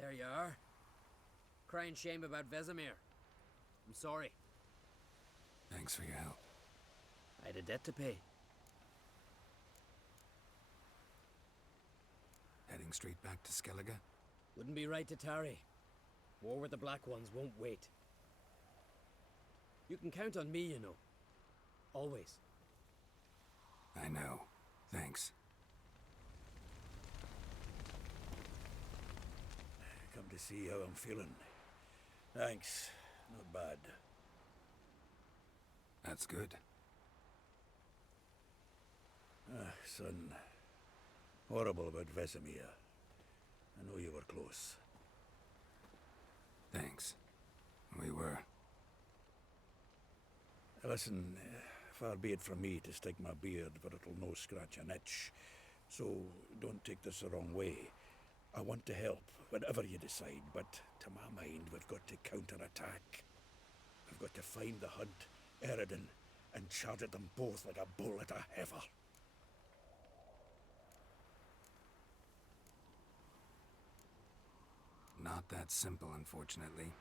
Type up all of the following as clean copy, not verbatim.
There you are. Crying shame about Vesemir. I'm sorry. Thanks for your help. I had a debt to pay. Heading straight back to Skellige? Wouldn't be right to tarry. War with the Black Ones won't wait. You can count on me, you know. Always. I know. Thanks. Come to see how I'm feeling. Thanks. Not bad. That's good. Son. Horrible about Vesemir. I know you were close. Thanks. We were. Listen, far be it from me to stick my beard, but it'll no scratch an itch. So don't take this the wrong way. I want to help, whatever you decide, but to my mind, we've got to counterattack. We've got to find the hunt, Eredin, and charge at them both like a bull at a heifer. Not that simple, unfortunately.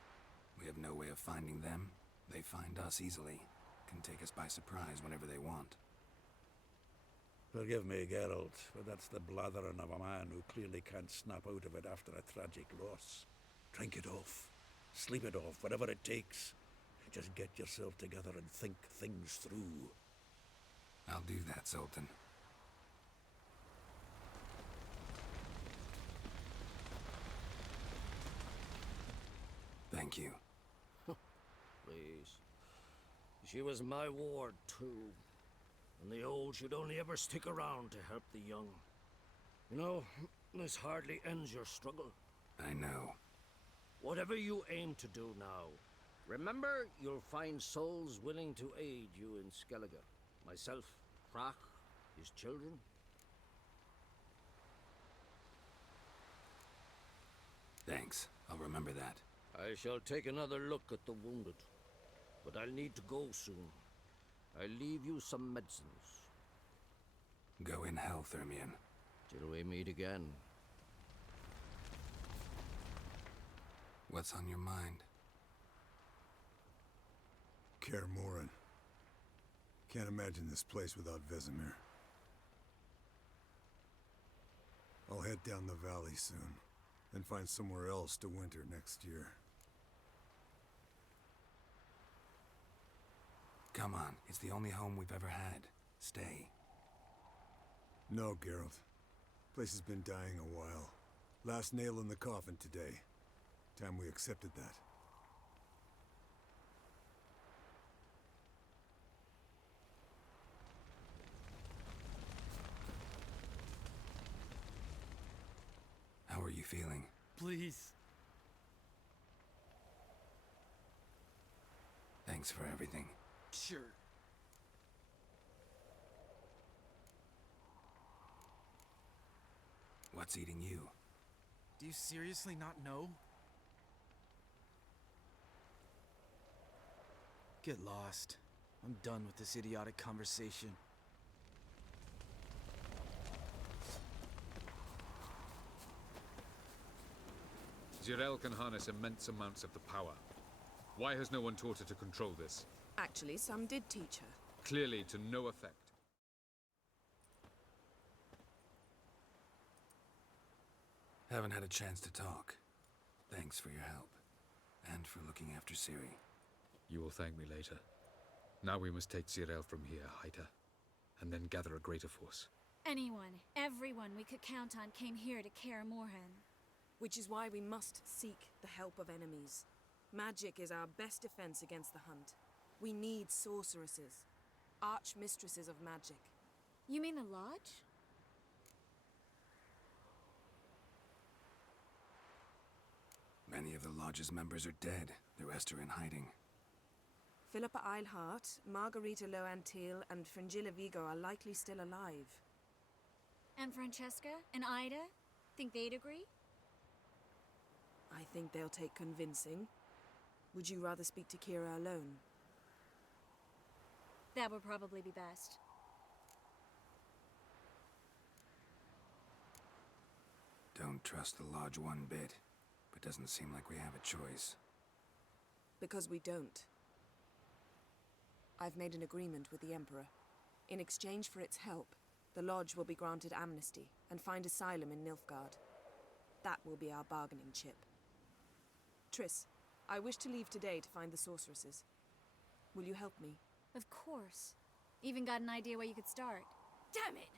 We have no way of finding them. They find us easily. Can take us by surprise whenever they want. Forgive me, Geralt, but that's the blathering of a man who clearly can't snap out of it after a tragic loss. Drink it off. Sleep it off, whatever it takes. Just get yourself together and think things through. I'll do that, Sultan. Thank you. Please. She was my ward, too. And the old should only ever stick around to help the young. You know, this hardly ends your struggle. I know. Whatever you aim to do now, remember you'll find souls willing to aid you in Skellige. Myself, Frach, his children. Thanks. I'll remember that. I shall take another look at the wounded. But I'll need to go soon. I'll leave you some medicines. Go in health, Ermion. Till we meet again. What's on your mind? Kaer Morhen. Can't imagine this place without Vesemir. I'll head down the valley soon, and find somewhere else to winter next year. Come on, it's the only home we've ever had. Stay. No, Geralt. Place has been dying a while. Last nail in the coffin today. Time we accepted that. How are you feeling? Please. Thanks for everything. Sure. What's eating you? Do you seriously not know? Get lost. I'm done with this idiotic conversation. Zirael can harness immense amounts of the power. Why has no one taught her to control this? Actually, some did teach her. Clearly to no effect. Haven't had a chance to talk. Thanks for your help. And for looking after Ciri. You will thank me later. Now we must take Zirael from here, hide her, and then gather a greater force. Anyone, everyone we could count on came here to Kaer Morhen. Which is why we must seek the help of enemies. Magic is our best defense against the hunt. We need sorceresses. Archmistresses of magic. You mean the Lodge? Many of the Lodge's members are dead. The rest are in hiding. Philippa Eilhart, Margarita Loantil, and Fringilla Vigo are likely still alive. And Francesca and Ida? Think they'd agree? I think they'll take convincing. Would you rather speak to Kira alone? That would probably be best. Don't trust the Lodge one bit. but doesn't seem like we have a choice. Because we don't. I've made an agreement with the Emperor. In exchange for its help, the Lodge will be granted amnesty and find asylum in Nilfgaard. That will be our bargaining chip. Triss, I wish to leave today to find the sorceresses. Will you help me? Of course. Even got an idea where you could start. Damn it!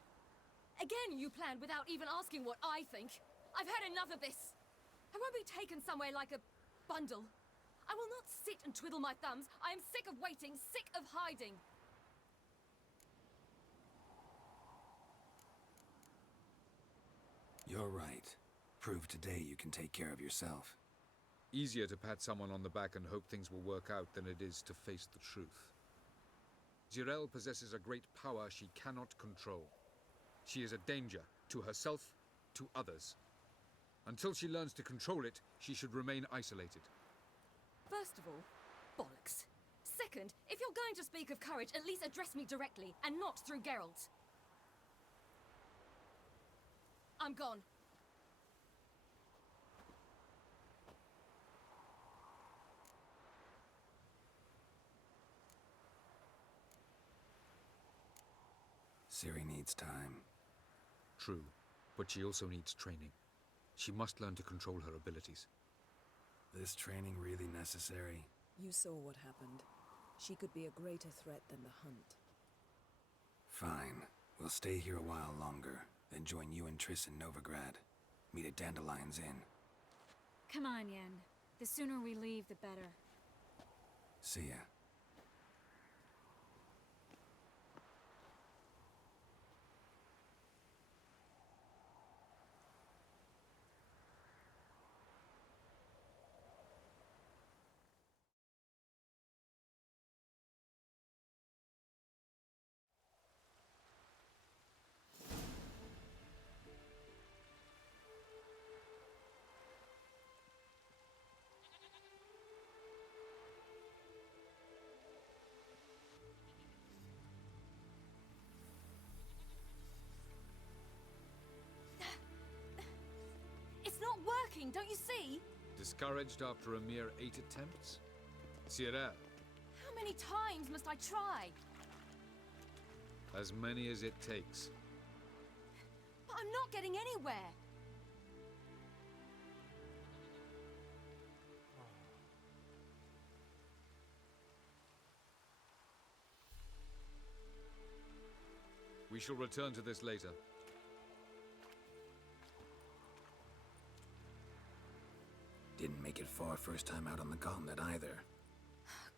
Again you planned without even asking what I think. I've had enough of this. I won't be taken somewhere like a bundle. I will not sit and twiddle my thumbs. I am sick of waiting, sick of hiding. You're right. Prove today you can take care of yourself. Easier to pat someone on the back and hope things will work out than it is to face the truth. Zirel possesses a great power she cannot control. She is a danger to herself, to others. Until she learns to control it, she should remain isolated. First of all, bollocks. Second, if you're going to speak of courage, at least address me directly, and not through Geralt. I'm gone. Ciri needs time. True, but she also needs training. She must learn to control her abilities. This training really necessary? You saw what happened. She could be a greater threat than the Hunt. Fine. We'll stay here a while longer, then join you and Triss in Novigrad. Meet at Dandelion's Inn. Come on, Yen. The sooner we leave, the better. See ya. It's not working, don't you see? Discouraged after a mere 8 attempts? Ciri, How many times must I try? as many as it takes. But I'm not getting anywhere. We shall return to this later. Didn't make it far first time out on the gauntlet either.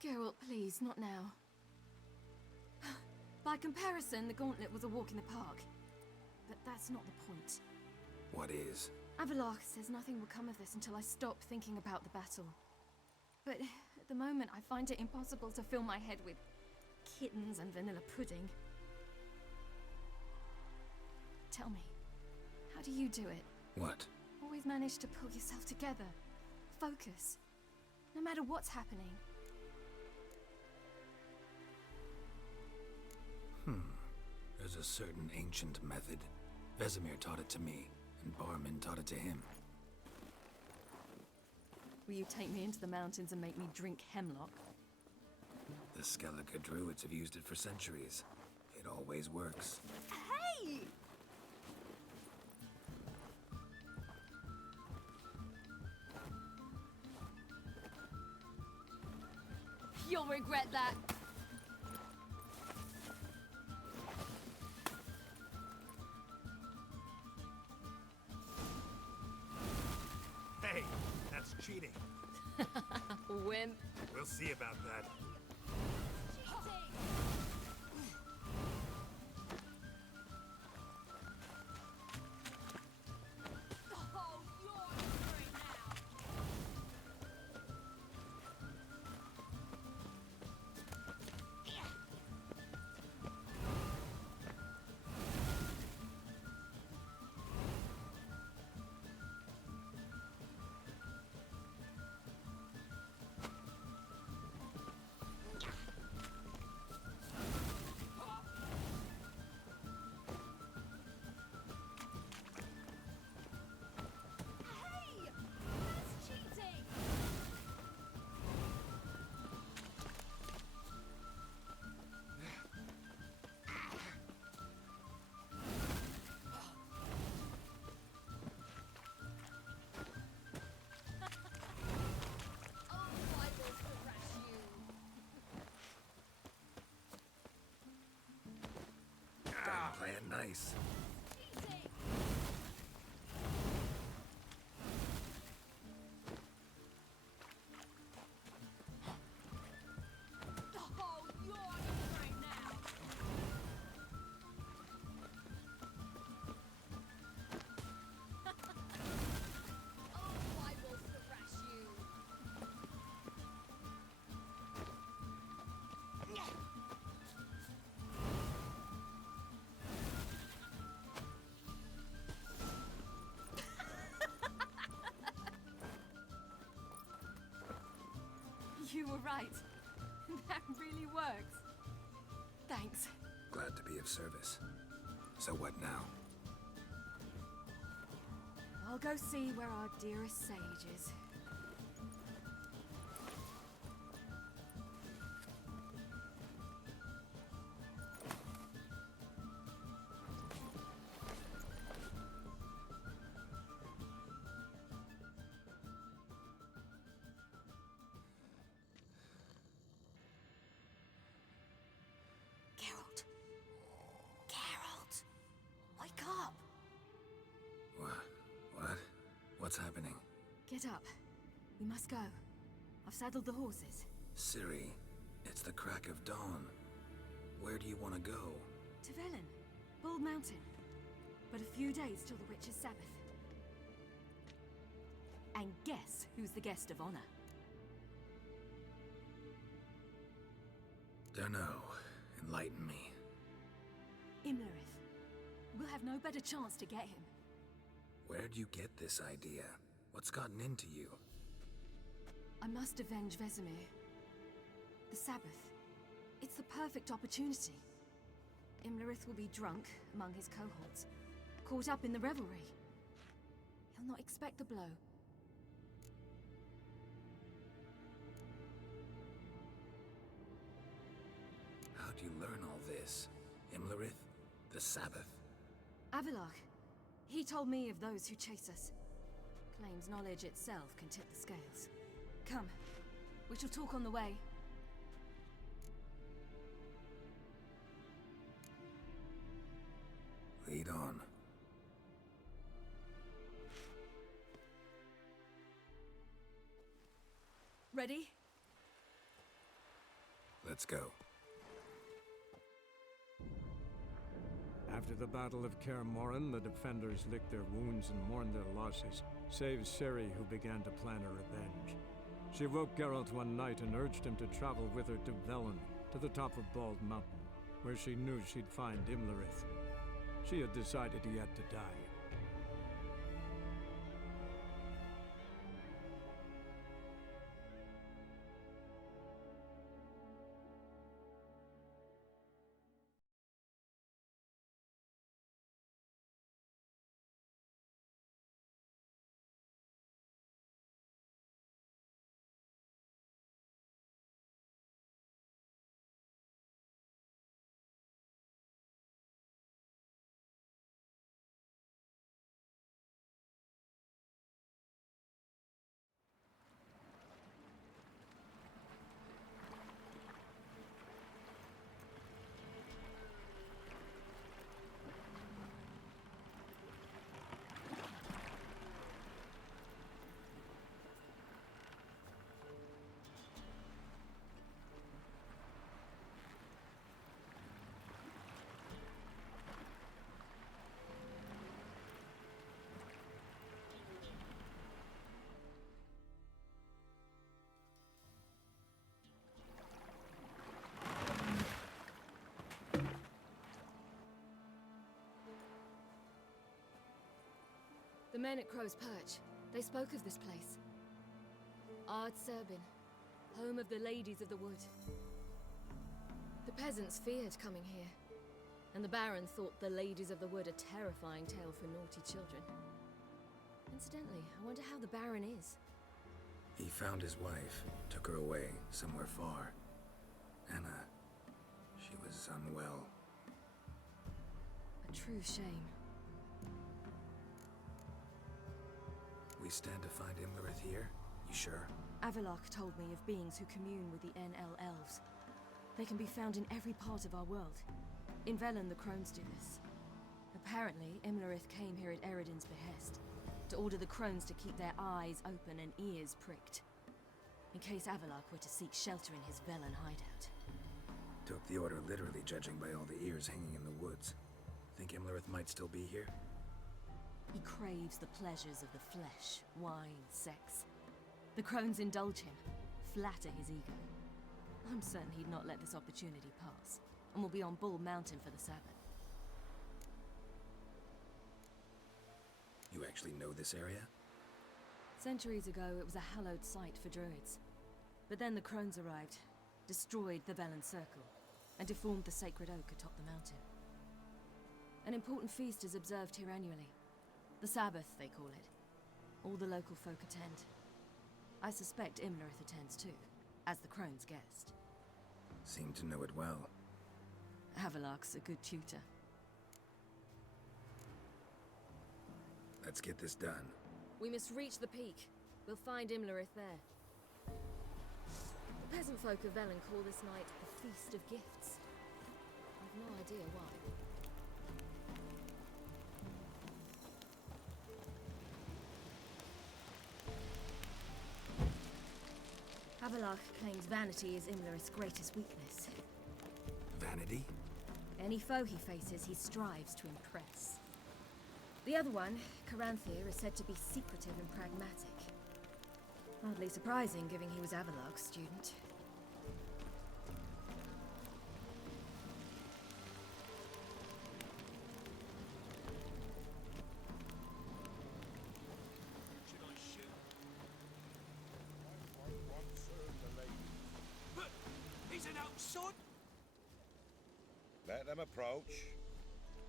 Geralt, please, not now. By comparison, the gauntlet was a walk in the park. But that's not the point. What is? Avalach says nothing will come of this until I stop thinking about the battle. But at the moment, I find it impossible to fill my head with kittens and vanilla pudding. Tell me, how do you do it? What? Always manage to pull yourself together. Focus. No matter what's happening. There's a certain ancient method. Vesemir taught it to me, and Barman taught it to him. Will you take me into the mountains and make me drink hemlock? The Skellige druids have used it for centuries. It always works. Hey! You'll regret that. Hey, that's cheating. Wimp. We'll see about that. place. Oh, you're right now. Oh, I will thrash you. You were right. That really works. Thanks. Glad to be of service. So what now? I'll go see where our dearest sage is. Geralt. Geralt. Wake up. What? What's happening? Get up. We must go. I've saddled the horses. Ciri, it's the crack of dawn. Where do you want to go? To Velen. Bald Mountain. But a few days till the Witch's Sabbath. And guess who's the guest of honor? Dunno. Enlighten me. Imlerith. We'll have no better chance to get him. Where'd you get this idea? What's gotten into you? I must avenge Vesemir. The Sabbath. It's the perfect opportunity. Imlerith will be drunk among his cohorts, caught up in the revelry. He'll not expect the blow. How'd you learn all this? Imlerith? The Sabbath? Avilark. He told me of those who chase us. Claims knowledge itself can tip the scales. Come. We shall talk on the way. Lead on. Ready? Let's go. After the Battle of Kaer Morhen, the defenders licked their wounds and mourned their losses, save Ciri, who began to plan her revenge. She woke Geralt one night and urged him to travel with her to Velen, to the top of Bald Mountain, where she knew she'd find Imlerith. She had decided he had to die. The men at Crow's Perch, they spoke of this place. Ard Serbin, home of the Ladies of the Wood. The peasants feared coming here, and the Baron thought the Ladies of the Wood a terrifying tale for naughty children. Incidentally, I wonder how the Baron is. He found his wife, took her away, somewhere far. Anna, she was unwell. A true shame. We stand to find Imlerith here? You sure? Avilark told me of beings who commune with the NL elves. They can be found in every part of our world. In Velen, the crones do this. Apparently, Imlerith came here at Eredin's behest, to order the crones to keep their eyes open and ears pricked, in case Avalok were to seek shelter in his Velen hideout. Took the order literally, judging by all the ears hanging in the woods. Think Imlerith might still be here? He craves the pleasures of the flesh, wine, sex. The crones indulge him, flatter his ego. I'm certain he'd not let this opportunity pass, and will be on Bull Mountain for the Sabbath. You actually know this area? Centuries ago, it was a hallowed site for druids. But then the crones arrived, destroyed the Velen Circle, and deformed the sacred oak atop the mountain. An important feast is observed here annually. The Sabbath, they call it. All the local folk attend. I suspect Imlerith attends too, as the crone's guest. Seem to know it well. Avalok's a good tutor. Let's get this done. We must reach the peak. We'll find Imlerith there. The peasant folk of Velen call this night the Feast of Gifts. I've no idea why. Avalok claims vanity is Imlerith's greatest weakness. Vanity? Any foe he faces, he strives to impress. The other one, Caranthir, is said to be secretive and pragmatic. Hardly surprising, given he was Avalok's student. Should I shoot? I won't serve the lady. But he's an outside. Let them approach.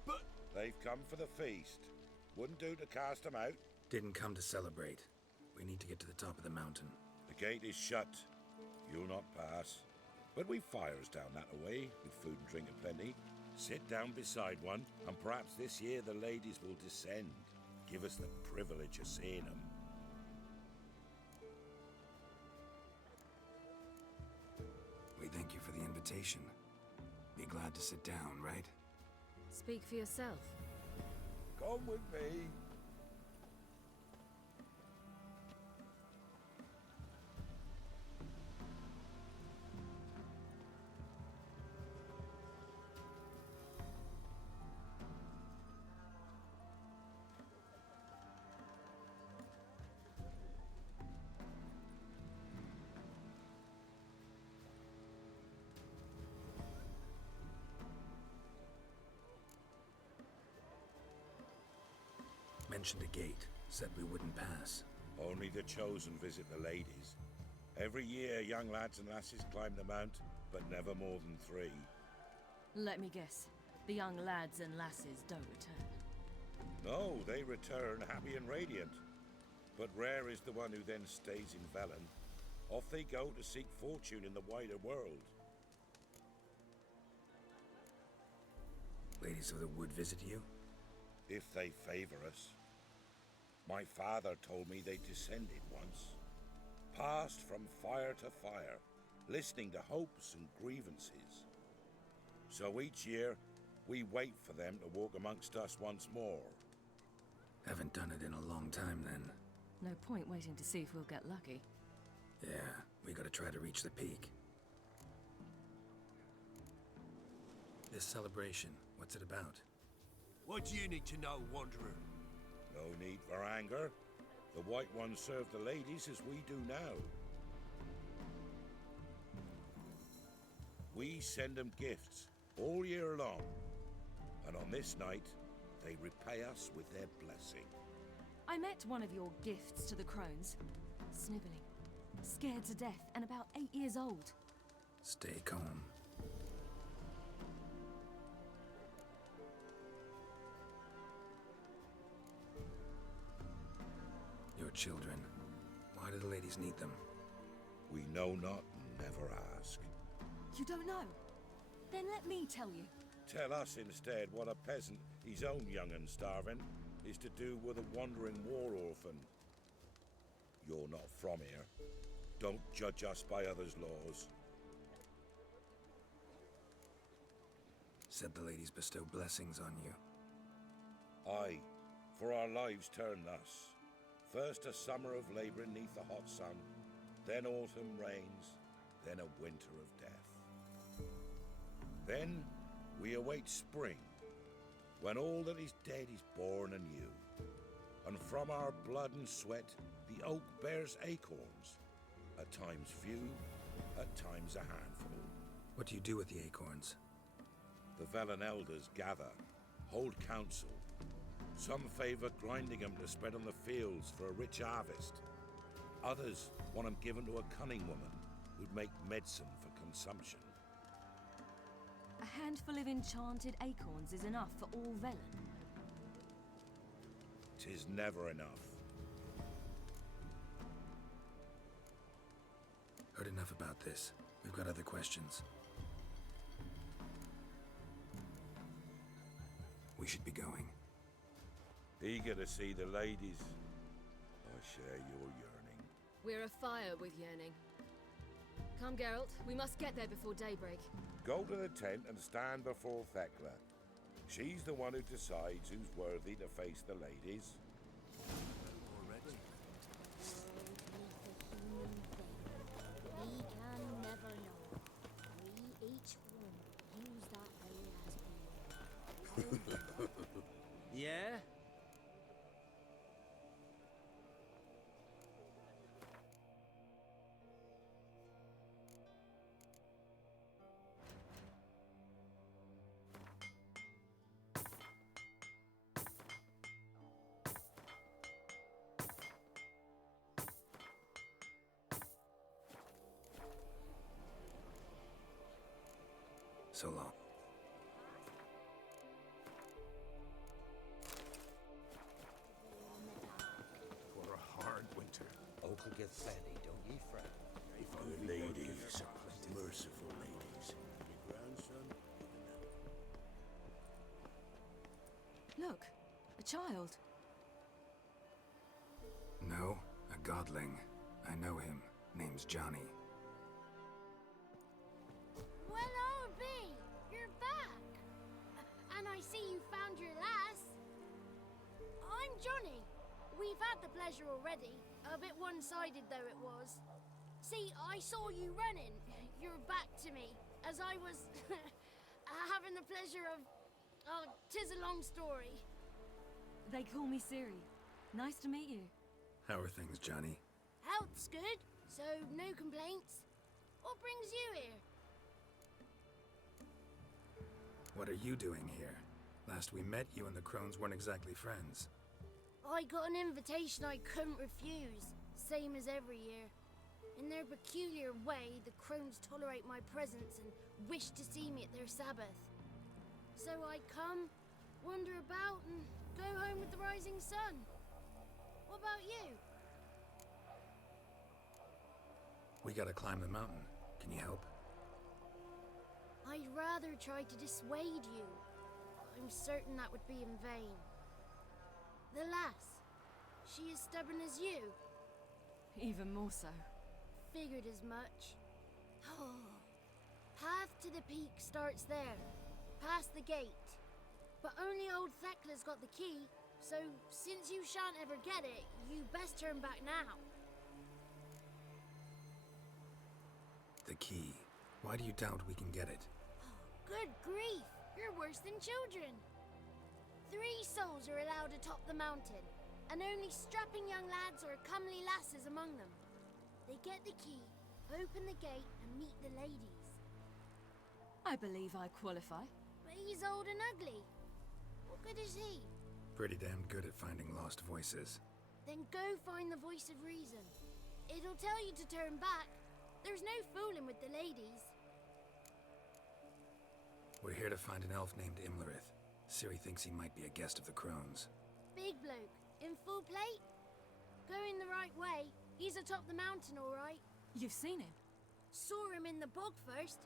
But they've come for the feast. Wouldn't do to cast them out. Didn't come to celebrate. We need to get to the top of the mountain. The gate is shut. You'll not pass. But we've fires down that away, with food and drink aplenty. Sit down beside one, and perhaps this year the ladies will descend. Give us the privilege of seeing them. We thank you for the invitation. Be glad to sit down, right? Speak for yourself. Come with me. Mentioned a gate. Said we wouldn't pass. Only the chosen visit the ladies. Every year, young lads and lasses climb the mount, but never more than 3. Let me guess. The young lads and lasses don't return. No, they return happy and radiant. But rare is the one who then stays in Velen. Off they go to seek fortune in the wider world. Ladies of the wood visit you? If they favor us. My father told me they descended once. Passed from fire to fire, listening to hopes and grievances. So each year, we wait for them to walk amongst us once more. Haven't done it in a long time, then. No point waiting to see if we'll get lucky. Yeah, we gotta try to reach the peak. This celebration, what's it about? what do you need to know, Wanderer? No need for anger. The White Ones serve the ladies as we do now. We send them gifts all year long. And on this night, they repay us with their blessing. I met one of your gifts to the crones. Sniveling, scared to death, and about 8 years old. Stay calm. Your children. Why do the ladies need them? We know not and never ask. You don't know? Then let me tell you. Tell us instead what a peasant, his own young and starving, is to do with a wandering war orphan. You're not from here. Don't judge us by others' laws. Said the ladies bestow blessings on you. Aye, for our lives turn thus. First a summer of labour neath the hot sun, then autumn rains, then a winter of death. Then we await spring, when all that is dead is born anew. And from our blood and sweat the oak bears acorns, at times few, at times a handful. What do you do with the acorns? The Velen elders gather, hold council. Some favour grinding them to spread on the fields for a rich harvest. Others want them given to a cunning woman who'd make medicine for consumption. A handful of enchanted acorns is enough for all Velen. 'Tis never enough. Heard enough about this. We've got other questions. We should be going. Eager to see the ladies. I share your yearning. We're afire with yearning. Come, Geralt. We must get there before daybreak. Go to the tent and stand before Thekla. She's the one who decides who's worthy to face the ladies. Already. We can never know. We each one use that way as we Yeah? So long. For a hard winter. Oak'll get plenty, don't ye fret. Good ladies, merciful ladies. Your grandson? Look, a child. No, a godling. I know him. Name's Johnny. Well, old B, you're back. And I see you found your lass. I'm Johnny. We've had the pleasure already. A bit one-sided though it was. See, I saw you running. Your back to me. As I was having the pleasure of... Oh, 'tis a long story. They call me Ciri. Nice to meet you. How are things, Johnny? Health's good, so no complaints. What brings you here? What are you doing here? Last we met, you and the crones weren't exactly friends. I got an invitation I couldn't refuse, same as every year. In their peculiar way, the crones tolerate my presence and wish to see me at their Sabbath. So I come, wander about, and go home with the rising sun. What about you? We gotta climb the mountain. Can you help? I'd rather try to dissuade you. I'm certain that would be in vain. The lass, she as stubborn as you. Even more so. Figured as much. Path to the peak starts there, past the gate. But only old Thekla's got the key, so since you shan't ever get it, you best turn back now. The key. Why do you doubt we can get it? Good grief, you're worse than children. 3 souls are allowed atop the mountain, and only strapping young lads or comely lasses among them. They get the key, open the gate, and meet the ladies. I believe I qualify. But he's old and ugly. What good is he? Pretty damn good at finding lost voices. Then go find the voice of reason. It'll tell you to turn back. There's no fooling with the ladies. We're here to find an elf named Imlerith. Ciri thinks he might be a guest of the crones. Big bloke, in full plate? Going the right way. He's atop the mountain, all right. You've seen him? Saw him in the bog first.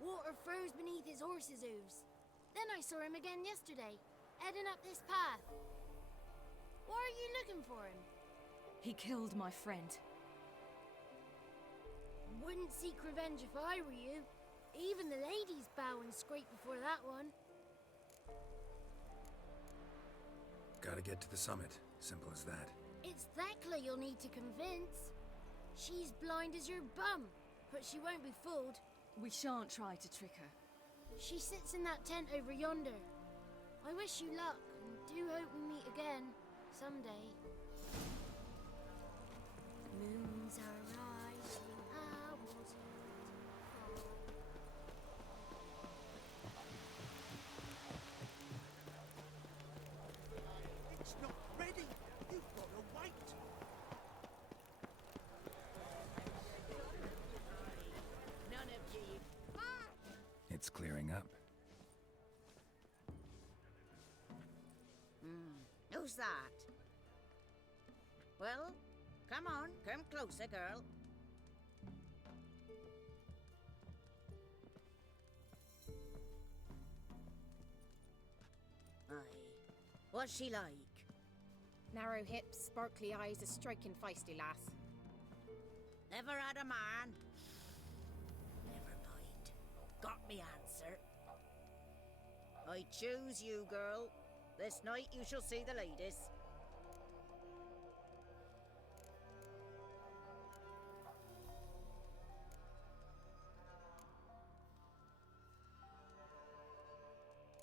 Water froze beneath his horse's hooves. Then I saw him again yesterday, heading up this path. Why are you looking for him? He killed my friend. Wouldn't seek revenge if I were you. Even the ladies bow and scrape before that one. Gotta get to the summit. Simple as that. It's Thekla you'll need to convince. She's blind as your bum, but she won't be fooled. We shan't try to trick her. She sits in that tent over yonder. I wish you luck, and do hope we meet again, someday. Moons are rising, owls It's not ready. You've got to wait. None of ye. It's clearing up. Who's that? Well, come on, come closer, girl. Aye. What's she like? Narrow hips, sparkly eyes, a striking feisty lass. Never had a man. Never mind. Got me answer. I choose you, girl. This night you shall see the ladies.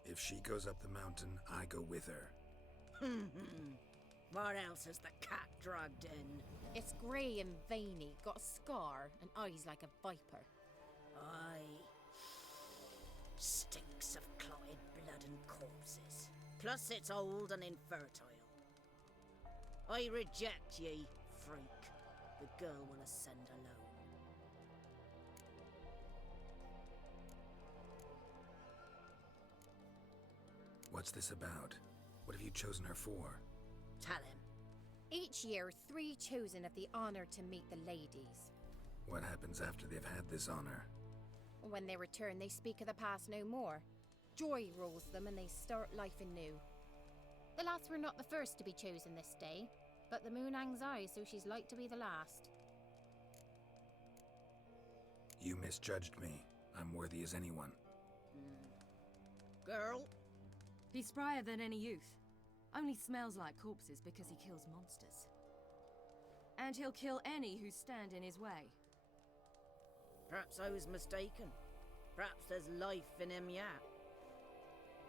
If she goes up the mountain, I go with her. What else has the cat dragged in? It's grey and veiny, got a scar, and eyes like a viper. Aye. Stinks of clotted blood and corpses. Plus it's old and infertile. I reject ye, freak. The girl will ascend alone. What's this about? What have you chosen her for? Tell him. Each year, 3 chosen have the honour to meet the ladies. What happens after they've had this honor? When they return, they speak of the past no more. Joy rules them and they start life anew. The lass were not the first to be chosen this day, but the moon hangs high, so she's like to be the last. You misjudged me. I'm worthy as anyone. Girl? He's sprier than any youth. Only smells like corpses because he kills monsters. And he'll kill any who stand in his way. Perhaps I was mistaken. Perhaps there's life in him yet.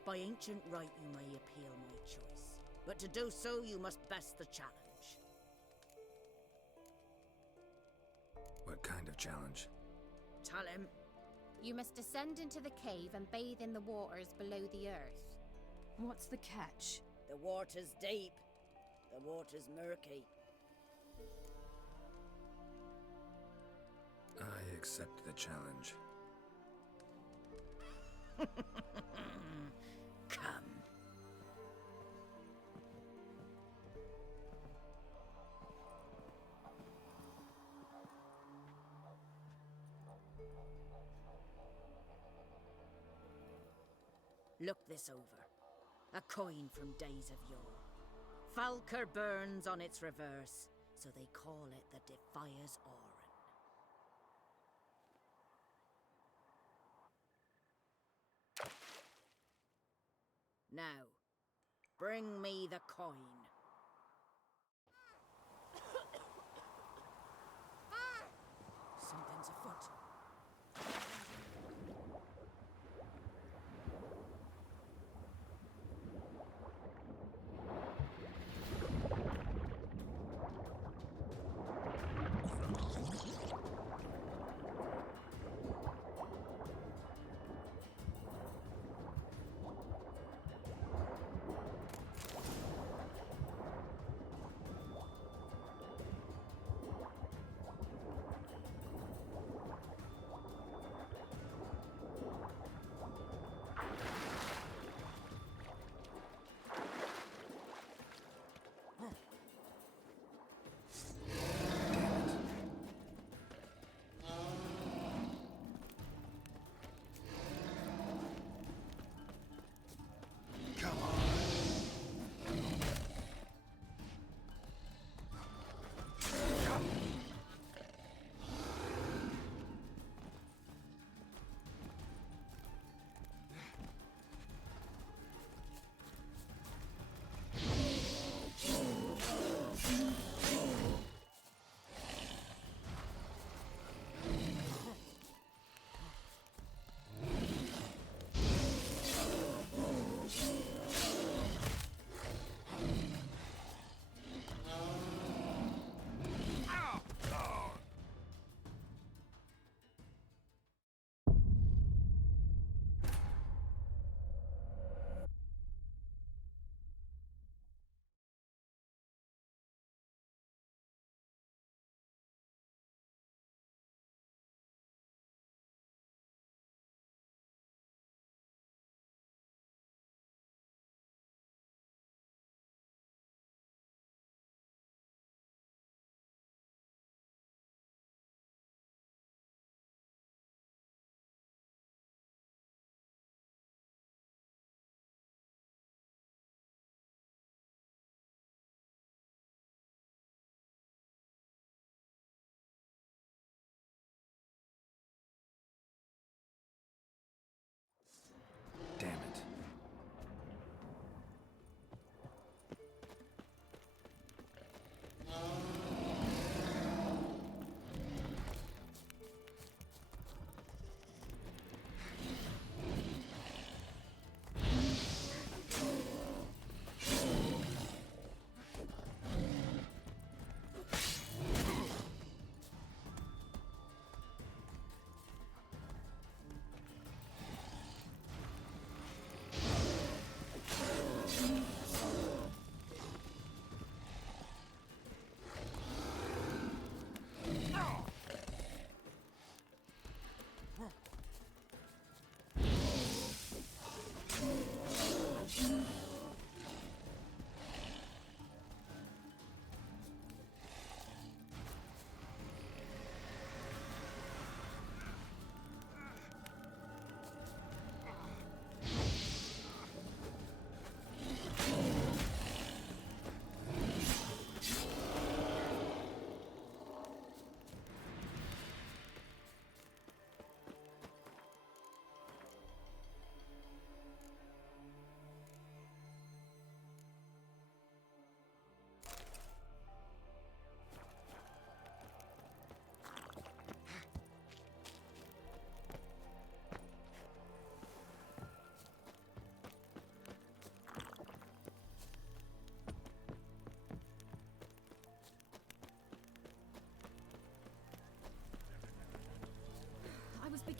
By ancient right you may appeal my choice, but to do so you must best the challenge. What kind of challenge? Tell him. You must descend into the cave and bathe in the waters below the earth. What's the catch? The water's deep. The water's murky. I accept the challenge. Come. Look this over. A coin from days of yore. Falker burns on its reverse, so they call it the Defier's Oran. Now, bring me the coin. Something's afoot.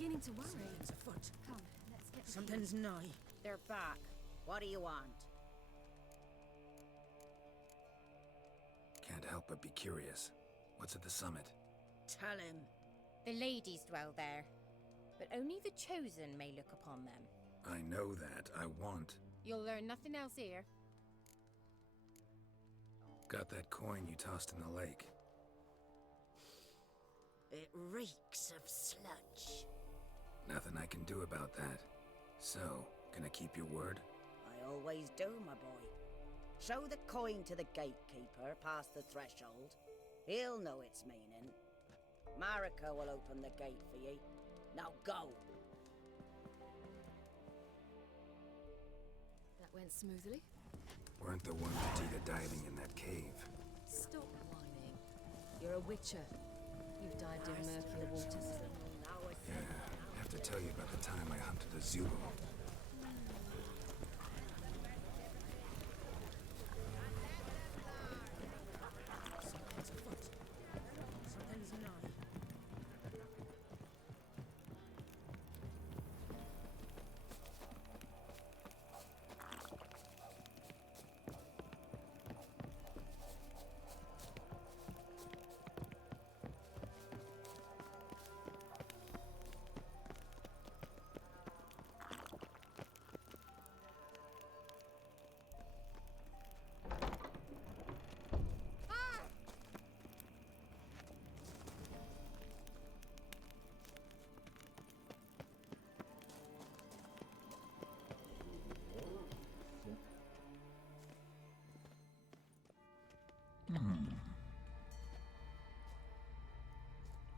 beginning to worry. Something's afoot. Come, let's get the Something's nigh. They're back. What do you want? Can't help but be curious. What's at the summit? Tell him. The ladies dwell there, but only the chosen may look upon them. I know that. I want. You'll learn nothing else here. Got that coin you tossed in the lake. It reeks of sludge. Nothing I can do about that. So, gonna keep your word? I always do, my boy. Show the coin to the gatekeeper past the threshold. He'll know its meaning. Marika will open the gate for ye. Now go! That went smoothly. Weren't the one Petita diving in that cave. Stop whining. You're a witcher. You've dived in murkier waters. Yeah, I have to tell you about the time I hunted a Zulu. Something's afoot. Something's nigh.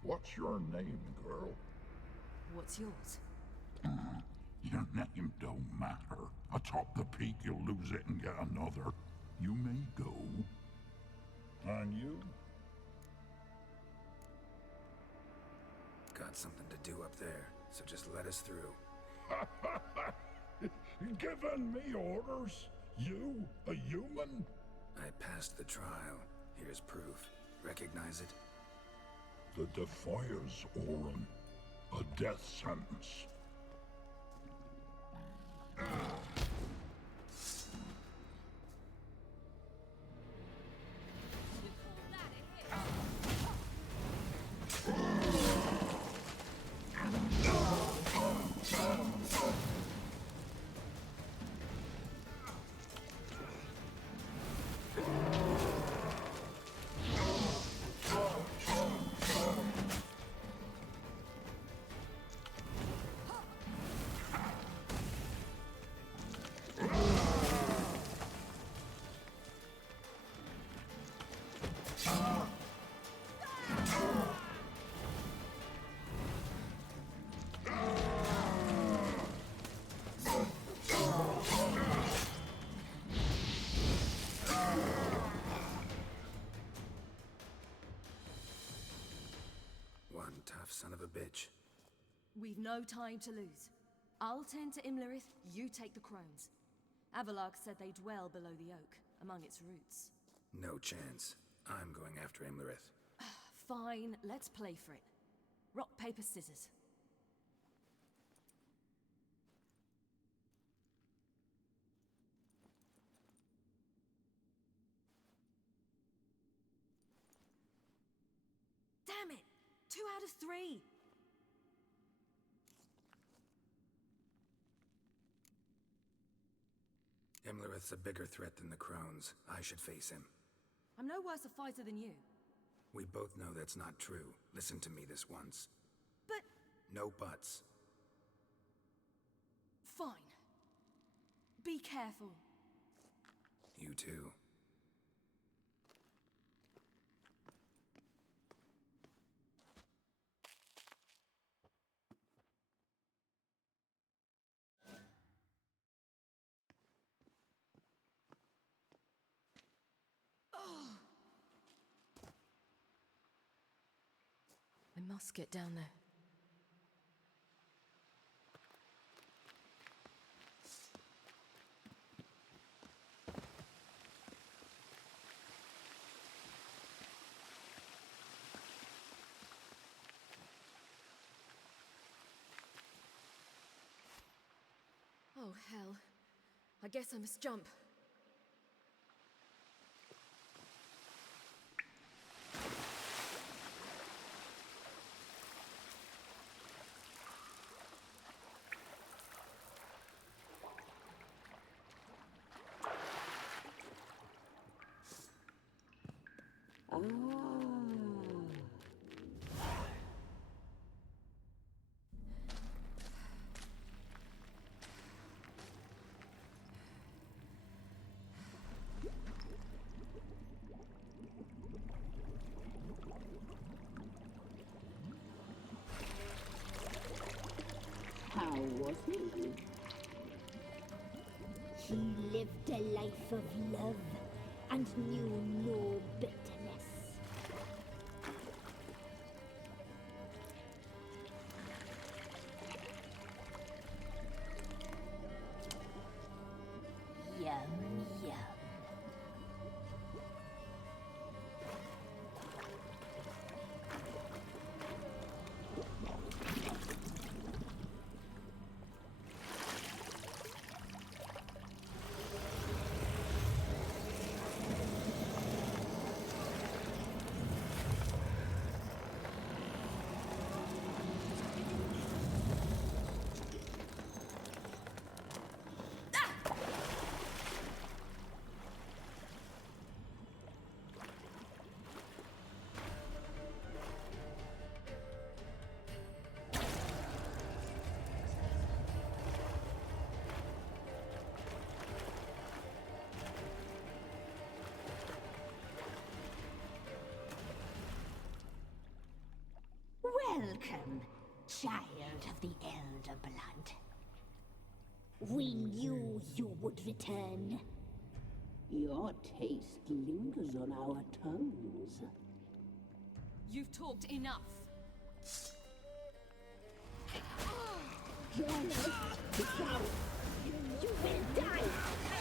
What's your name, girl? What's yours? Your name don't matter. Atop the peak, you'll lose it and get another. You may go. And you? Got something to do up there, so just let us through. Giving me orders? You, a human? I passed the trial. Here's proof. Recognize it? The Defier's Orin. A death sentence. Son of a bitch. We've no time to lose. I'll tend to Imlerith, you take the crones. Avalok said they dwell below the oak, among its roots. No chance. I'm going after Imlerith. Fine, let's play for it. Rock, paper, scissors. Damn it! 2 out of 3! Imlerith's a bigger threat than the crones. I should face him. I'm no worse a fighter than you. We both know that's not true. Listen to me this once. But... No buts. Fine. Be careful. You too. I must get down there. Oh, hell. I guess I must jump. How was he? He lived a life of love and knew no bitterness. Yum, yum. Welcome, child of the Elder Blood. We knew you would return. Your taste lingers on our tongues. You've talked enough. You will die now!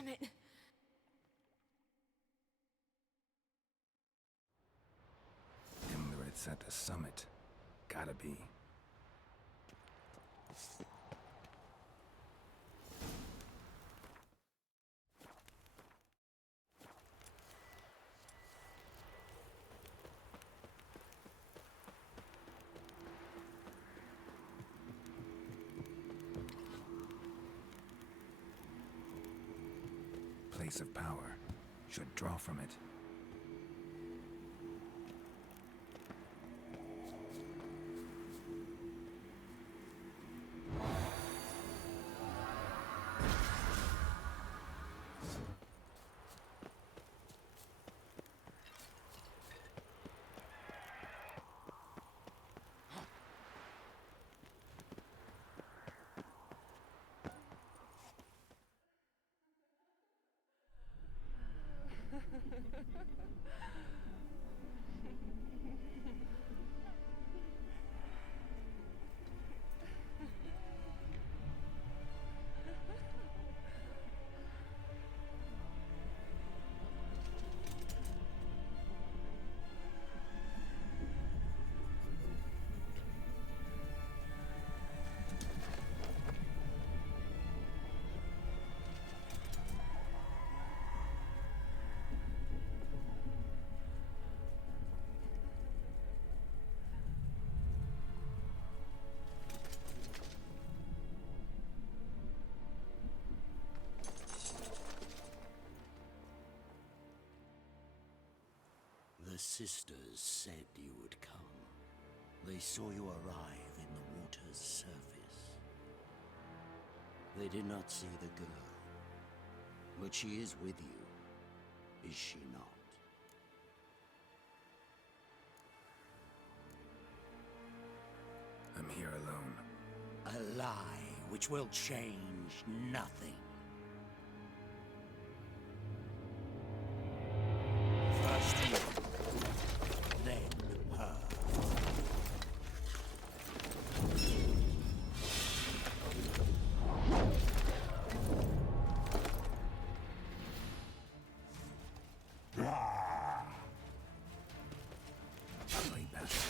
Damn it. Imlerith's at the summit. Gotta be. Place of power. Should draw from it. The sisters said you would come. They saw you arrive in the water's surface. They did not see the girl. But she is with you, is she not? I'm here alone. A lie which will change nothing. First you, then her. Ugly bastard.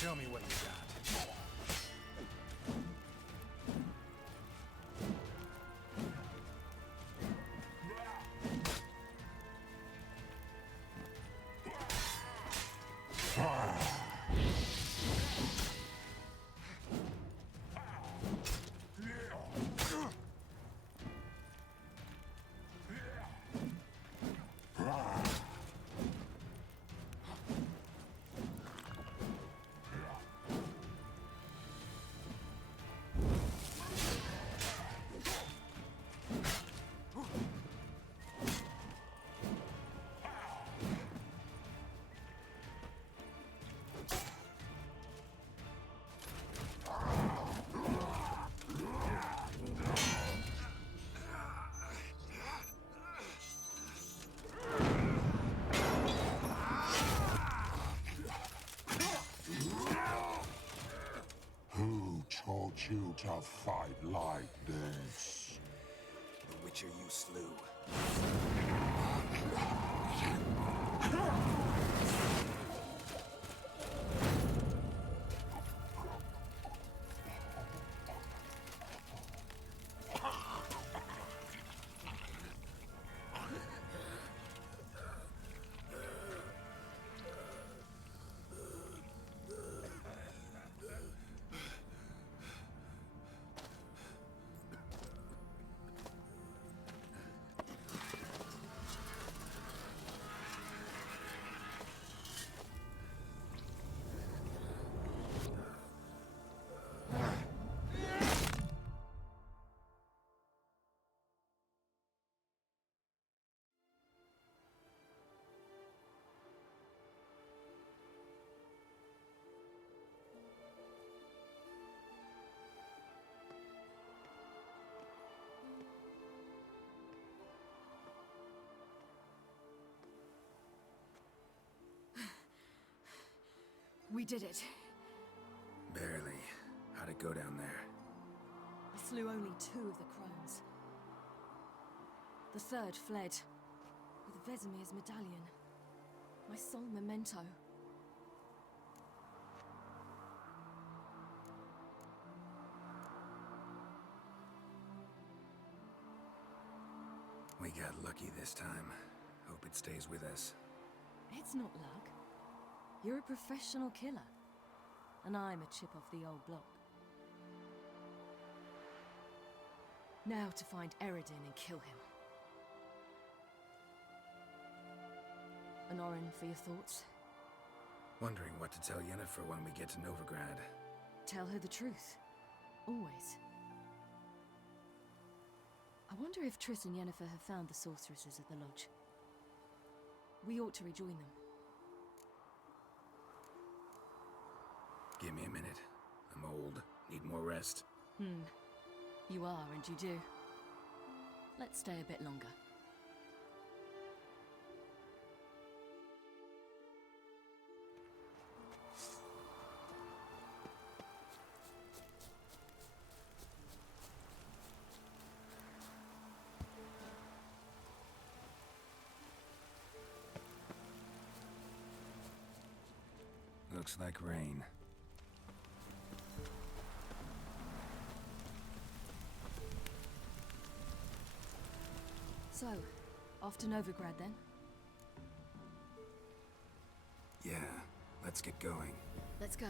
Show me what you got. you to fight like this. The Witcher you slew. We did it. Barely. How'd it go down there? I slew only 2 of the crones. The third fled with Vesemir's medallion. My sole memento. We got lucky this time. Hope it stays with us. It's not luck. You're a professional killer. And I'm a chip off the old block. Now to find Eredin and kill him. And Orin, for your thoughts? Wondering what to tell Yennefer when we get to Novigrad. Tell her the truth. Always. I wonder if Triss and Yennefer have found the sorceresses at the lodge. We ought to rejoin them. Give me a minute. I'm old. Need more rest. You are, and you do. Let's stay a bit longer. Looks like rain. So, off to Novigrad then? Yeah, let's get going. Let's go.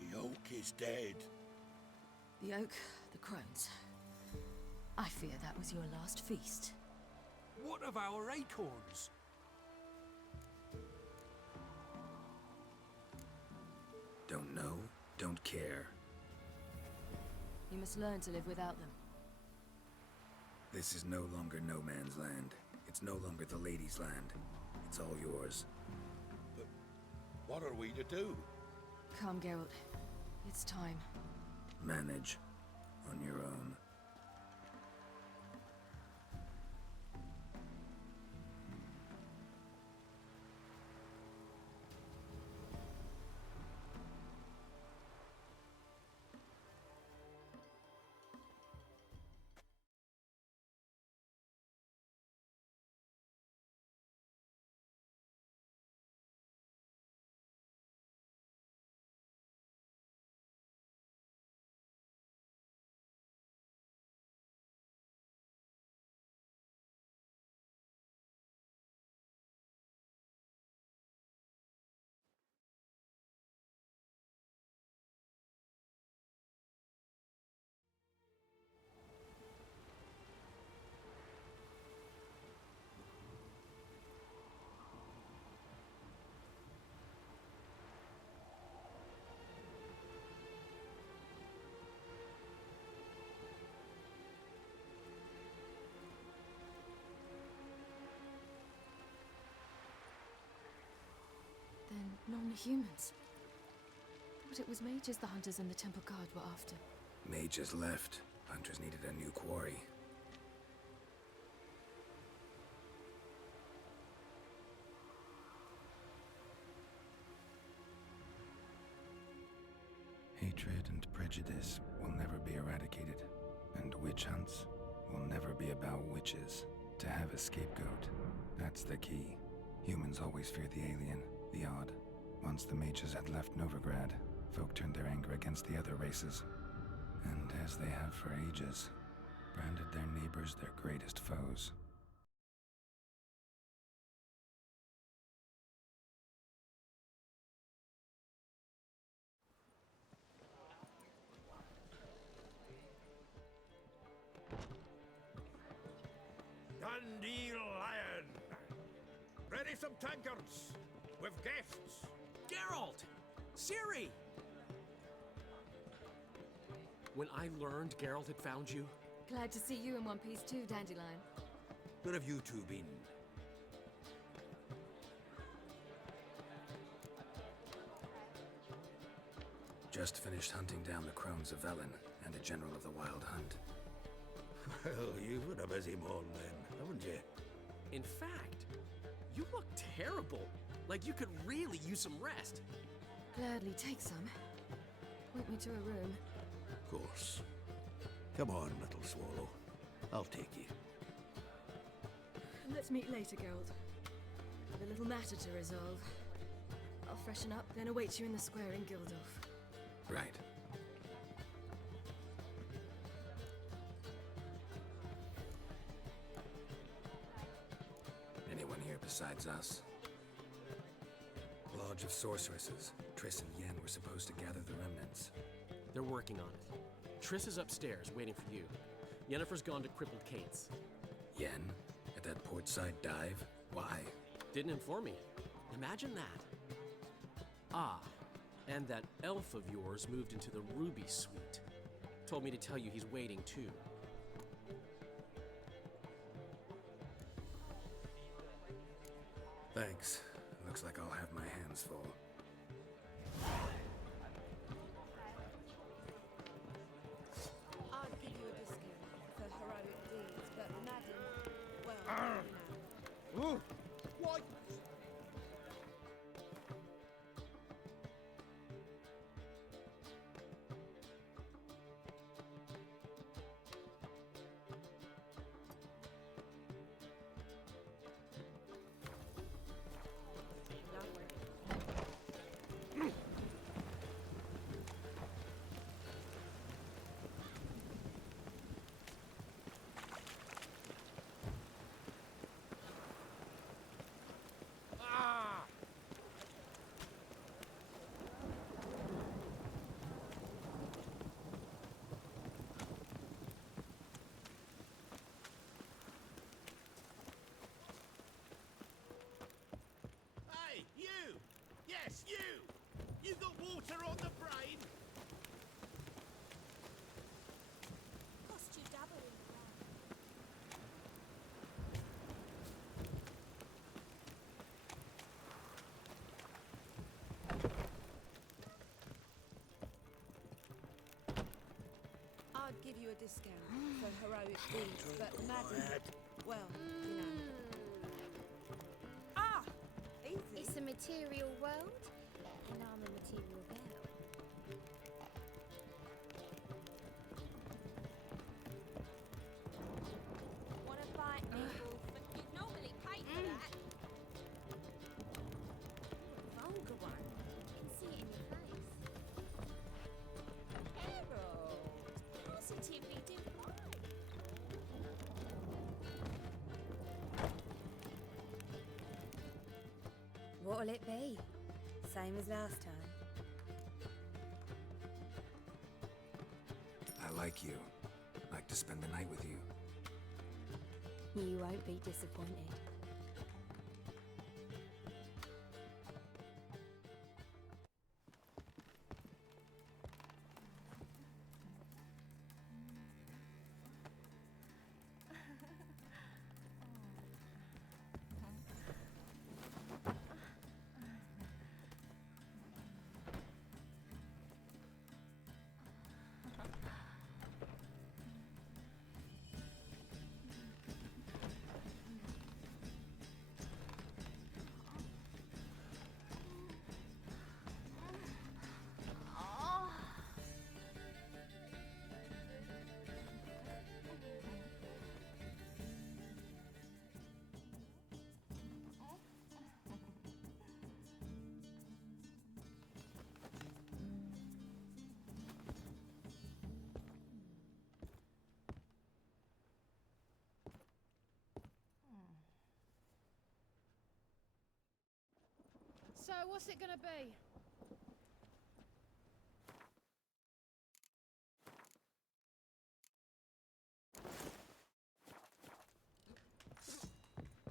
The oak is dead. The oak, the crones. I fear that was your last feast. What of our acorns? Don't know, don't care. You must learn to live without them. This is no longer no man's land. It's no longer the lady's land. It's all yours. But what are we to do? Come, Geralt. It's time. Manage. On your own. Then non-humans. Thought it was mages the hunters and the temple guard were after. Mages left. Hunters needed a new quarry. Hatred and prejudice will never be eradicated, and witch hunts will never be about witches. To have a scapegoat, that's the key. Humans always fear the alien, the odd. Once the mages had left Novigrad, folk turned their anger against the other races. And as they have for ages, branded their neighbors their greatest foes. Dandelion! Ready some tankards! With guests! Geralt! Ciri! When I learned Geralt had found you... Glad to see you in one piece too, Dandelion. Where have you two been? Just finished hunting down the crones of Velen and a general of the Wild Hunt. Well, you've had a busy morning then, haven't you? In fact, you look terrible. Like you could really use some rest. Gladly take some. Point me to a room. Of course. Come on, little swallow. I'll take you. Let's meet later, Geralt. I've a little matter to resolve. I'll freshen up, then await you in the square in Gildorf. Right. Anyone here besides us? Lodge of Sorceresses. Triss and Yen were supposed to gather the remnants. They're working on it. Triss is upstairs, waiting for you. Yennefer's gone to Crippled Kate's. Yen? At that portside dive? Why? Didn't inform me. Imagine that. Ah, and that elf of yours moved into the Ruby Suite. Told me to tell you he's waiting, too. Thanks. Looks like I'll have my hands full. I'd give you a discount for heroic deeds, but madam, well, Ooh! What? Hey, you! Yes, you! You got water on the brain? Cost you double in the round. I'd give you a discount for heroic deeds, but madam, well, you know. Ah! Easy. It's a material world, and I'm a material girl. Wanna fight me, Wolf? But you'd normally pay for that. Vulgar one. You can see it in your face. Harold, positively divine. What'll it be? Same as last time. I like you. Like to spend the night with you. You won't be disappointed. So, what's it gonna be?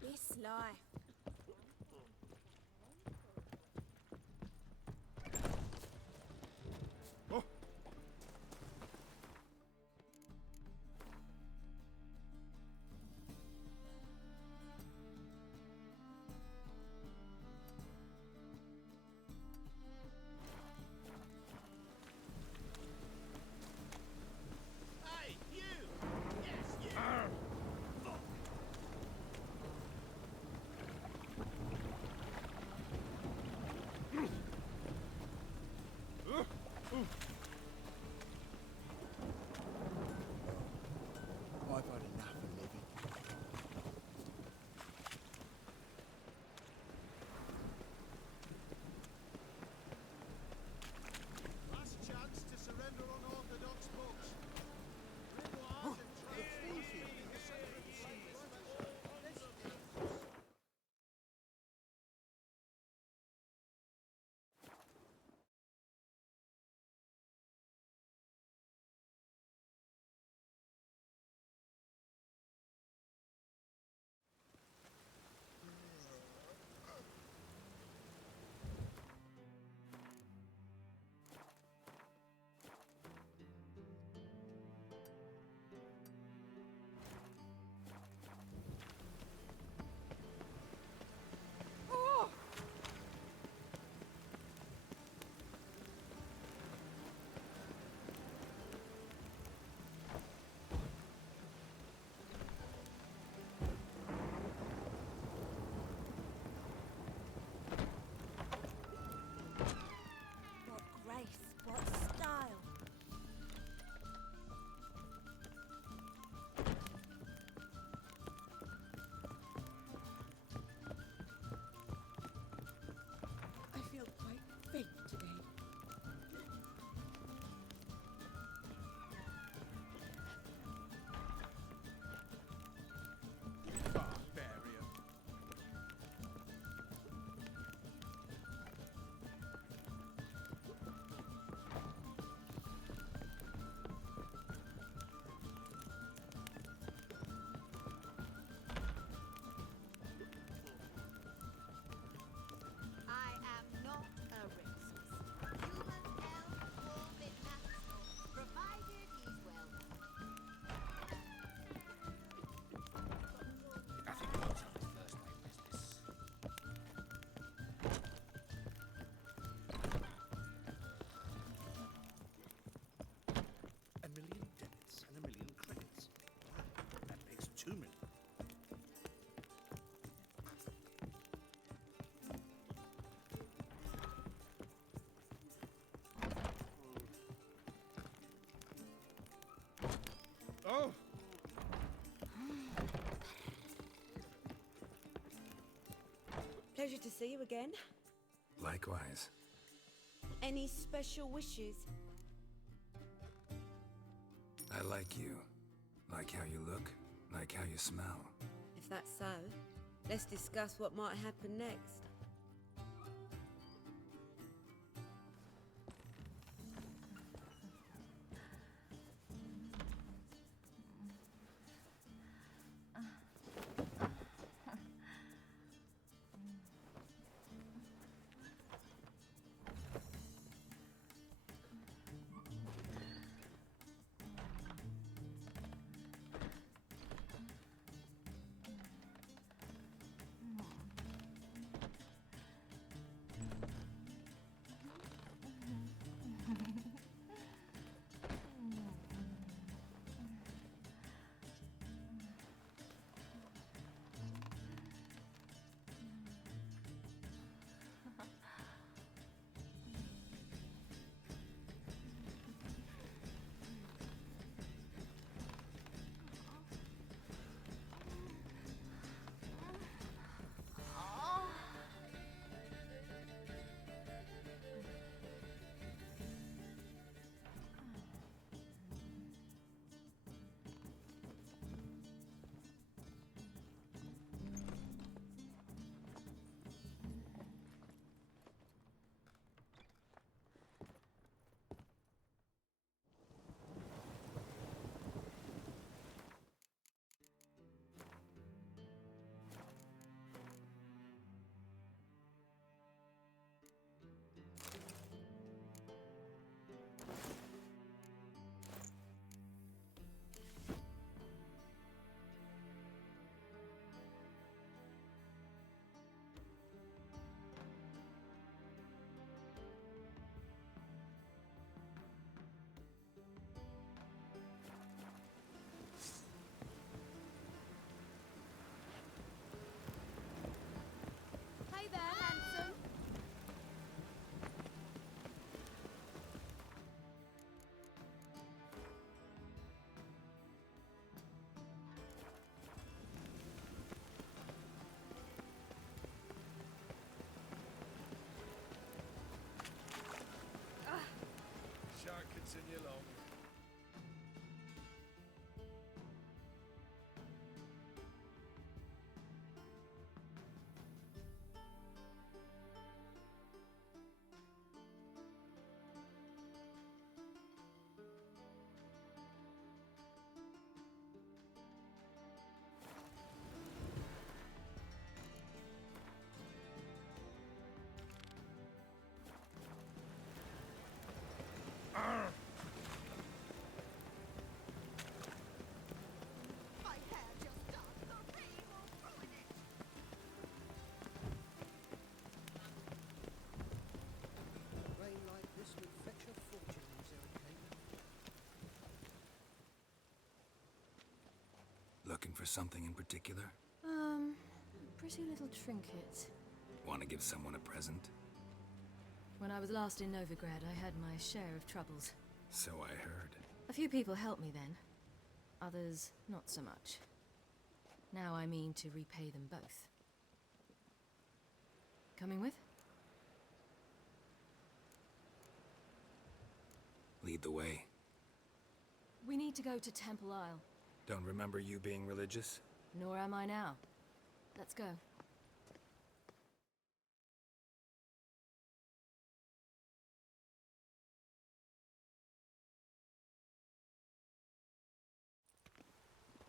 This life. Hey, you! Yes, you! I've had enough of living. Last chance to surrender unorthodox books. Grimoires and trophies in the sacred seas. What grace, what style. I feel quite faint today. Barbarian. I am not a racist. Human, elf, dwarven, natural, provided he's well Nothing goes on the first name business. A million debits and a million credits. That makes 2 million. Oh! Pleasure to see you again. Likewise. Any special wishes? I like you. Like how you look. Like how you smell. If that's so, let's discuss what might happen next. for something in particular? Pretty little trinket. Want to give someone a present? When I was last in Novigrad, I had my share of troubles. So I heard. A few people helped me then. Others, not so much. Now I mean to repay them both. Coming with? Lead the way. We need to go to Temple Isle. Don't remember you being religious? Nor am I now. Let's go.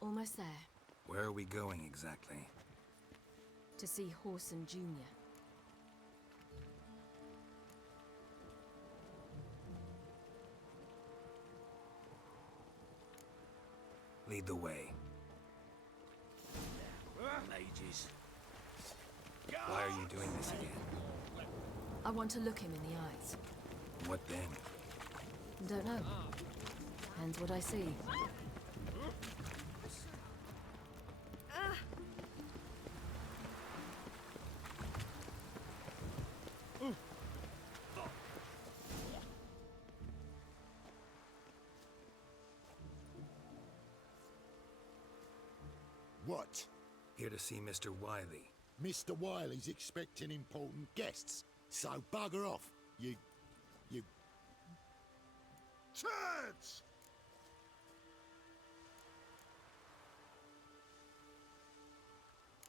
Almost there. Where are we going exactly? To see Horson Jr. Lead the way. Mages. Why are you doing this again? I want to look him in the eyes. What then? Don't know. Depends what I see. What? Here to see Mr. Wiley. Mr. Wiley's expecting important guests, so bugger off, you... turds!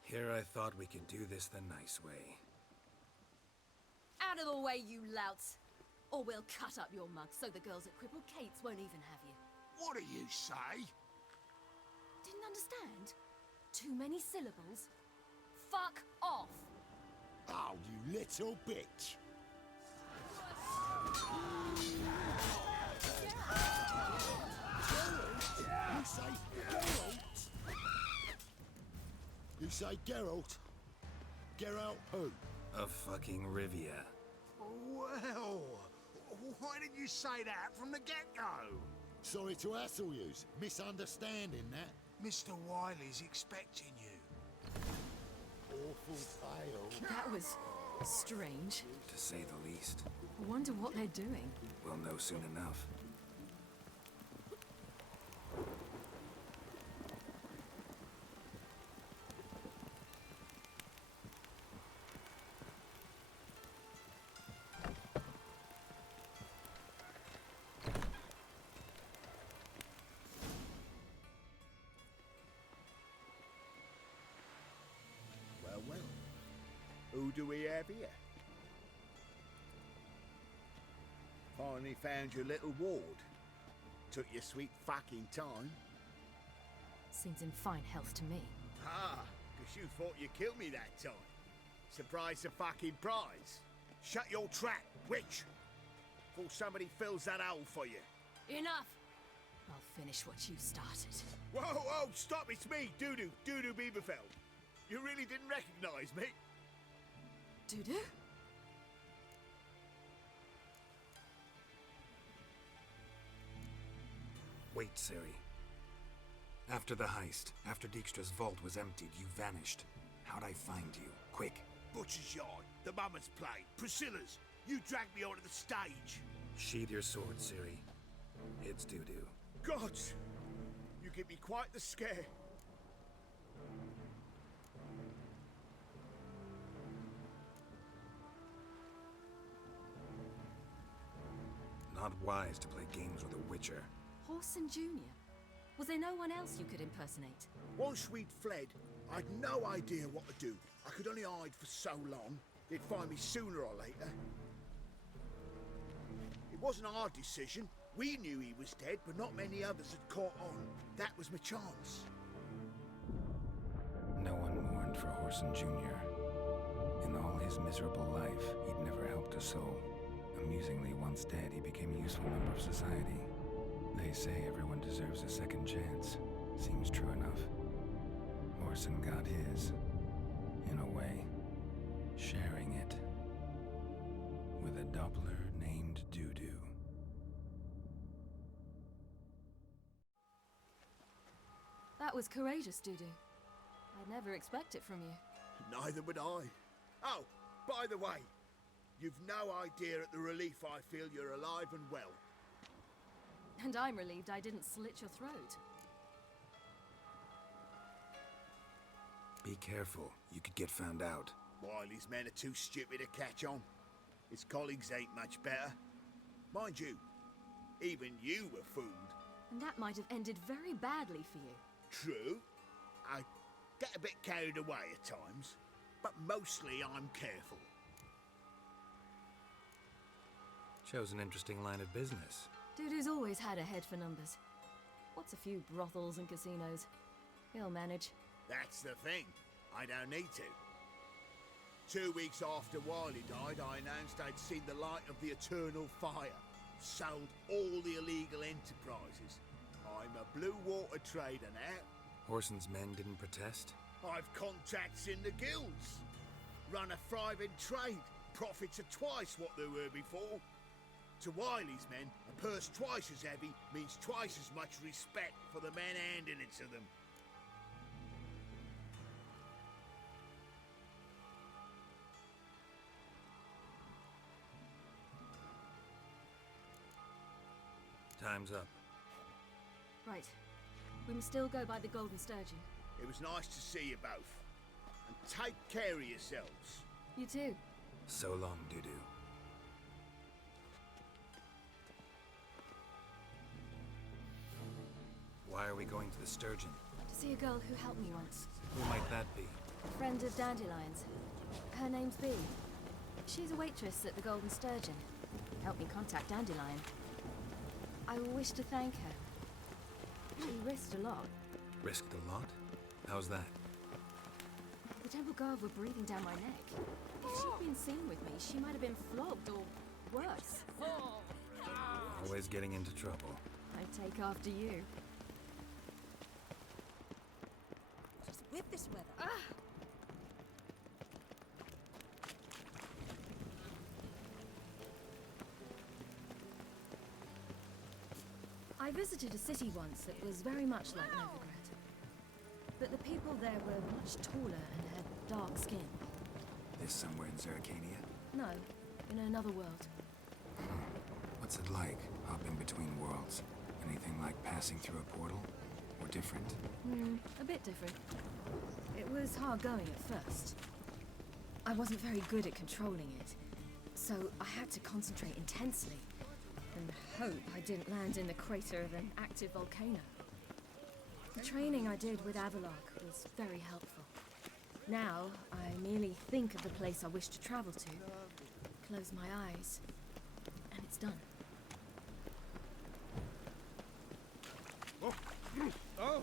Here I thought we could do this the nice way. Out of the way, you louts! Or we'll cut up your mug so the girls at Crippled Kate's won't even have you. What do you say? Didn't understand? Too many syllables? Fuck off! Oh, you little bitch! You say Geralt? You say Geralt? Geralt who? Of fucking Rivia. Well, why didn't you say that from the get-go? Sorry to hassle yous. Misunderstanding that. Mr. Wiley's expecting you. Awful fail. That was strange. To say the least. I wonder what they're doing. We'll know soon enough. Well. Who do we have here? Finally found your little ward. Took your sweet fucking time. Seems in fine health to me. Ah, because you thought you killed me that time. Surprise the fucking prize. Shut your trap, witch. Before somebody fills that hole for you. Enough! I'll finish what you started. Whoa, stop, it's me, Dudu Bieberfeld. You really didn't recognize me? Dudu? Wait, Ciri. After the heist, after Dijkstra's vault was emptied, you vanished. How'd I find you? Quick. Butcher's Yard, the Mummer's Plate, Priscilla's. You dragged me onto the stage. Sheathe your sword, Ciri. It's Dudu. Gods! You give me quite the scare. Not wise to play games with a witcher. Horson Jr. Was there no one else you could impersonate? Once we'd fled, I'd no idea what to do. I could only hide for so long. They'd find me sooner or later. It wasn't our decision. We knew he was dead, but not many others had caught on. That was my chance. No one mourned for Horson Jr. In all his miserable life, he'd never helped a soul. Amusingly, once dead, he became a useful member of society. They say everyone deserves a second chance. Seems true enough. Horson got his, in a way, sharing it with a Doppler named Dudu. That was courageous, Dudu. I'd never expect it from you. Neither would I. Oh, by the way, you've no idea at the relief I feel you're alive and well. And I'm relieved I didn't slit your throat. Be careful. You could get found out. Wiley's men are too stupid to catch on. His colleagues ain't much better. Mind you, even you were fooled. And that might have ended very badly for you. True. I get a bit carried away at times, but mostly I'm careful. Shows an interesting line of business. Dude who's always had a head for numbers. What's a few brothels and casinos? He'll manage. That's the thing. I don't need to. 2 weeks after Wiley died, I announced I'd seen the light of the eternal fire. Sold all the illegal enterprises. I'm a blue water trader now. Horson's men didn't protest? I've contacts in the guilds. Run a thriving trade. Profits are twice what they were before. To Wiley's men, a purse twice as heavy means twice as much respect for the men handing it to them. Time's up. Right. We must still go by the Golden Sturgeon. It was nice to see you both. And take care of yourselves. You too. So long, Dudu. Why are we going to the Sturgeon? To see a girl who helped me once. Who might that be? A friend of Dandelion's. Her name's Bee. She's a waitress at the Golden Sturgeon. Helped me contact Dandelion. I wish to thank her. She risked a lot. Risked a lot? How's that? The Temple Guard were breathing down my neck. If she'd been seen with me, she might have been flogged or worse. Always getting into trouble. I take after you. Just with this weather. I visited a city once that was very much like Novigrad. But the people there were much taller and had dark skin. This somewhere in Zeracania? No, in another world. What's it like, hopping between worlds? Anything like passing through a portal? Or different? A bit different. It was hard going at first. I wasn't very good at controlling it, so I had to concentrate intensely. And hope I didn't land in the crater of an active volcano. The training I did with Avalok was very helpful. Now, I merely think of the place I wish to travel to, close my eyes, and it's done. Oh!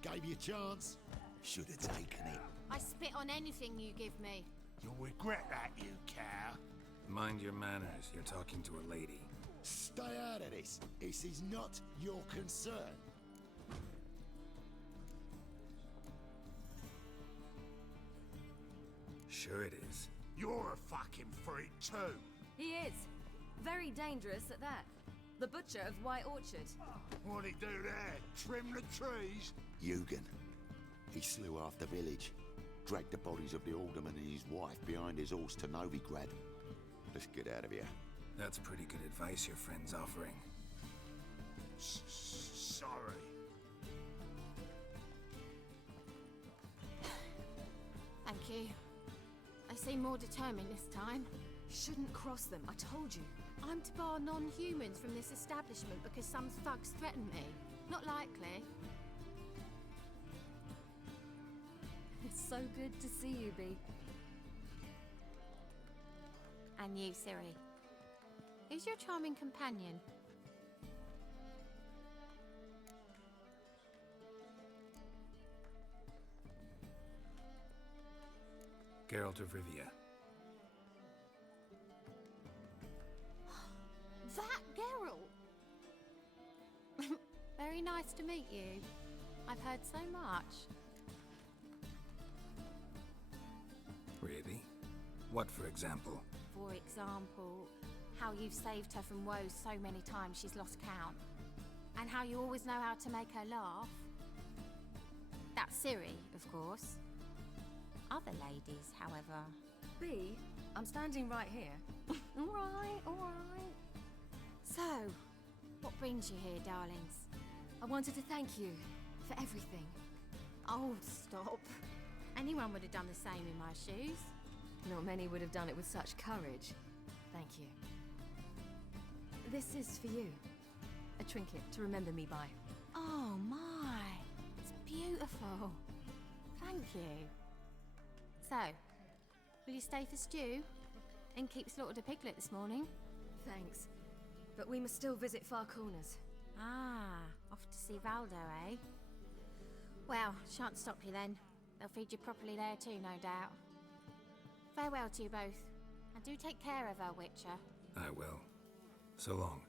Gave you a chance. Should have taken it. I spit on anything you give me. You'll regret that, you cow. Mind your manners. You're talking to a lady. Stay out of this. This is not your concern. Sure it is. You're a fucking freak too. He is. Very dangerous at that. The butcher of White Orchard. What'd he do there? Trim the trees? Eugen. He slew half the village. Dragged the bodies of the alderman and his wife behind his horse to Novigrad. Let's get out of here. That's pretty good advice your friend's offering. Sorry. Thank you. They seem more determined this time. Shouldn't cross them, I told you. I'm to bar non-humans from this establishment because some thugs threaten me. Not likely. It's so good to see you, Bee. And you, Ciri. Who's your charming companion? Geralt of Rivia. That Geralt! Very nice to meet you. I've heard so much. Really? What, for example? For example, how you've saved her from woes so many times she's lost count, and how you always know how to make her laugh. That's Ciri, of course. Other ladies, however... B, I'm standing right here. Alright. So, what brings you here, darlings? I wanted to thank you for everything. Oh, stop. Anyone would have done the same in my shoes. Not many would have done it with such courage. Thank you. This is for you. A trinket to remember me by. Oh my, it's beautiful. Thank you. So, will you stay for stew? And keep slaughtered a piglet this morning? Thanks. But we must still visit Far Corners. Ah, off to see Valdo, eh? Well, shan't stop you then. They'll feed you properly there too, no doubt. Farewell to you both. And do take care of her, Witcher. I will. So long.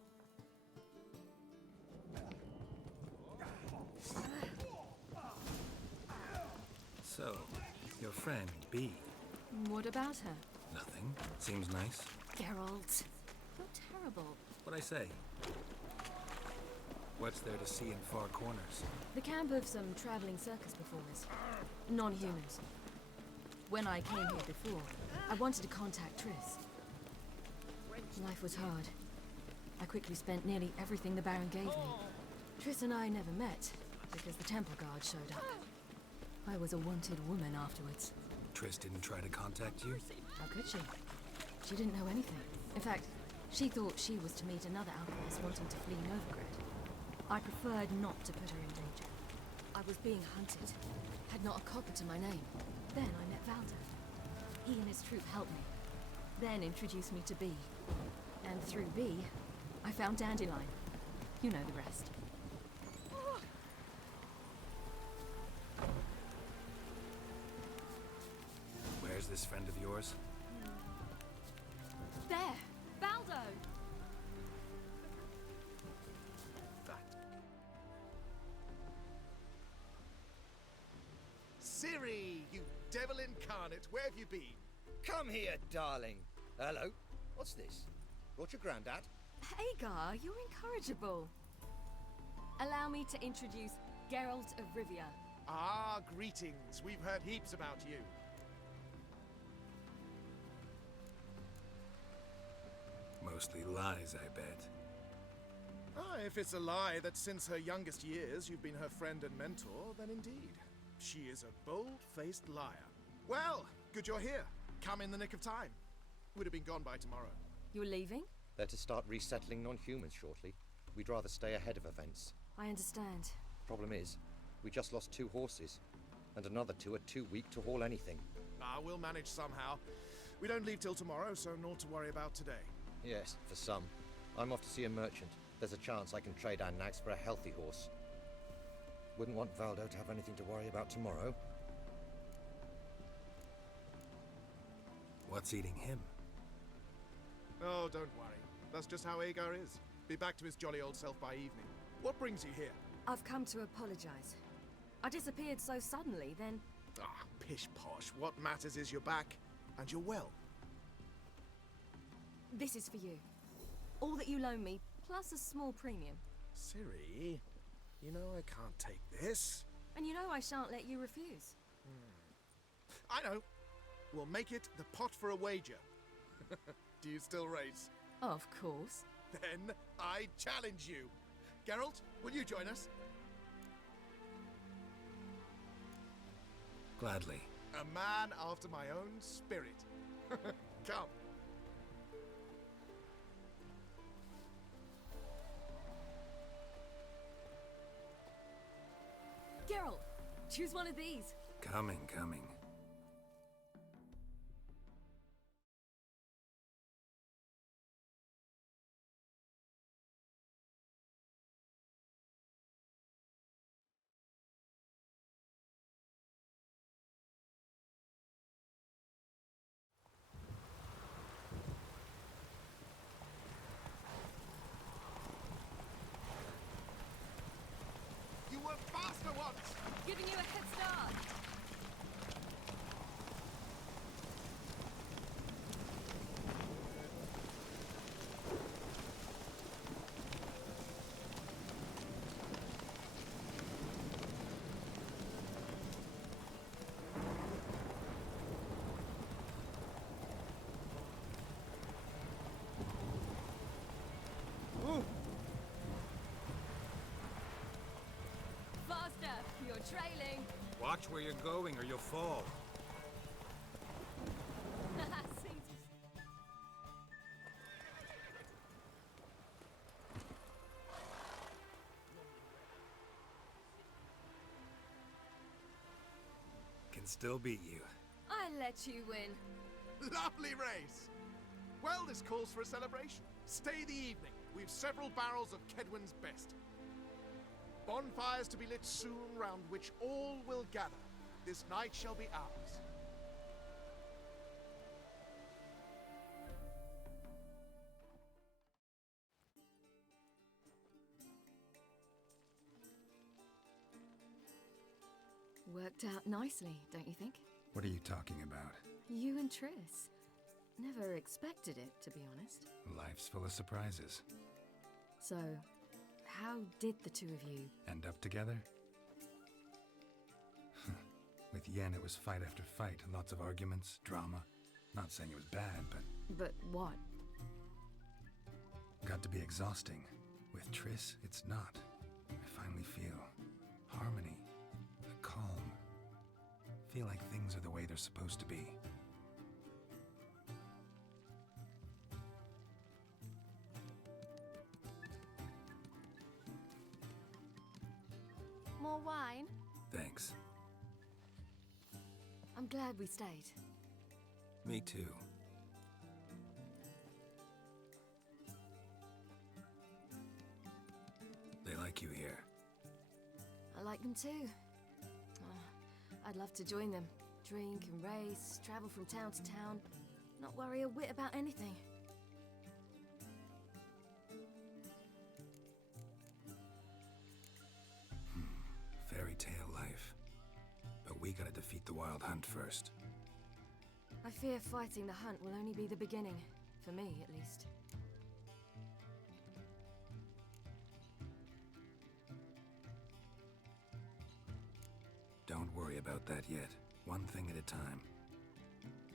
So, your friend, B. What about her? Nothing. Seems nice. Geralt. You're terrible. What'd I say? What's there to see in Far Corners? The camp of some traveling circus performers. Non-humans. When I came here before, I wanted to contact Triss. Life was hard. I quickly spent nearly everything the Baron gave me. Triss and I never met, because the Temple Guard showed up. I was a wanted woman afterwards. Triss didn't try to contact you? How could she? She didn't know anything. In fact, she thought she was to meet another outcast wanting to flee Novigrad. I preferred not to put her in danger. I was being hunted, had not a copper to my name. Then I met Valdo. He and his troop helped me, then introduced me to B. And through B, I found Dandelion. You know the rest. Where's this friend of yours? There! Valdo! Ciri, you devil incarnate, where have you been? Come here, darling. Hello. What's this? Brought your granddad? Hagar, you're incorrigible. Allow me to introduce Geralt of Rivia. Ah, greetings. We've heard heaps about you. Mostly lies, I bet. Ah, if it's a lie that since her youngest years you've been her friend and mentor, then indeed. She is a bold-faced liar. Well, good you're here. Come in the nick of time. Would have been gone by tomorrow. You're leaving? They're to start resettling non-humans shortly. We'd rather stay ahead of events. I understand. Problem is, we just lost 2 horses. And another 2 are too weak to haul anything. Ah, we'll manage somehow. We don't leave till tomorrow, so naught to worry about today. Yes, for some. I'm off to see a merchant. There's a chance I can trade our nags for a healthy horse. Wouldn't want Valdo to have anything to worry about tomorrow. What's eating him? Oh, don't worry. That's just how Agar is. Be back to his jolly old self by evening. What brings you here? I've come to apologize. I disappeared so suddenly, then... Ah, pish-posh. What matters is you're back, and you're well. This is for you. All that you loan me, plus a small premium. Ciri, you know I can't take this. And you know I shan't let you refuse. I know. We'll make it the pot for a wager. Do you still race? Of course. Then I challenge you. Geralt, will you join us? Gladly. A man after my own spirit. Come. Geralt, choose one of these. Coming. You were faster once! Giving you a head start. trailing. Watch where you're going or you'll fall. Can still beat you. I let you win. Lovely race! Well, this calls for a celebration. Stay the evening. We've several barrels of Kedwin's best. Bonfires to be lit soon, round which all will gather. This night shall be ours. Worked out nicely, don't you think? What are you talking about? You and Triss. Never expected it, to be honest. Life's full of surprises. So, how did the two of you... End up together? With Yen, it was fight after fight. Lots of arguments, drama. Not saying it was bad, but... But what? Got to be exhausting. With Triss, it's not. I finally feel harmony, a calm. Feel like things are the way they're supposed to be. More wine? Thanks. I'm glad we stayed. Me too. They like you here. I like them too. I'd love to join them. Drink and race, travel from town to town. Not worry a whit about anything. Fairy tale life. But we gotta defeat the Wild Hunt first. I fear fighting the hunt will only be the beginning. For me, at least. Don't worry about that yet. One thing at a time.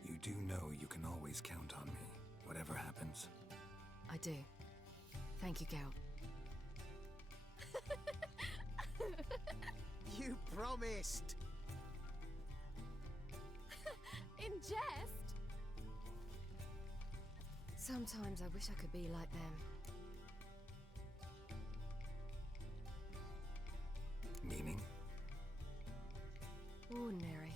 You do know you can always count on me, whatever happens. I do. Thank you, Geralt. You promised! In jest? Sometimes I wish I could be like them. Meaning? Ordinary.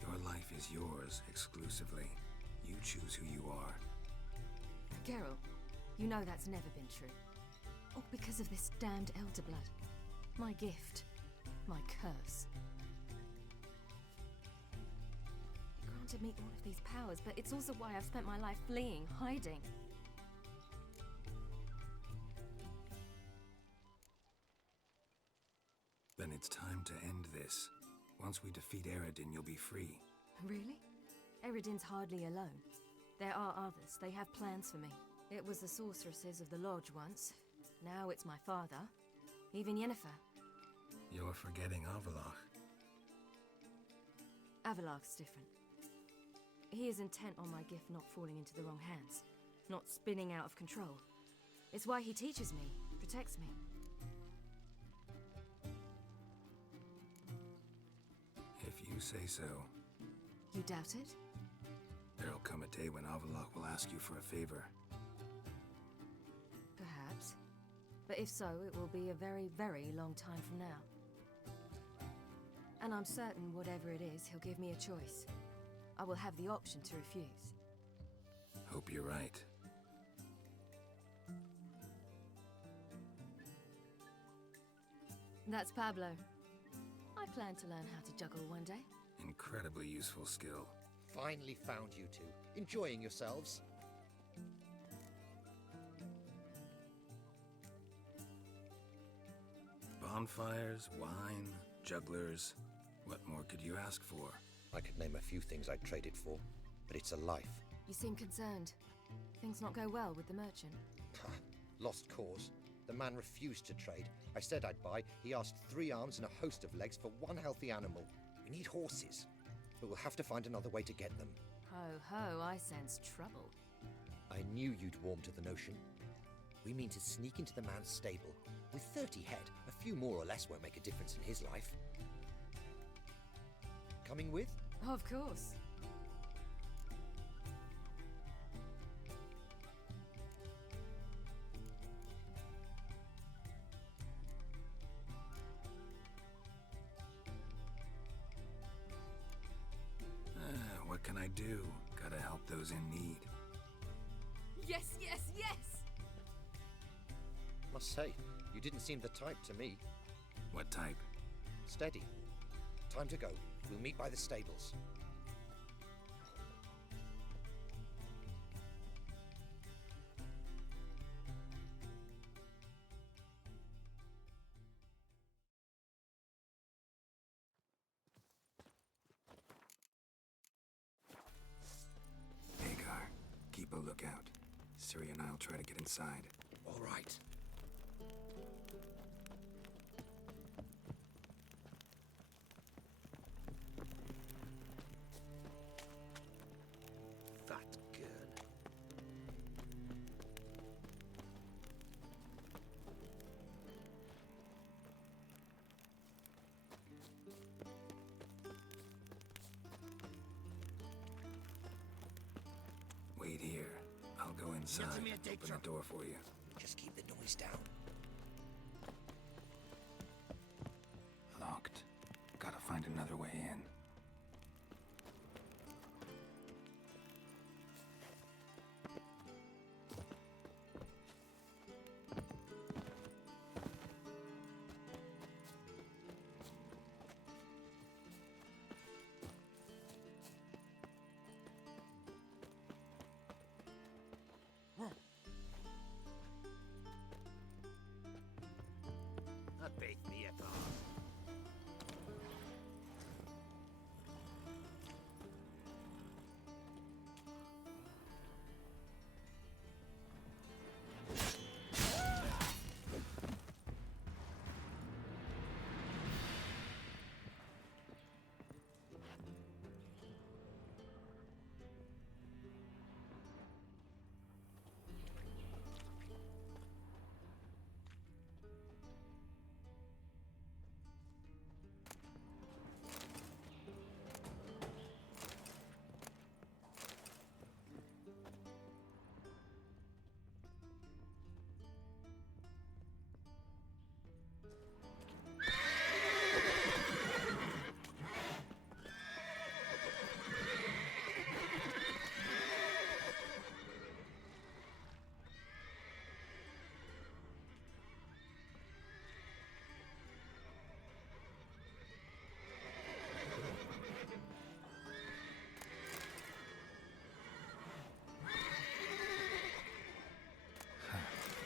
Your life is yours exclusively. You choose who you are. Geralt, you know that's never been true. All because of this damned Elder Blood. My gift. My curse. It granted me all of these powers, but it's also why I've spent my life fleeing, hiding. Then it's time to end this. Once we defeat Eredin, you'll be free. Really? Eredin's hardly alone. There are others. They have plans for me. It was the sorceresses of the Lodge once. Now it's my father. Even Yennefer. You're forgetting Avalach. Avalach's different. He is intent on my gift not falling into the wrong hands. Not spinning out of control. It's why he teaches me, protects me. If you say so. You doubt it? There'll come a day when Avalach will ask you for a favor. Perhaps. But if so, it will be a very, very long time from now. And I'm certain whatever it is, he'll give me a choice. I will have the option to refuse. Hope you're right. That's Pablo. I plan to learn how to juggle one day. Incredibly useful skill. Finally found you two. Enjoying yourselves? Bonfires, wine, jugglers. What more could you ask for? I could name a few things I'd trade it for, but it's a life. You seem concerned. Things not go well with the merchant? Lost cause. The man refused to trade. I said I'd buy. He asked 3 arms and a host of legs for 1 healthy animal. We need horses, but we'll have to find another way to get them. Ho ho, I sense trouble. I knew you'd warm to the notion. We mean to sneak into the man's stable. With 30 head, a few more or less won't make a difference in his life. Coming with? Of course. What can I do? Gotta help those in need. Yes, yes, yes! Must say, you didn't seem the type to me. What type? Steady. Time to go. We'll meet by the stables. Hagar, keep a lookout. Ciri and I'll try to get inside. All right. That girl. Wait here. I'll go inside. Open the door for you. Just keep the noise down. Locked. Gotta find another way in. That beat me apart.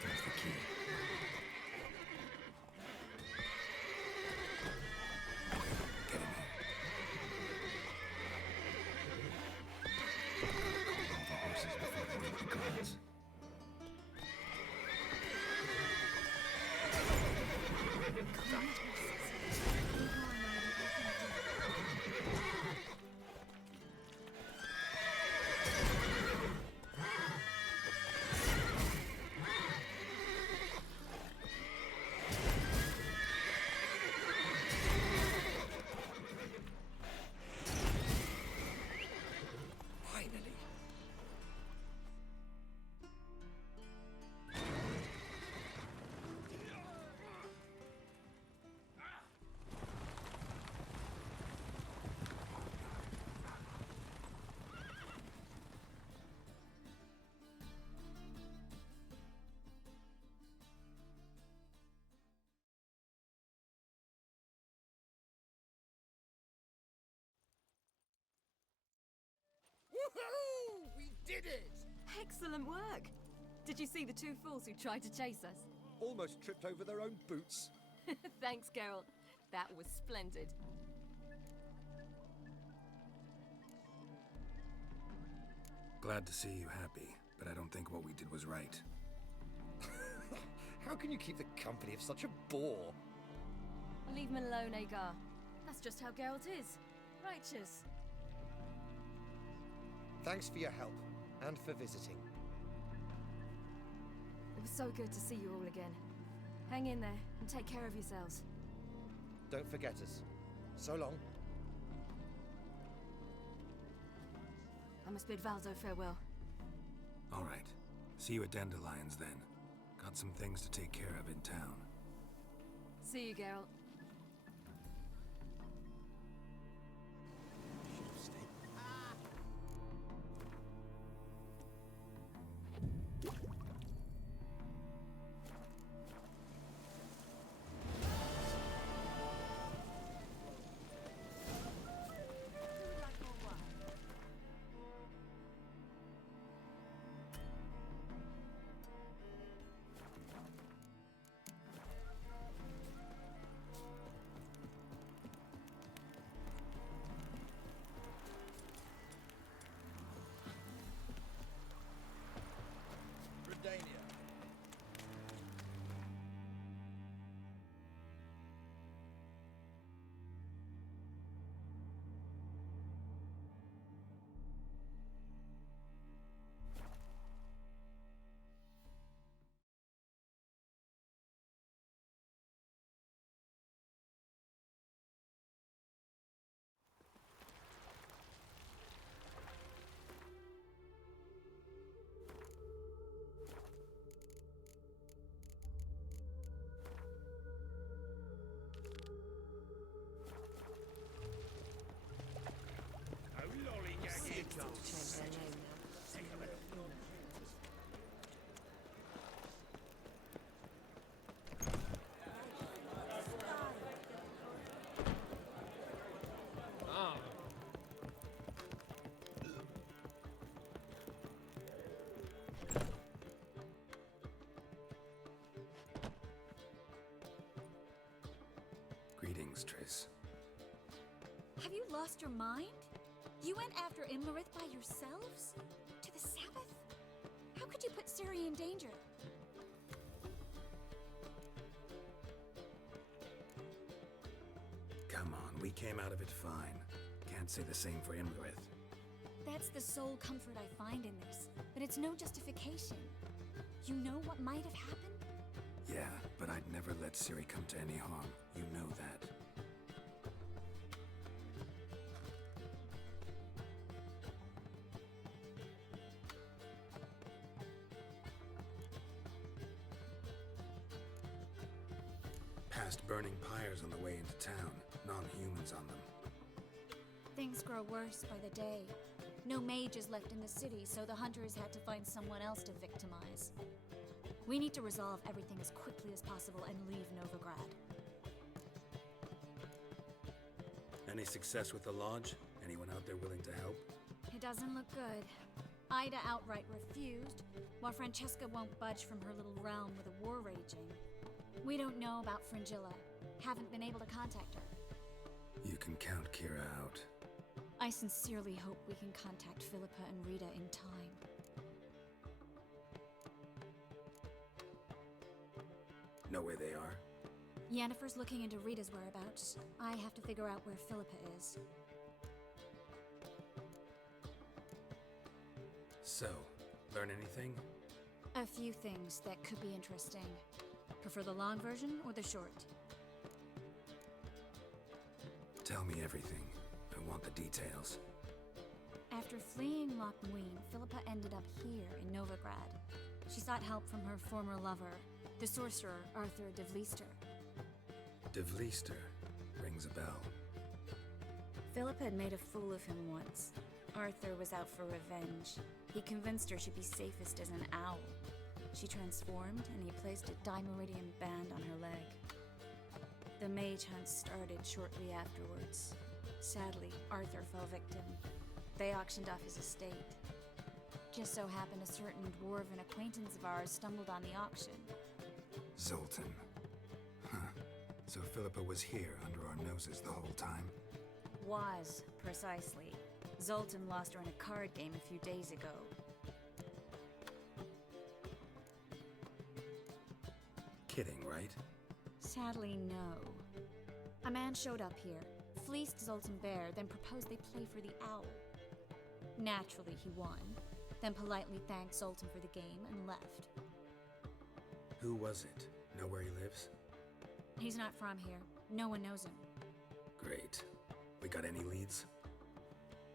There's the key. Get in here. Call the horses before they leave the guards. Finally. Woohoo! We did it! Excellent work! Did you see the two fools who tried to chase us? Almost tripped over their own boots. Thanks, Geralt. That was splendid. Glad to see you happy, but I don't think what we did was right. How can you keep the company of such a bore? Leave him alone, Agar. That's just how Geralt is. Righteous. Thanks for your help, and for visiting. was so good to see you all again. Hang in there and take care of yourselves. Don't forget us. So long. I must bid Valdo farewell. All right. See you at Dandelions then. Got some things to take care of in town. See you, Geralt. Greetings, Triss. Have you lost your mind? You went after Imlerith by yourselves? To the Sabbath? How could you put Ciri in danger? Come on, we came out of it fine. Can't say the same for Imlerith. That's the sole comfort I find in this, but it's no justification. You know what might have happened? Yeah, but I'd never let Ciri come to any harm. You know that. Past burning pyres on the way into town. Non-humans on them. Things grow worse by the day. No mages left in the city, so the hunters had to find someone else to victimize. We need to resolve everything as quickly as possible and leave Novigrad. Any success with the lodge? Anyone out there willing to help? It doesn't look good. Ida outright refused, while Francesca won't budge from her little realm with a war raging. We don't know about Fringilla. Haven't been able to contact her. You can count Kira out. I sincerely hope we can contact Philippa and Rita in time. Know where they are? Yennefer's looking into Rita's whereabouts. I have to figure out where Philippa is. So, learn anything? A few things that could be interesting. Prefer the long version or the short? Tell me everything. I want the details. After fleeing Loch Muin, Philippa ended up here in Novigrad. She sought help from her former lover, the sorcerer Arthur de Vlister. De Vlister rings a bell. Philippa had made a fool of him once. Arthur was out for revenge. He convinced her she'd be safest as an owl. She transformed, and he placed a Dimeridian band on her leg. The mage hunt started shortly afterwards. Sadly, Arthur fell victim. They auctioned off his estate. Just so happened a certain dwarven acquaintance of ours stumbled on the auction. Zoltan. Huh. So Philippa was here under our noses the whole time? Was, precisely. Zoltan lost her in a card game a few days ago. Kidding, right? Sadly, no. A man showed up here, fleeced Zoltan bare, then proposed they play for the owl. Naturally, he won, then politely thanked Zoltan for the game and left. Who was it? Know where he lives? He's not from here. No one knows him. Great. We got any leads?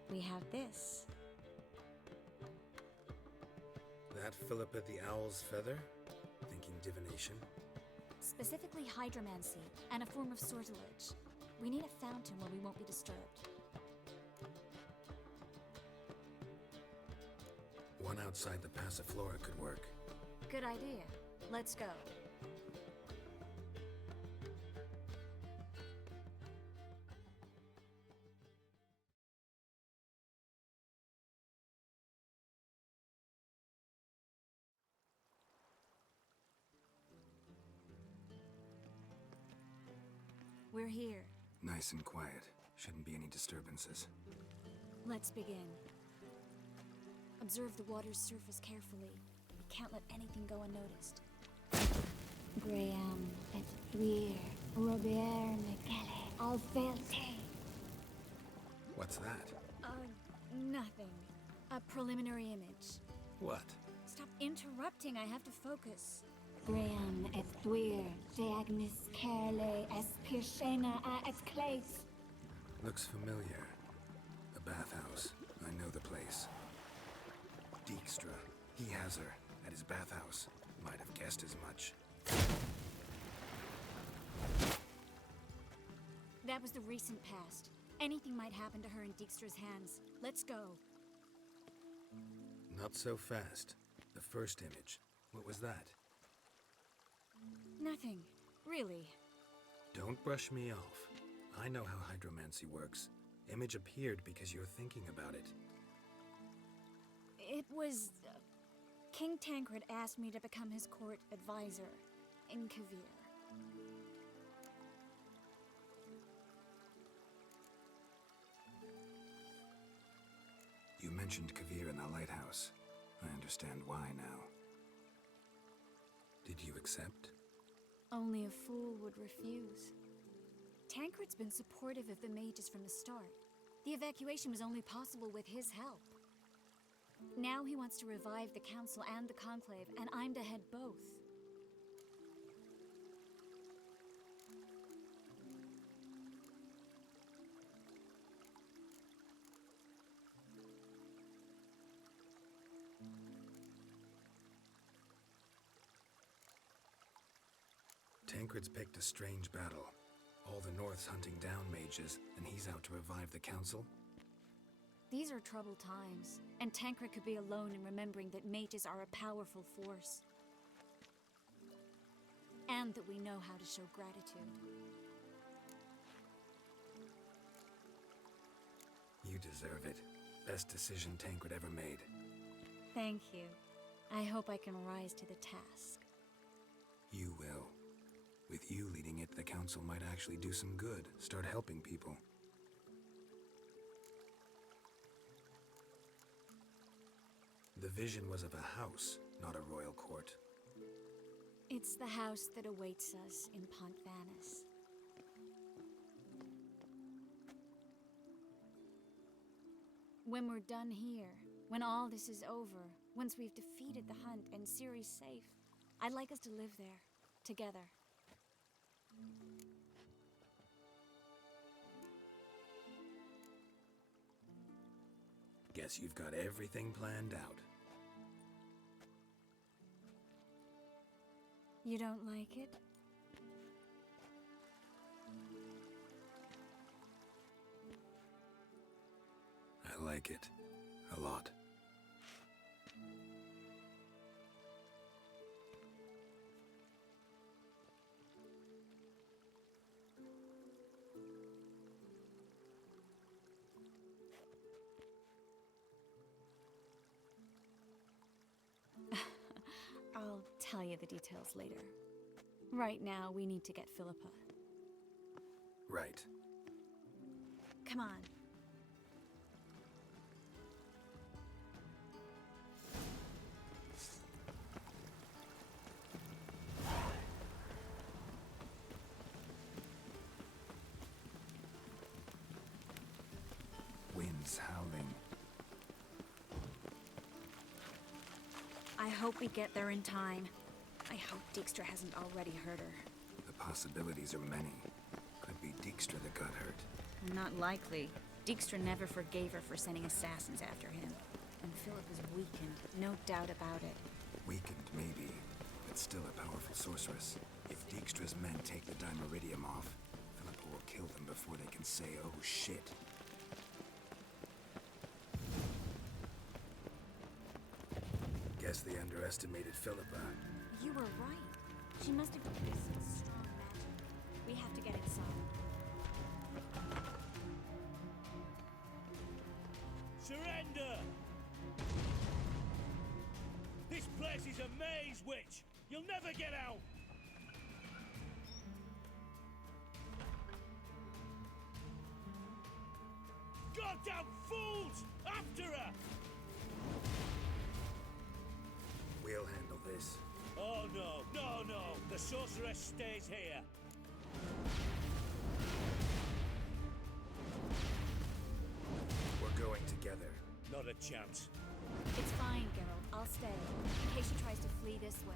We have this. That Philippa the Owl's feather? Thinking divination? Specifically hydromancy, and a form of sortilege. We need a fountain where we won't be disturbed. One outside the Passiflora could work. Good idea. Let's go. We're here. Nice and quiet. Shouldn't be any disturbances. Let's begin. Observe the water's surface carefully. We can't let anything go unnoticed. Graham, et thuir, Robert Mcgele, Alfelte. What's that? Nothing. A preliminary image. What? Stop interrupting, I have to focus. Graham, et thuir, de agnis kerle, es pirshena a et clates. Looks familiar. A bathhouse. I know the place. Dijkstra. He has her at his bathhouse. Might have guessed as much. That was the recent past. Anything might happen to her in Dijkstra's hands. Let's go. Not so fast. The first image. What was that? Nothing. Really. Don't brush me off. I know how hydromancy works. Image appeared because you're thinking about it. It was... King Tancred asked me to become his court advisor in Kavir. You mentioned Kavir in the lighthouse. I understand why now. Did you accept? Only a fool would refuse. Tancred's been supportive of the mages from the start. The evacuation was only possible with his help. Now he wants to revive the Council and the Conclave, and I'm to head both. Tancred's picked a strange battle. All the North's hunting down mages, and he's out to revive the Council? These are troubled times, and Tancred could be alone in remembering that mages are a powerful force. And that we know how to show gratitude. You deserve it. Best decision Tancred ever made. Thank you. I hope I can rise to the task. You will. With you leading it, the Council might actually do some good, start helping people. The vision was of a house, not a royal court. It's the house that awaits us in Pont Vanis. When we're done here, when all this is over, once we've defeated the hunt and Ciri's safe, I'd like us to live there, together. Guess you've got everything planned out. You don't like it? I like it. A lot. I'll tell you the details later. Right now, we need to get Philippa. Right. Come on. Wind's howling. I hope we get there in time. I hope Dijkstra hasn't already hurt her. The possibilities are many. Could be Dijkstra that got hurt. Not likely. Dijkstra never forgave her for sending assassins after him. And Philip is weakened, no doubt about it. Weakened, maybe, but still a powerful sorceress. If Dijkstra's men take the Dimeridium off, Philippa will kill them before they can say, oh shit. Guess they underestimated Philippa. You were right. She must have used some strong magic. We have to get inside. Surrender! This place is a maze, witch! You'll never get out! Goddamn fools! After her! We'll handle this. Oh no, no, no! The sorceress stays here! We're going together. Not a chance. It's fine, Geralt. I'll stay, in case she tries to flee this way.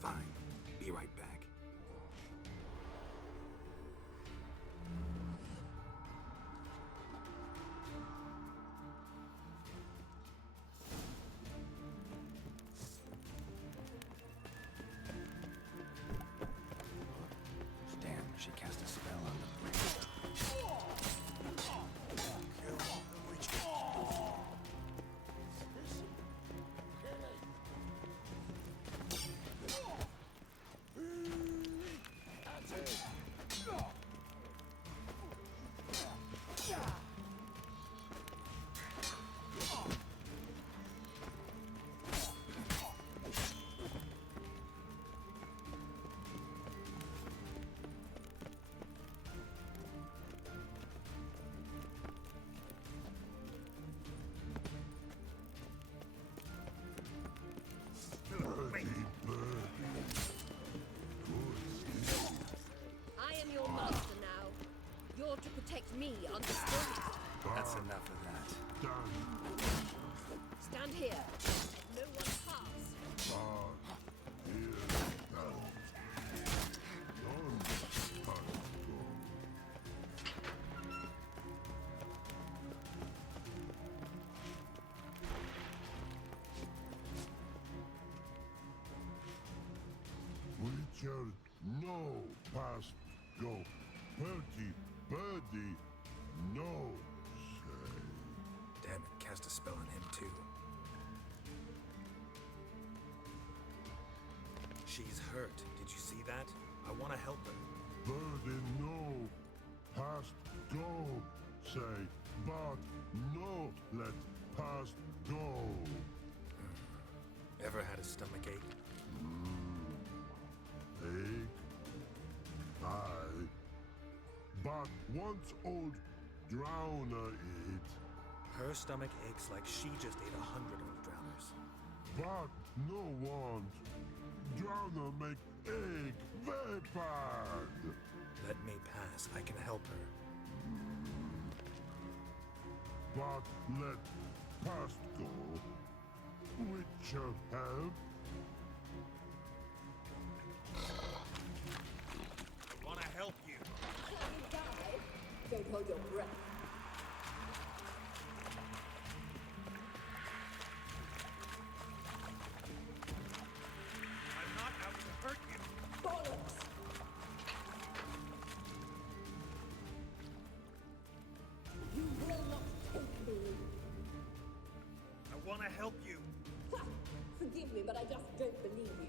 Fine. Be right back. Damn, she cast a spell on the priest. I am your master now. You're to protect me, understood? That's enough of that. Stand here. Let no one pass. Richard, no past go. Bertie, birdie, no say. Damn it, cast a spell on him too. She's hurt. Did you see that? I want to help her. Birdie, no past go say, but no let past go. Ever had a stomach ache? Ache? Aye. But once old drowner eat. Her stomach aches like she just ate 100 old drowners. But no want. Drowner make egg very bad. Let me pass. I can help her. But let past go. Richard help. I want to help you. Don't hold your breath. I'm not out to hurt you. Bollocks! You will not take me. I want to help you. Ha! Forgive me, but I just don't believe you.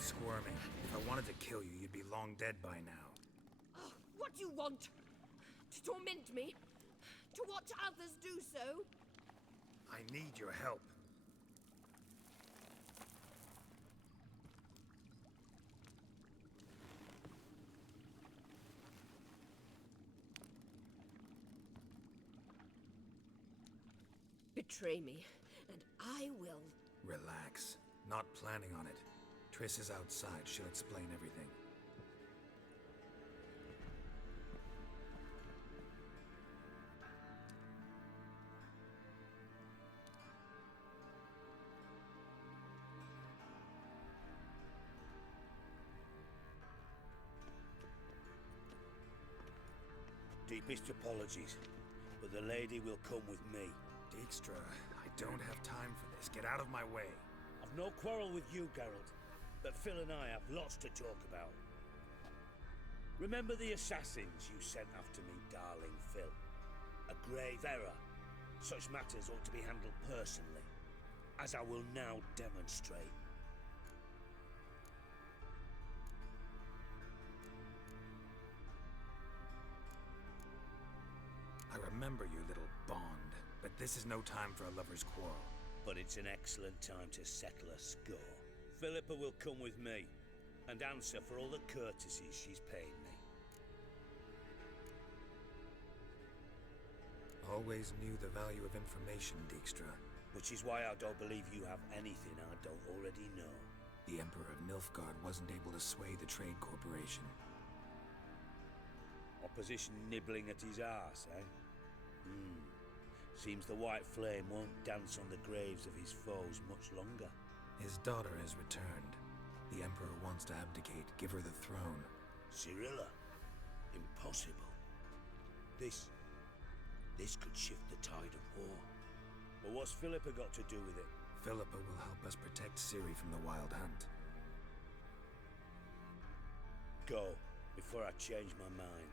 squirming. If I wanted to kill you, you'd be long dead by now. Oh, what do you want? To torment me? To watch others do so? I need your help. Betray me, and I will. Relax. Not planning on it. Triss is outside. She'll explain everything. Deepest apologies, but the lady will come with me. Dijkstra, I don't have time for this. Get out of my way. I've no quarrel with you, Geralt, but Phil and I have lots to talk about. Remember the assassins you sent after me, darling Phil? A grave error. Such matters ought to be handled personally, as I will now demonstrate. I remember your little bond, but this is no time for a lover's quarrel. But it's an excellent time to settle a score. Philippa will come with me, and answer for all the courtesies she's paid me. Always knew the value of information, Dijkstra. Which is why I don't believe you have anything I don't already know. The Emperor of Nilfgaard wasn't able to sway the Trade Corporation. Opposition nibbling at his arse, eh? Seems the White Flame won't dance on the graves of his foes much longer. His daughter has returned. The Emperor wants to abdicate, give her the throne. Cirilla? Impossible. This could shift the tide of war. But what's Philippa got to do with it? Philippa will help us protect Ciri from the Wild Hunt. Go, before I change my mind.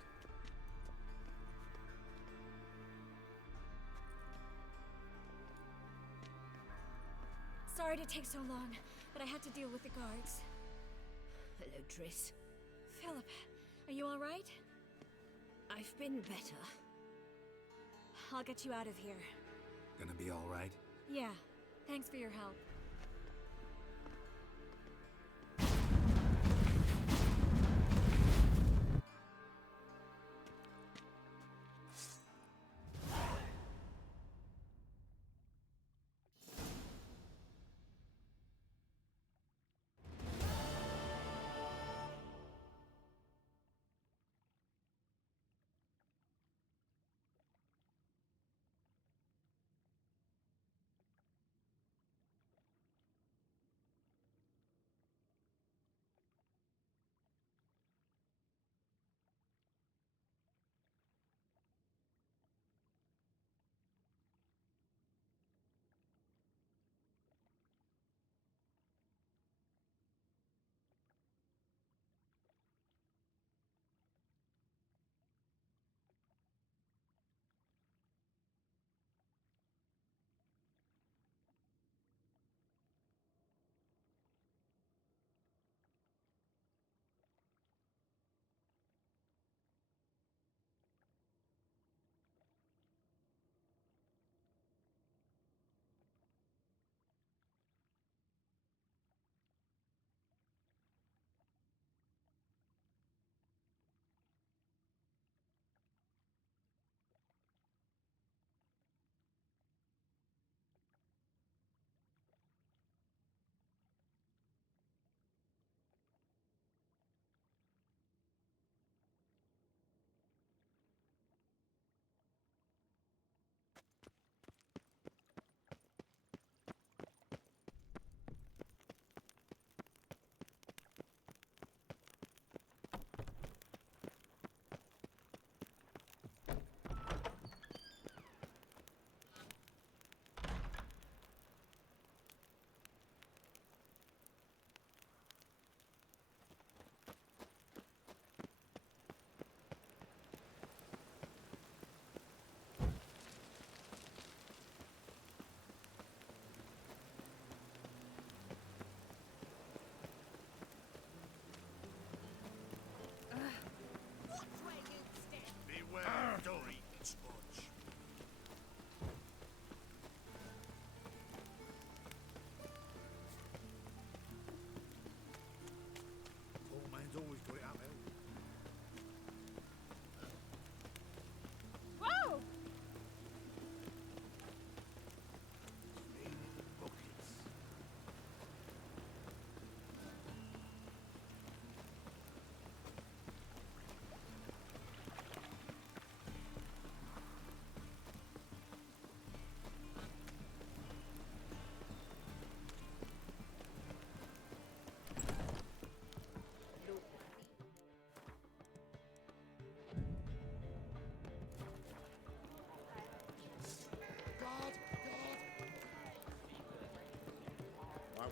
Sorry to take so long, but I had to deal with the guards. Hello, Triss. Philip, are you all right? I've been better. I'll get you out of here. Gonna be all right? Yeah, thanks for your help.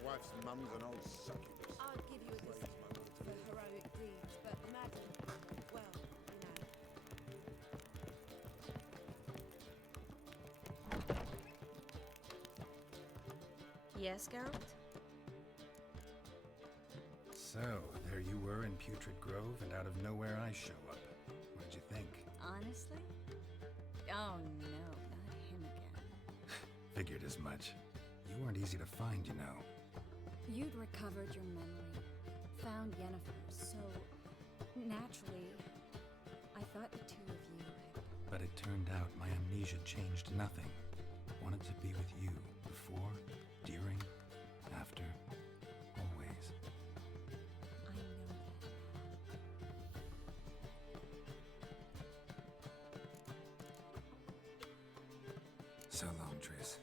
wife's mum's an old succubus. I'd give you a discount for heroic deeds, but madam, well, you know. Yes, Geralt? So, there you were in Putrid Grove, and out of nowhere I show up. What did you think? Honestly? Oh no, not him again. Figured as much. You weren't easy to find, you know. You'd recovered your memory, found Yennefer, so naturally, I thought the two of you had... But it turned out my amnesia changed nothing. Wanted to be with you, before, during, after, always. I know that. So long, Triss.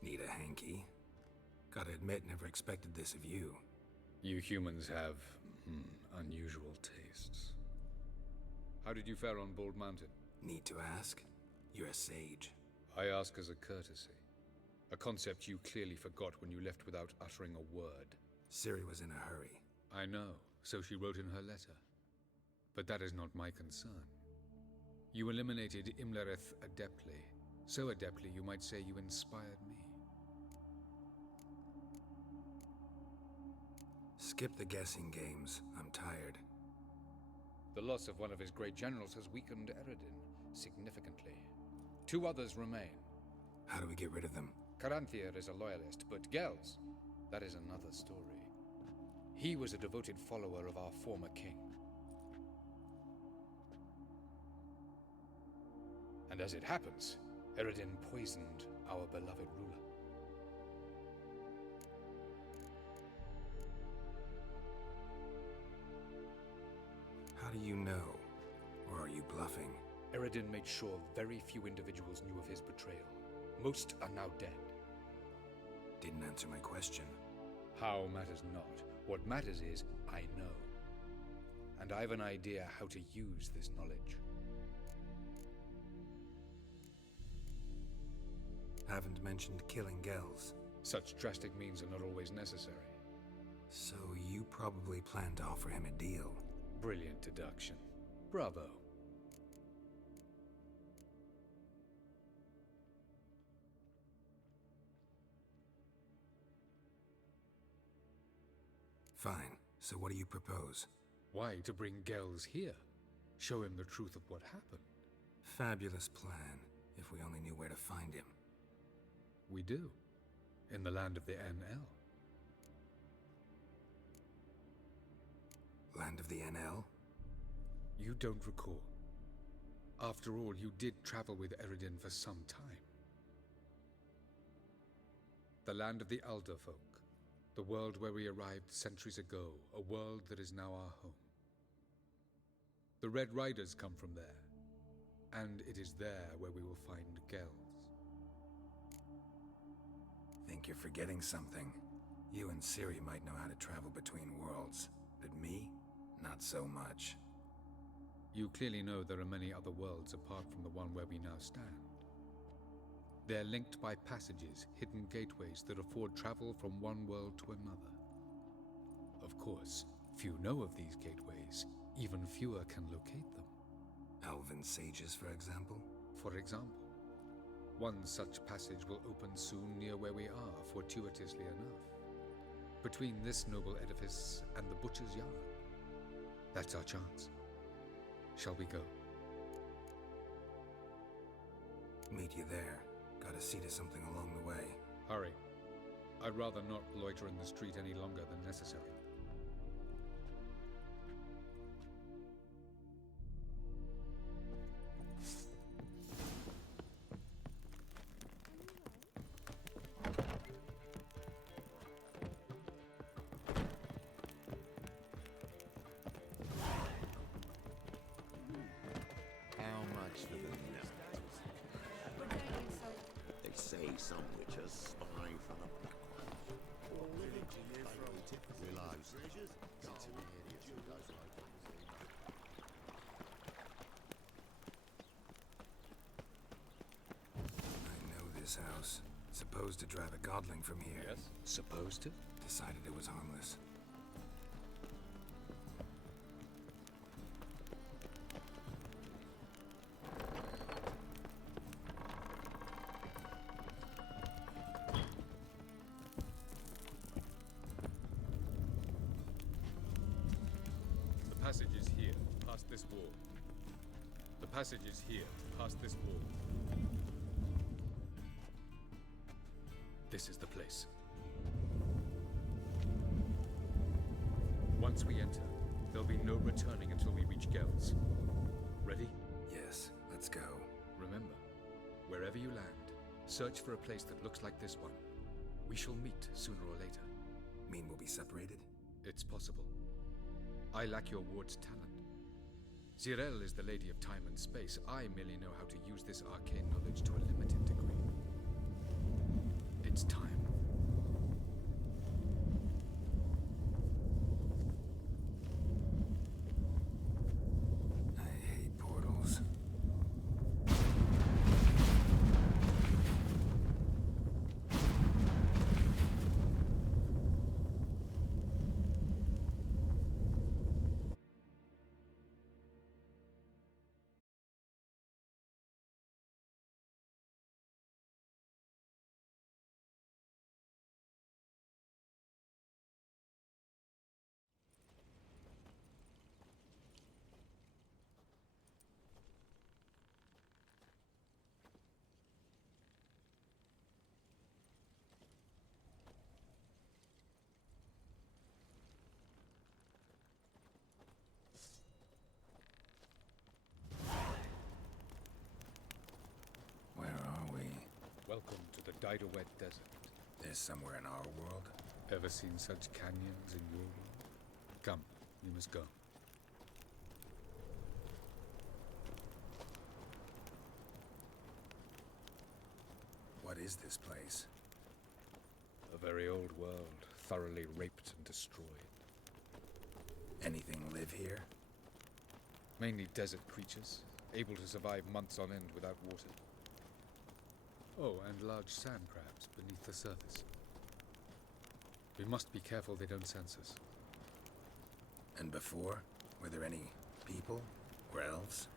Need a hanky? Gotta admit, never expected this of you. You humans have, unusual tastes. How did you fare on Bald Mountain? Need to ask? You're a sage. I ask as a courtesy. A concept you clearly forgot when you left without uttering a word. Ciri was in a hurry. I know, so she wrote in her letter. But that is not my concern. You eliminated Imlerith adeptly. So adeptly you might say you inspired me. Skip the guessing games. I'm tired. The loss of one of his great generals has weakened Eredin significantly. 2 others remain. How do we get rid of them? Caranthir is a loyalist, but Gels, that is another story. He was a devoted follower of our former king. And as it happens, Eredin poisoned our beloved ruler. How do you know? Or are you bluffing? Eredin made sure very few individuals knew of his betrayal. Most are now dead. Didn't answer my question. How matters not. What matters is, I know. And I've an idea how to use this knowledge. Haven't mentioned killing Gels. Such drastic means are not always necessary. So you probably plan to offer him a deal. Brilliant deduction. Bravo. Fine. So what do you propose? Why, to bring Gels here. Show him the truth of what happened. Fabulous plan, if we only knew where to find him. We do. In the land of the NL. Land of the NL? You don't recall. After all, you did travel with Eredin for some time. The land of the Alderfolk. The world where we arrived centuries ago. A world that is now our home. The Red Riders come from there. And it is there where we will find Gels. Think you're forgetting something. You and Ciri might know how to travel between worlds, but me? Not so much. You clearly know there are many other worlds apart from the one where we now stand. They're linked by passages, hidden gateways that afford travel from one world to another. Of course, few know of these gateways. Even fewer can locate them. Elven sages, for example? For example. One such passage will open soon near where we are, fortuitously enough. Between this noble edifice and the butcher's yard. That's our chance. Shall we go? Meet you there. Gotta see to something along the way. Hurry. I'd rather not loiter in the street any longer than necessary. much for them now. They say some witches spy from the back. Realize I know this house. Supposed to drive a godling from here. Yes? Supposed to? Decided it was harmless. The passage is here, past this wall. The passage is here, past this wall. This is the place. Once we enter, there'll be no returning until we reach Gel's. Ready? Yes, let's go. Remember, wherever you land, search for a place that looks like this one. We shall meet sooner or later. Mean we'll be separated? It's possible. I lack your ward's talent. Zirel is the lady of time and space. I merely know how to use this arcane knowledge to a limited degree. It's time. I hate portals. Welcome to the Didowet Desert. This somewhere in our world? Ever seen such canyons in your world? Come, you must go. What is this place? A very old world, thoroughly raped and destroyed. Anything live here? Mainly desert creatures, able to survive months on end without water. Oh, and large sand crabs beneath the surface. We must be careful they don't sense us. And before? Were there any people? Or elves?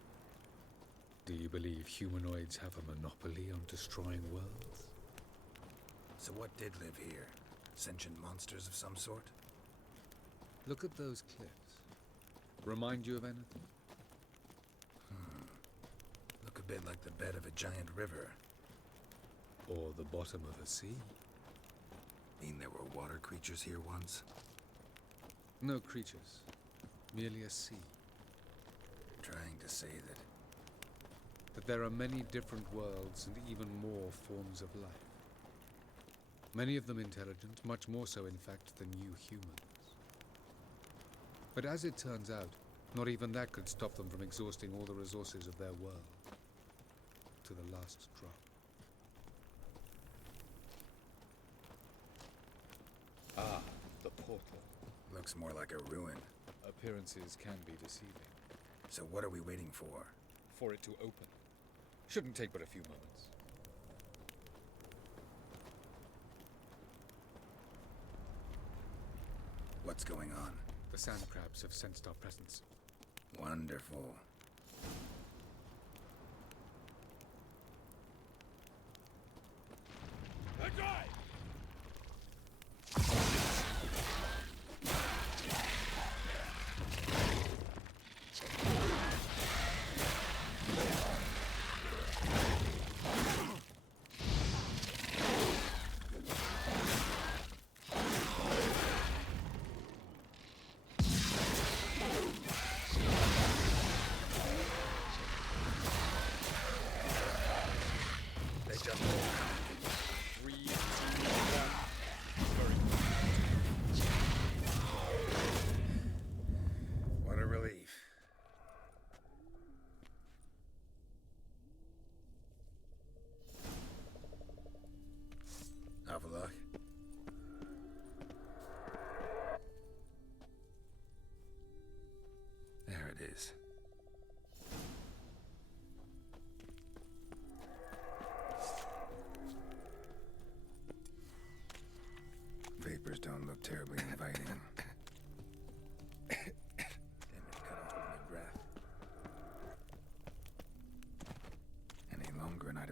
Do you believe humanoids have a monopoly on destroying worlds? So what did live here? Sentient monsters of some sort? Look at those cliffs. Remind you of anything? Look a bit like the bed of a giant river. Or the bottom of a sea. Mean there were water creatures here once? No creatures. Merely a sea. Trying to say that there are many different worlds and even more forms of life. Many of them intelligent, much more so in fact than you humans. But as it turns out, not even that could stop them from exhausting all the resources of their world. To the last drop. Ah, the portal. Looks more like a ruin. Appearances can be deceiving. So what are we waiting for? For it to open. Shouldn't take but a few moments. What's going on? The sand crabs have sensed our presence. Wonderful.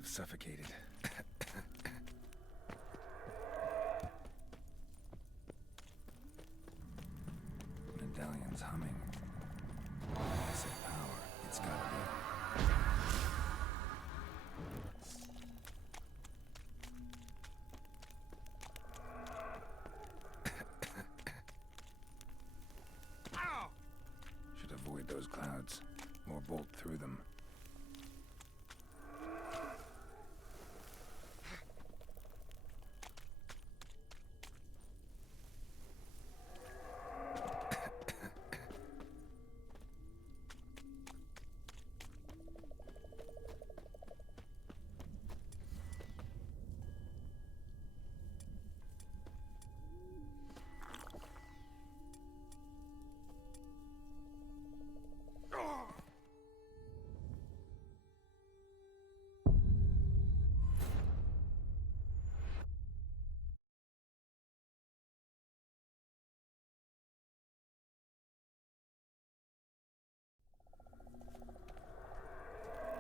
suffocated. Medallion's humming. Massive power. It's gotta be. Should avoid those clouds, or bolt through them.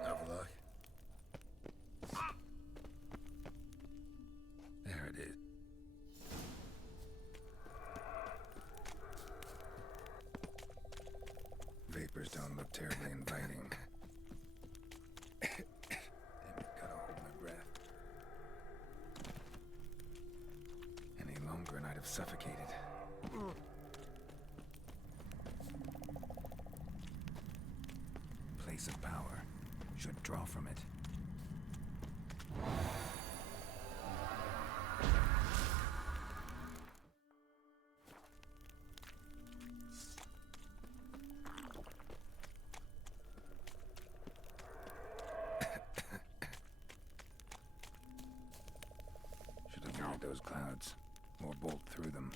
Have a look. There it is. Vapors don't look terribly inviting. Damn it, gotta hold my breath. Any longer and I'd have suffocated. Place of power. Should draw from it. Should avoid those clouds, or bolt through them.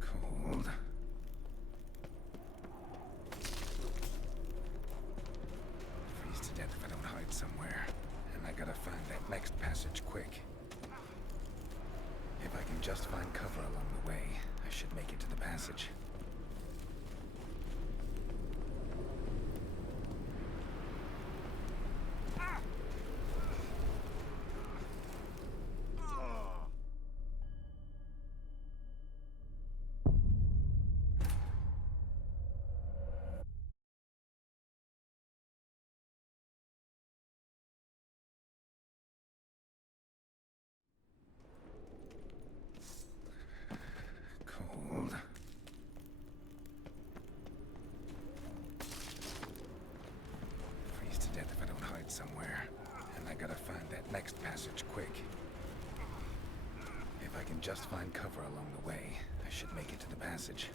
Cold. Freeze to death if I don't hide somewhere. And I gotta find that next passage quick. If I can just find cover along the way, I should make it to the passage. Cold. Freeze to death if I don't hide somewhere. And I gotta find that next passage quick. If I can just find cover along the way, I should make it to the passage.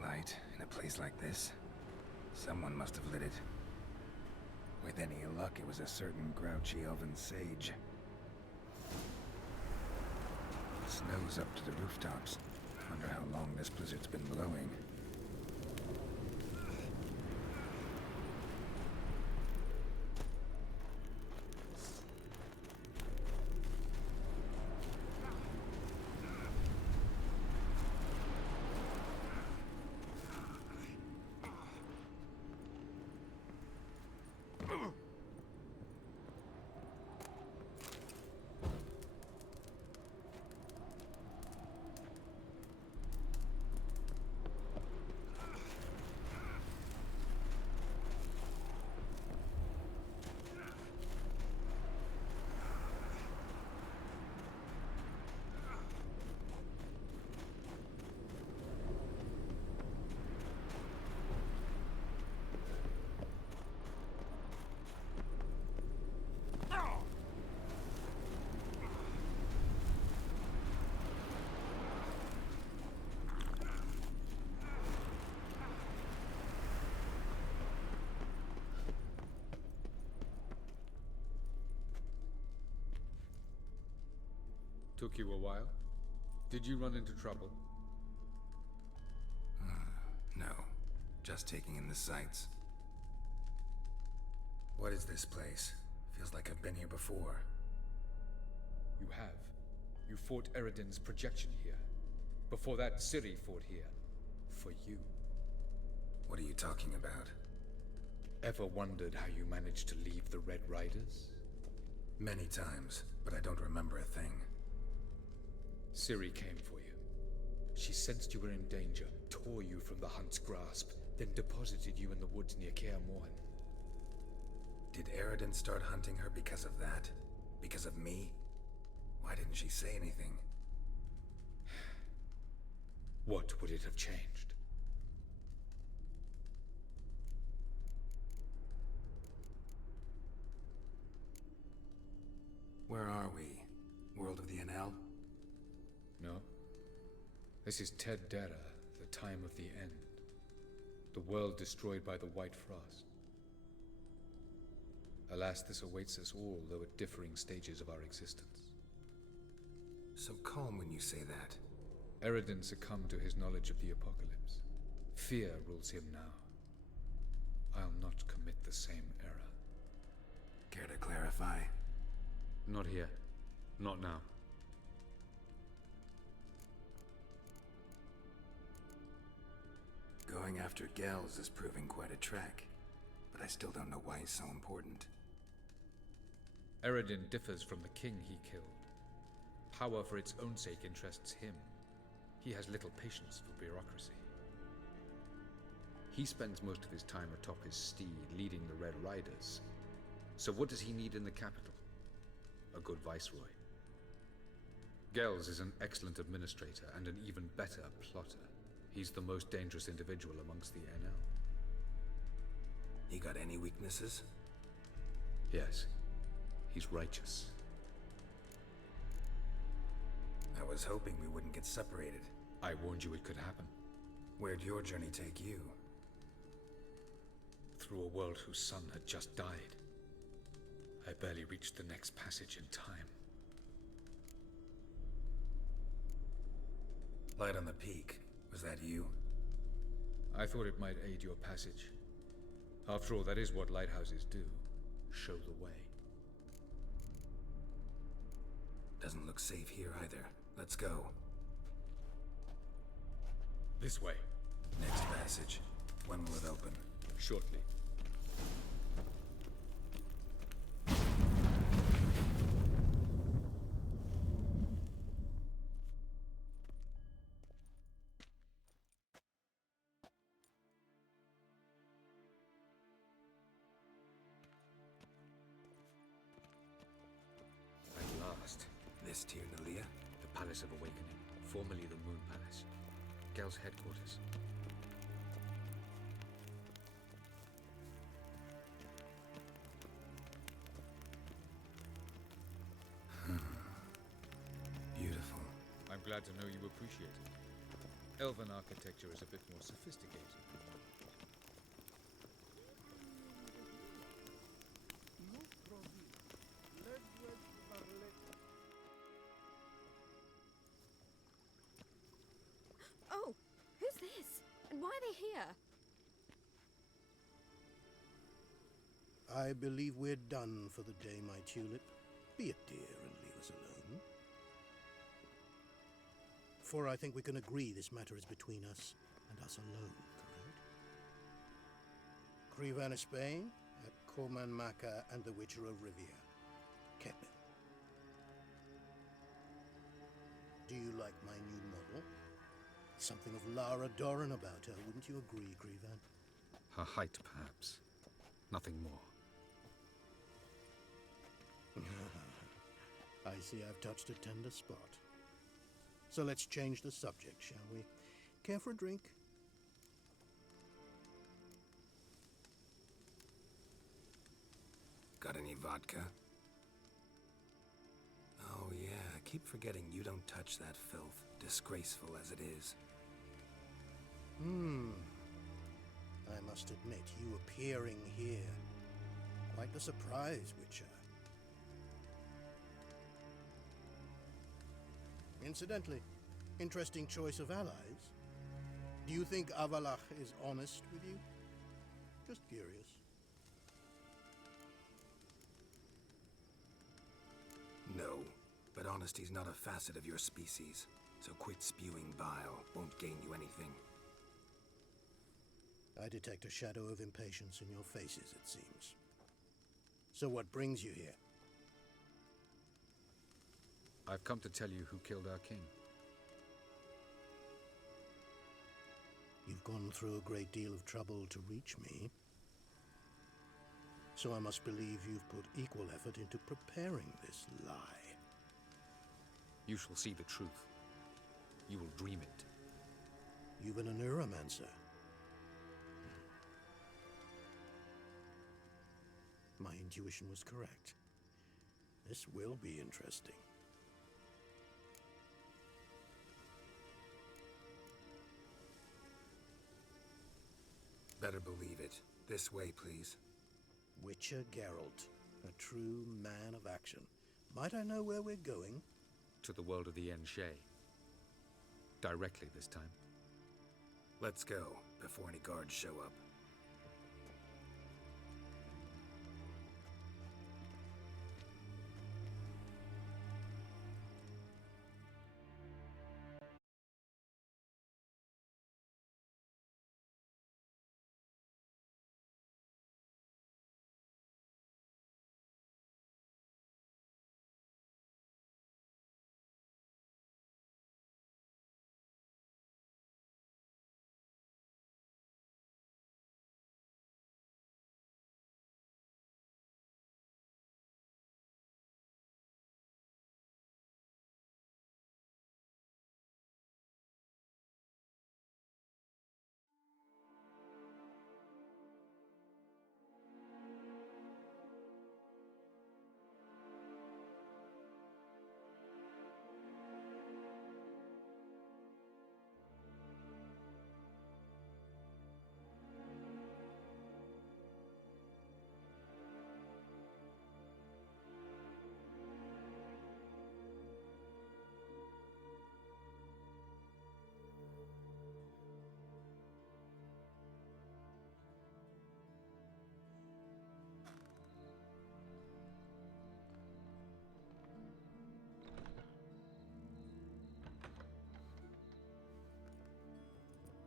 Light in a place like this? Someone must have lit it. With any luck, it was a certain grouchy elven sage. Snow's up to the rooftops. Wonder how long this blizzard's been blowing. Took you a while? Did you run into trouble? No. Just taking in the sights. What is this place? Feels like I've been here before. You have. You fought Eredin's projection here. Before that, Ciri fought here. For you. What are you talking about? Ever wondered how you managed to leave the Red Riders? Many times, but I don't remember a thing. Ciri came for you. She sensed you were in danger, tore you from the Hunt's grasp, then deposited you in the woods near Kaer Morhen. Did Eredin start hunting her because of that? Because of me? Why didn't she say anything? What would it have changed? Where are we? World of the NL? No. This is Ted Dera, the time of the end. The world destroyed by the White Frost. Alas, this awaits us all, though at differing stages of our existence. So calm when you say that. Eredin succumbed to his knowledge of the apocalypse. Fear rules him now. I'll not commit the same error. Care to clarify? Not here. Not now. Going after Gels is proving quite a trek, but I still don't know why he's so important. Eredin differs from the king he killed. Power for its own sake interests him. He has little patience for bureaucracy. He spends most of his time atop his steed, leading the Red Riders. So what does he need in the capital? A good viceroy. Gels is an excellent administrator and an even better plotter. He's the most dangerous individual amongst the NL. He got any weaknesses? Yes. He's righteous. I was hoping we wouldn't get separated. I warned you it could happen. Where'd your journey take you? Through a world whose son had just died. I barely reached the next passage in time. Light on the peak. Was that you? I thought it might aid your passage. After all, that is what lighthouses do. Show the way. Doesn't look safe here either. Let's go. This way. Next passage. When will it open? Shortly. This Tyr Nalia? The Palace of Awakening, formerly the Moon Palace. Gel's headquarters. Beautiful. I'm glad to know you appreciate it. Elven architecture is a bit more sophisticated. Oh, who's this? And why are they here? I believe we're done for the day, my tulip. Be a dear and leave us alone. For I think we can agree this matter is between us and us alone, correct? Krivan Spain, at Korman Maka and the Witcher of Rivia. Kepin. Do you like my new model? Something of Lara Doran about her, wouldn't you agree, Krivan? Her height, perhaps. Nothing more. I see I've touched a tender spot. So let's change the subject, shall we? Care for a drink? Got any vodka? Oh yeah, I keep forgetting you don't touch that filth, disgraceful as it is. I must admit, you appearing here, quite the surprise, Witcher. Incidentally, interesting choice of allies. Do you think Avalach is honest with you? Just curious. No, but honesty's not a facet of your species, so quit spewing bile. Won't gain you anything. I detect a shadow of impatience in your faces, it seems. So what brings you here? I've come to tell you who killed our king. You've gone through a great deal of trouble to reach me. So I must believe you've put equal effort into preparing this lie. You shall see the truth. You will dream it. You've been a neuromancer. My intuition was correct. This will be interesting. Better believe it. This way, please. Witcher Geralt, a true man of action. Might I know where we're going? To the world of the Enshe. Directly this time. Let's go, before any guards show up.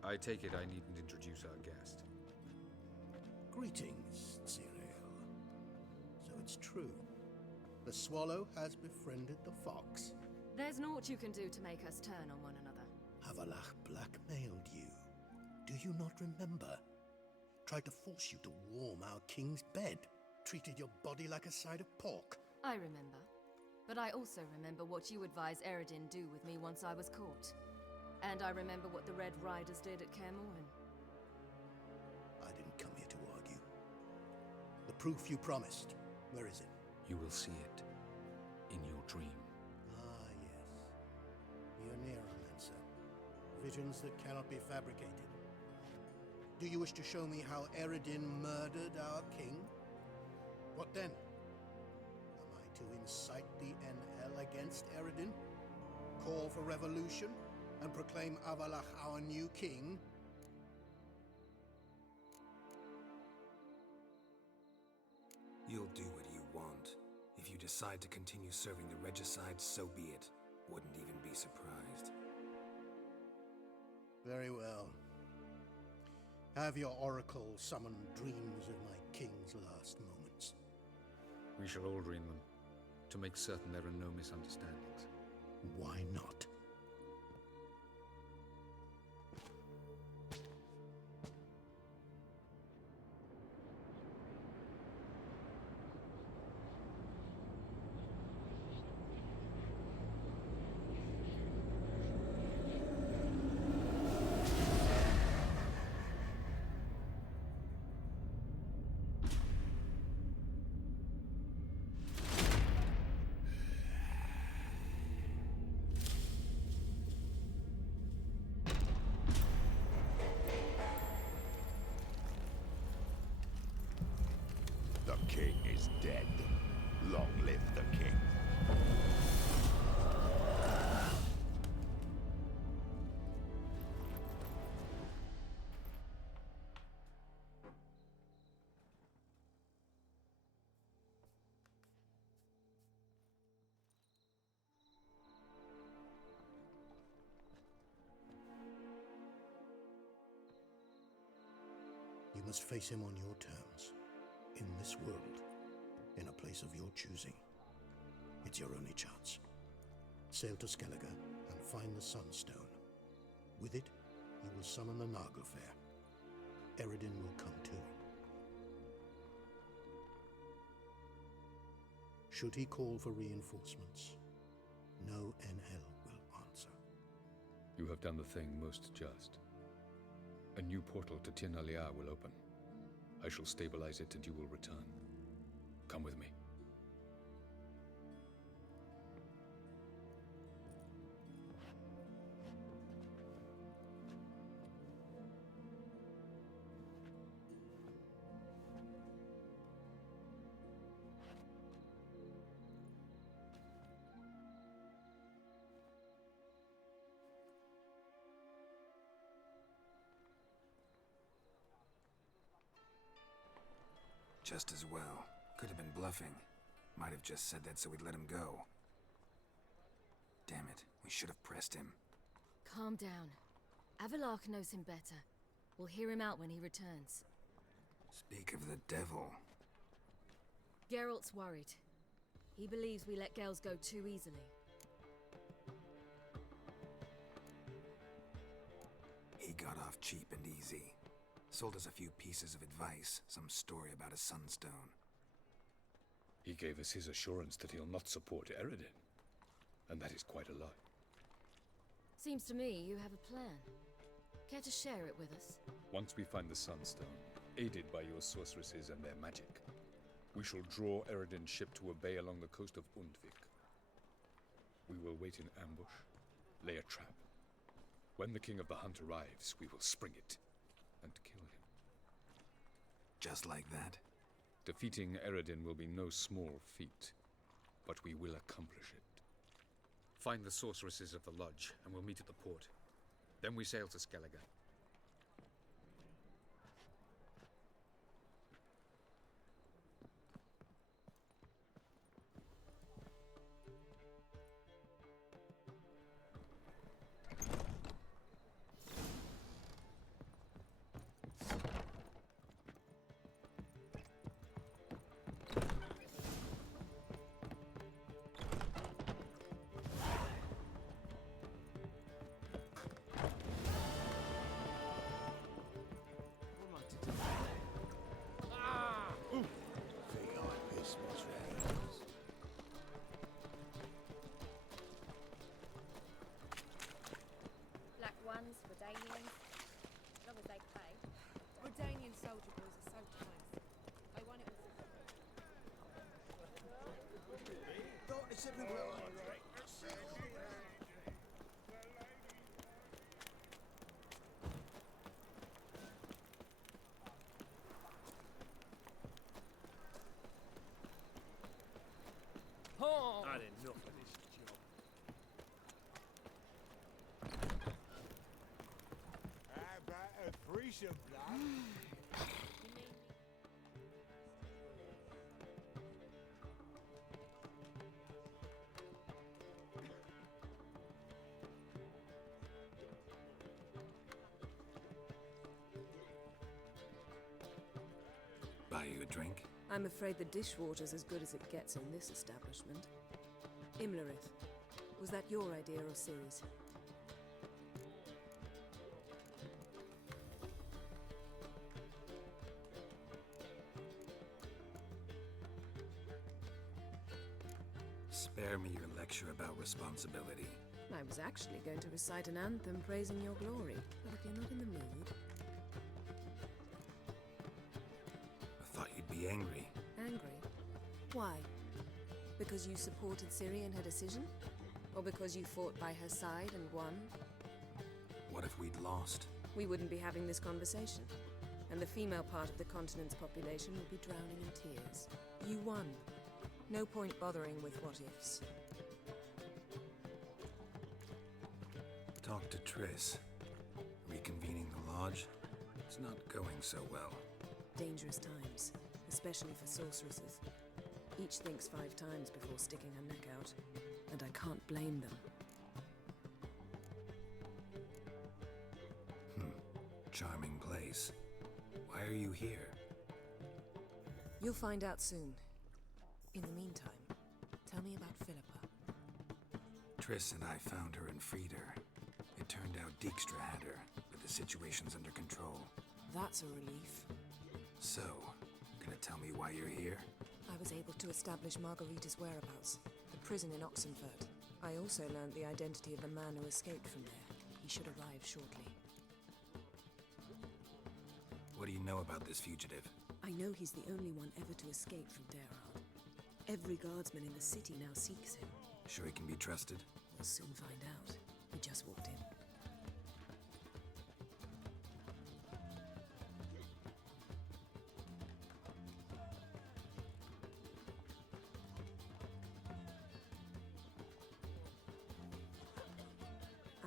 I take it I needn't introduce our guest. Greetings, Cyril. So it's true. The swallow has befriended the fox. There's naught you can do to make us turn on one another. Avalach blackmailed you. Do you not remember? Tried to force you to warm our king's bed. Treated your body like a side of pork. I remember. But I also remember what you advised Eredin do with me once I was caught. And I remember what the Red Riders did at Kaer Morhen. I didn't come here to argue. The proof you promised, where is it? You will see it in your dream. Ah, yes. You're Neuromancer. Visions that cannot be fabricated. Do you wish to show me how Eredin murdered our king? What then? Am I to incite the NL against Eredin? Call for revolution? And proclaim Avalach our new king? You'll do what you want. If you decide to continue serving the regicide, so be it. Wouldn't even be surprised. Very well. Have your oracle summon dreams of my king's last moments. We shall all dream them, to make certain there are no misunderstandings. Why not? The king is dead. Long live the king. must face him on your terms. In this world. In a place of your choosing. It's your only chance. Sail to Skellige and find the Sunstone. With it, you will summon the Nagelfair. Eredin will come too. Should he call for reinforcements, no NL will answer. You have done the thing most just. A new portal to Tir na Liar will open. I shall stabilize it and you will return. Come with me. Just as well. Could have been bluffing. Might have just said that so we'd let him go. Damn it, we should have pressed him. Calm down. Avalok knows him better. We'll hear him out when he returns. Speak of the devil. Geralt's worried. He believes we let girls go too easily. He got off cheap and easy. Sold us a few pieces of advice, some story about a sunstone. He gave us his assurance that he'll not support Eredin. And that is quite a lie. Seems to me you have a plan. Care to share it with us? Once we find the Sunstone, aided by your sorceresses and their magic, we shall draw Eredin's ship to a bay along the coast of Undvik. We will wait in ambush, lay a trap. When the King of the Hunt arrives, we will spring it and kill him. Just like that? Defeating Eredin will be no small feat, but we will accomplish it. Find the sorceresses of the lodge, and we'll meet at the port. Then we sail to Skellige. Black ones, Redanians, as long as they pay. Redanian soldier boys are so nice. They want it with It's everywhere. Had enough of this job. How about a threesome, blood? Buy you a drink? I'm afraid the dishwater's as good as it gets in this establishment. Imlerith, was that your idea or Ciri's? Spare me your lecture about responsibility. I was actually going to recite an anthem praising your glory, but if you're not in the mood... I thought you'd be angry. Angry? Why? Because you supported Ciri in her decision? Or because you fought by her side and won? What if we'd lost? We wouldn't be having this conversation. And the female part of the continent's population would be drowning in tears. You won. No point bothering with what-ifs. Talk to Triss. Reconvening the lodge? It's not going so well. Dangerous times, especially for sorceresses. Each thinks 5 times before sticking her neck out, and I can't blame them. Charming place. Why Why are you here? You'll find out soon. In the meantime, tell me about Philippa. Triss and I found her and freed her. It turned out Dijkstra had her, but the situation's under control. That's a relief. So, gonna tell me why you're here? I was able to establish Margarita's whereabouts, the prison in Oxenfurt. I also learned the identity of the man who escaped from there. He should arrive shortly. What do you know about this fugitive? I know he's the only one ever to escape from Daerard. Every guardsman in the city now seeks him. Sure he can be trusted? We'll soon find out. He just walked in.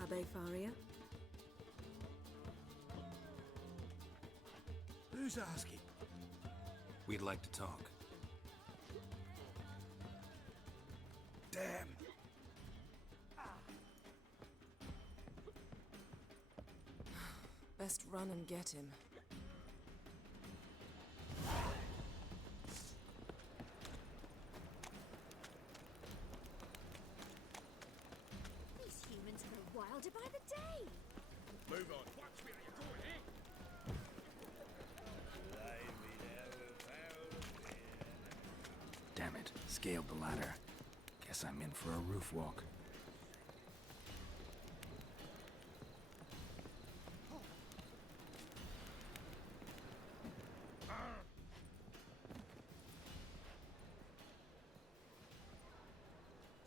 Abbe Faria? Who's asking? We'd like to talk. Damn. Best run and get him. These humans grow wilder by the day. Move on. Watch where you're going, eh? Damn it, scaled the ladder. Guess I'm in for a roof walk.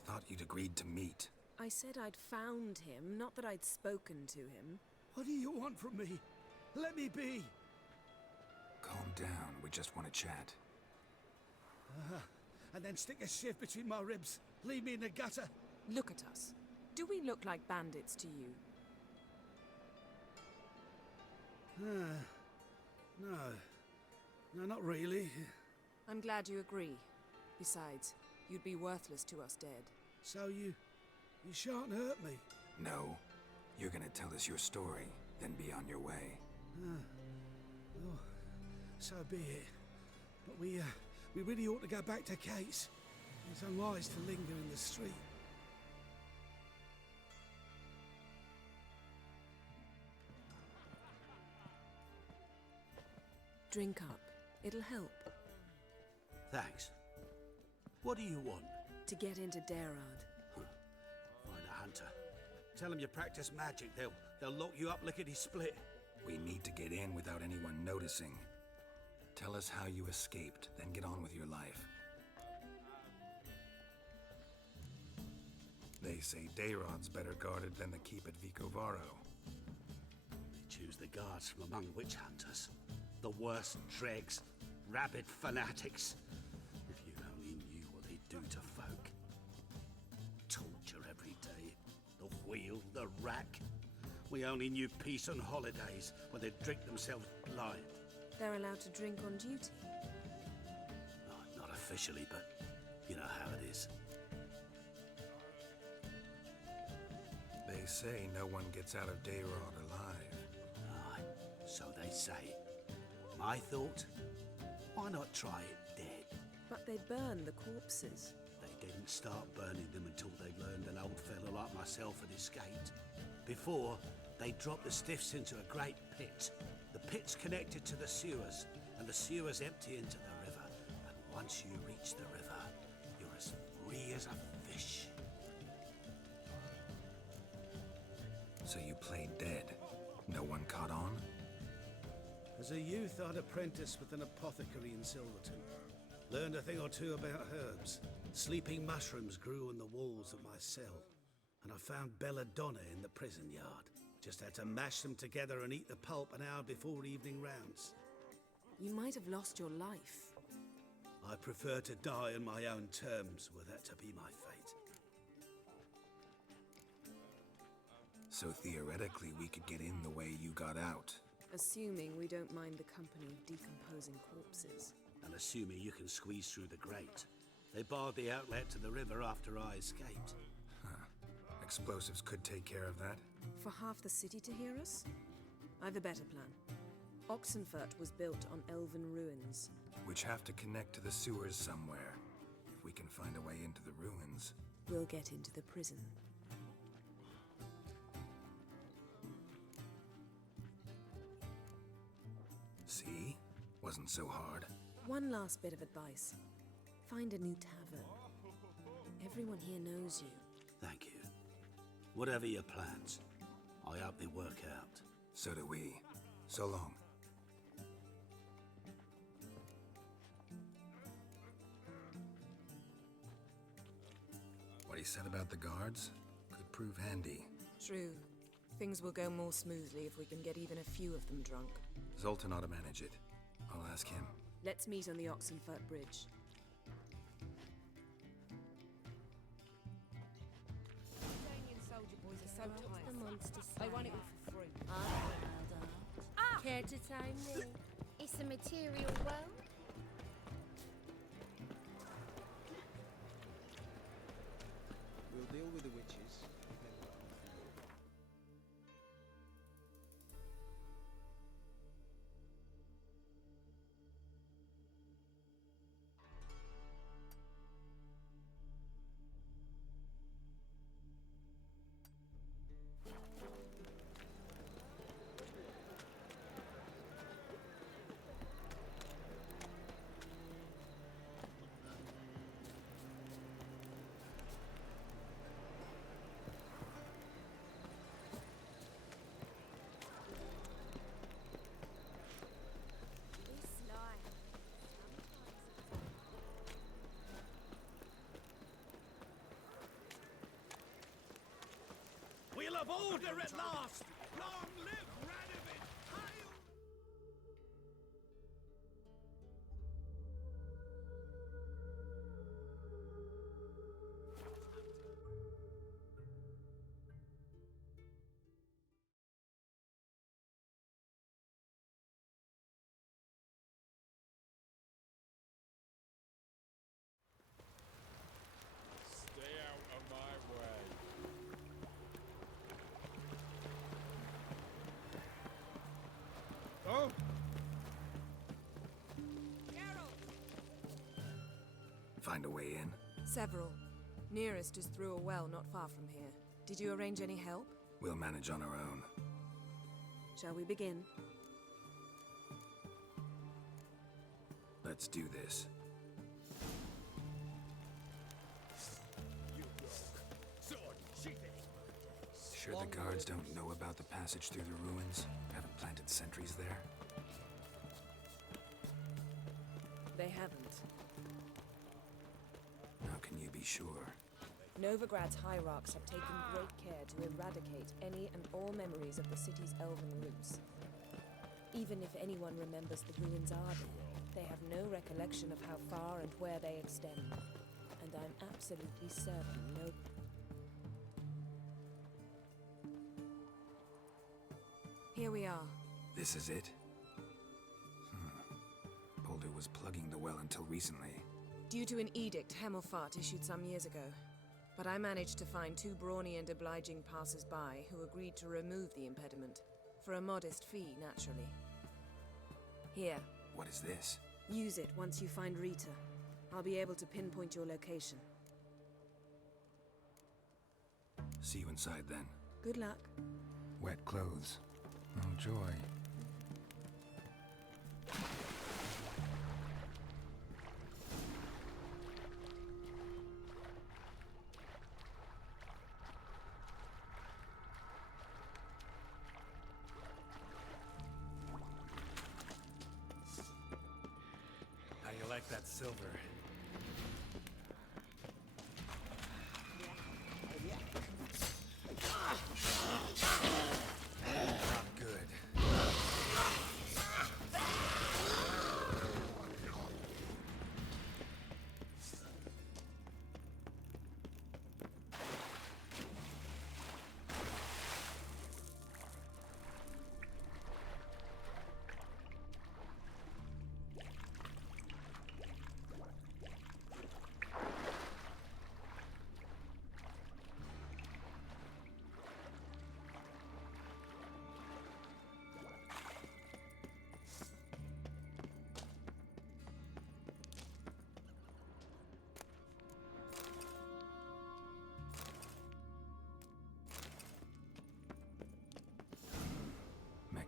Thought you'd agreed to meet. I said I'd found him, not that I'd spoken to him. What do you want from me? Let me be. Calm down, we just want to chat. And then stick a shiv between my ribs. Leave me in the gutter. Look at us. Do we look like bandits to you? No. No, not really. I'm glad you agree. Besides, you'd be worthless to us dead. So you shan't hurt me? No. You're gonna tell us your story, then be on your way. Oh, so be it. But we really ought to go back to Kate's. It's unwise to linger in the street. Drink up. It'll help. Thanks. What do you want? To get into Daerard. Find a hunter. Tell them you practice magic. They'll lock you up lickety-split. We need to get in without anyone noticing. Tell us how you escaped, then get on with your life. They say Daerod's better guarded than the keep at Vicovaro. They choose the guards from among witch hunters. The worst dregs, rabid fanatics. If you only knew what they do to folk. Torture every day. The wheel, the rack. We only knew peace on holidays, when they'd drink themselves blind. They're allowed to drink on duty? Not officially, but you know how it is. They say no one gets out of Daerod alive. Aye, so they say. My thought? Why not try it dead? But they burn the corpses. They didn't start burning them until they learned an old fellow like myself had escaped. Before, they dropped the stiffs into a great pit. The pit's connected to the sewers, and the sewers empty into the river. And once you reach the river, you're as free as a fish. So you played dead. No one caught on? As a youth, I'd apprenticed with an apothecary in Silverton. Learned a thing or two about herbs. Sleeping mushrooms grew on the walls of my cell. And I found belladonna in the prison yard. Just had to mash them together and eat the pulp an hour before evening rounds. You might have lost your life. I prefer to die on my own terms, were that to be my fate. So theoretically, we could get in the way you got out. Assuming we don't mind the company of decomposing corpses. And assuming you can squeeze through the grate. They barred the outlet to the river after I escaped. Huh. Explosives could take care of that. For half the city to hear us? I've a better plan. Oxenfurt was built on elven ruins. Which have to connect to the sewers somewhere. If we can find a way into the ruins. We'll get into the prison. See? Wasn't so hard. One last bit of advice. Find a new tavern. Everyone here knows you. Thank you. Whatever your plans, I hope they work out. So do we. So long. What he said about the guards could prove handy. True. Things will go more smoothly if we can get even a few of them drunk. Zoltan ought to manage it. I'll ask him. Let's meet on the Oxenfurt Bridge. Soldier boys are so tight. The monsters. They want it all for free. Care to time me? It's a material world. We'll deal with the witches. We'll have order at last! Long live Radovid! Stay out of my way. Oh! Find a way in? Several. Nearest is through a well not far from here. Did you arrange any help? We'll manage on our own. Shall we begin? Let's do this. Sure the guards don't know about the passage through the ruins? Haven't planted sentries there? They haven't. How can you be sure? Novigrad's hierarchs have taken great care to eradicate any and all memories of the city's elven roots. Even if anyone remembers the ruins are there, they have no recollection of how far and where they extend. And I'm absolutely certain no... Here we are. This is it? Boulder was plugging the well until recently. Due to an edict Hemelfart issued some years ago. But I managed to find two brawny and obliging passers-by who agreed to remove the impediment. For a modest fee, naturally. Here. What is this? Use it once you find Rita. I'll be able to pinpoint your location. See you inside then. Good luck. Wet clothes. Oh, joy. How you like that silver? Not good.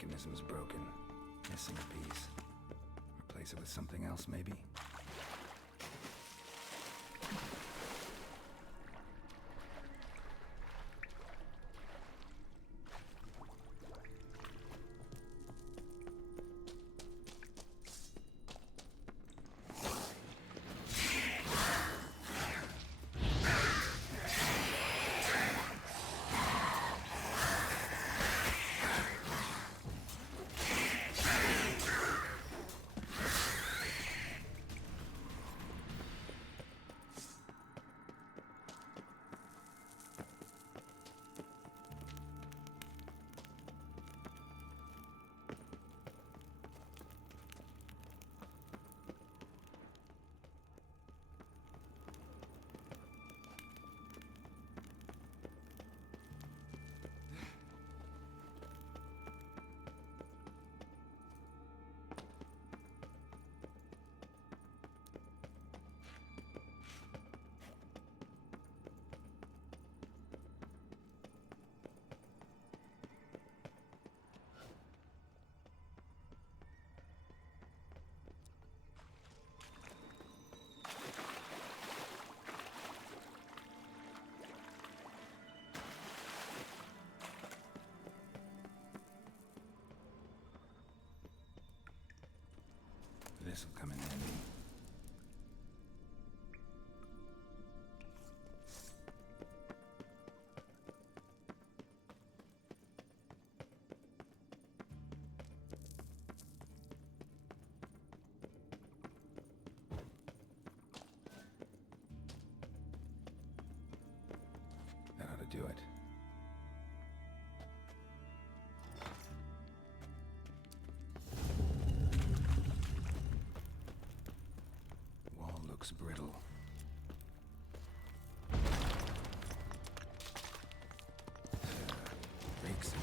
mechanism's broken. Missing a piece. Replace it with something else, maybe? This'll come in handy. That ought to do it. Looks brittle. Breaks in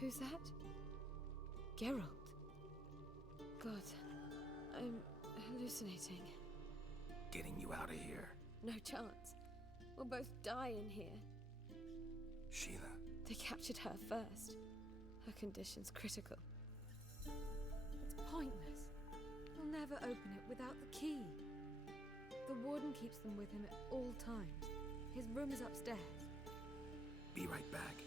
Who's that? Geralt. God, I'm hallucinating. Getting you out of here. No chance. We'll both die in here. Sheila. They captured her first. Her condition's critical. It's pointless. We'll never open it without the key. The warden keeps them with him at all times. His room is upstairs. Be right back.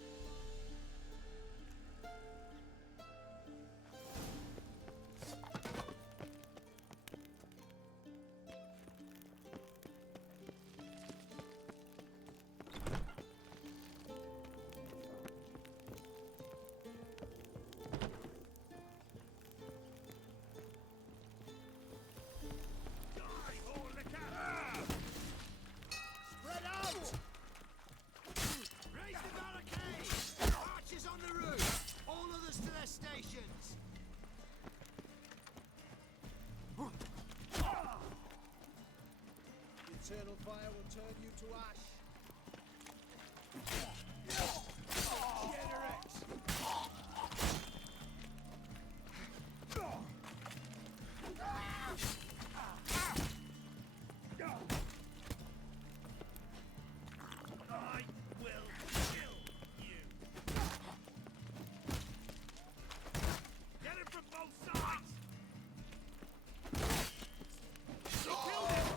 Spread out! Raise the barricade! Archers on the roof! All others to their stations! The eternal fire will turn you to ash. I will kill you! Get it from both sides! You killed him!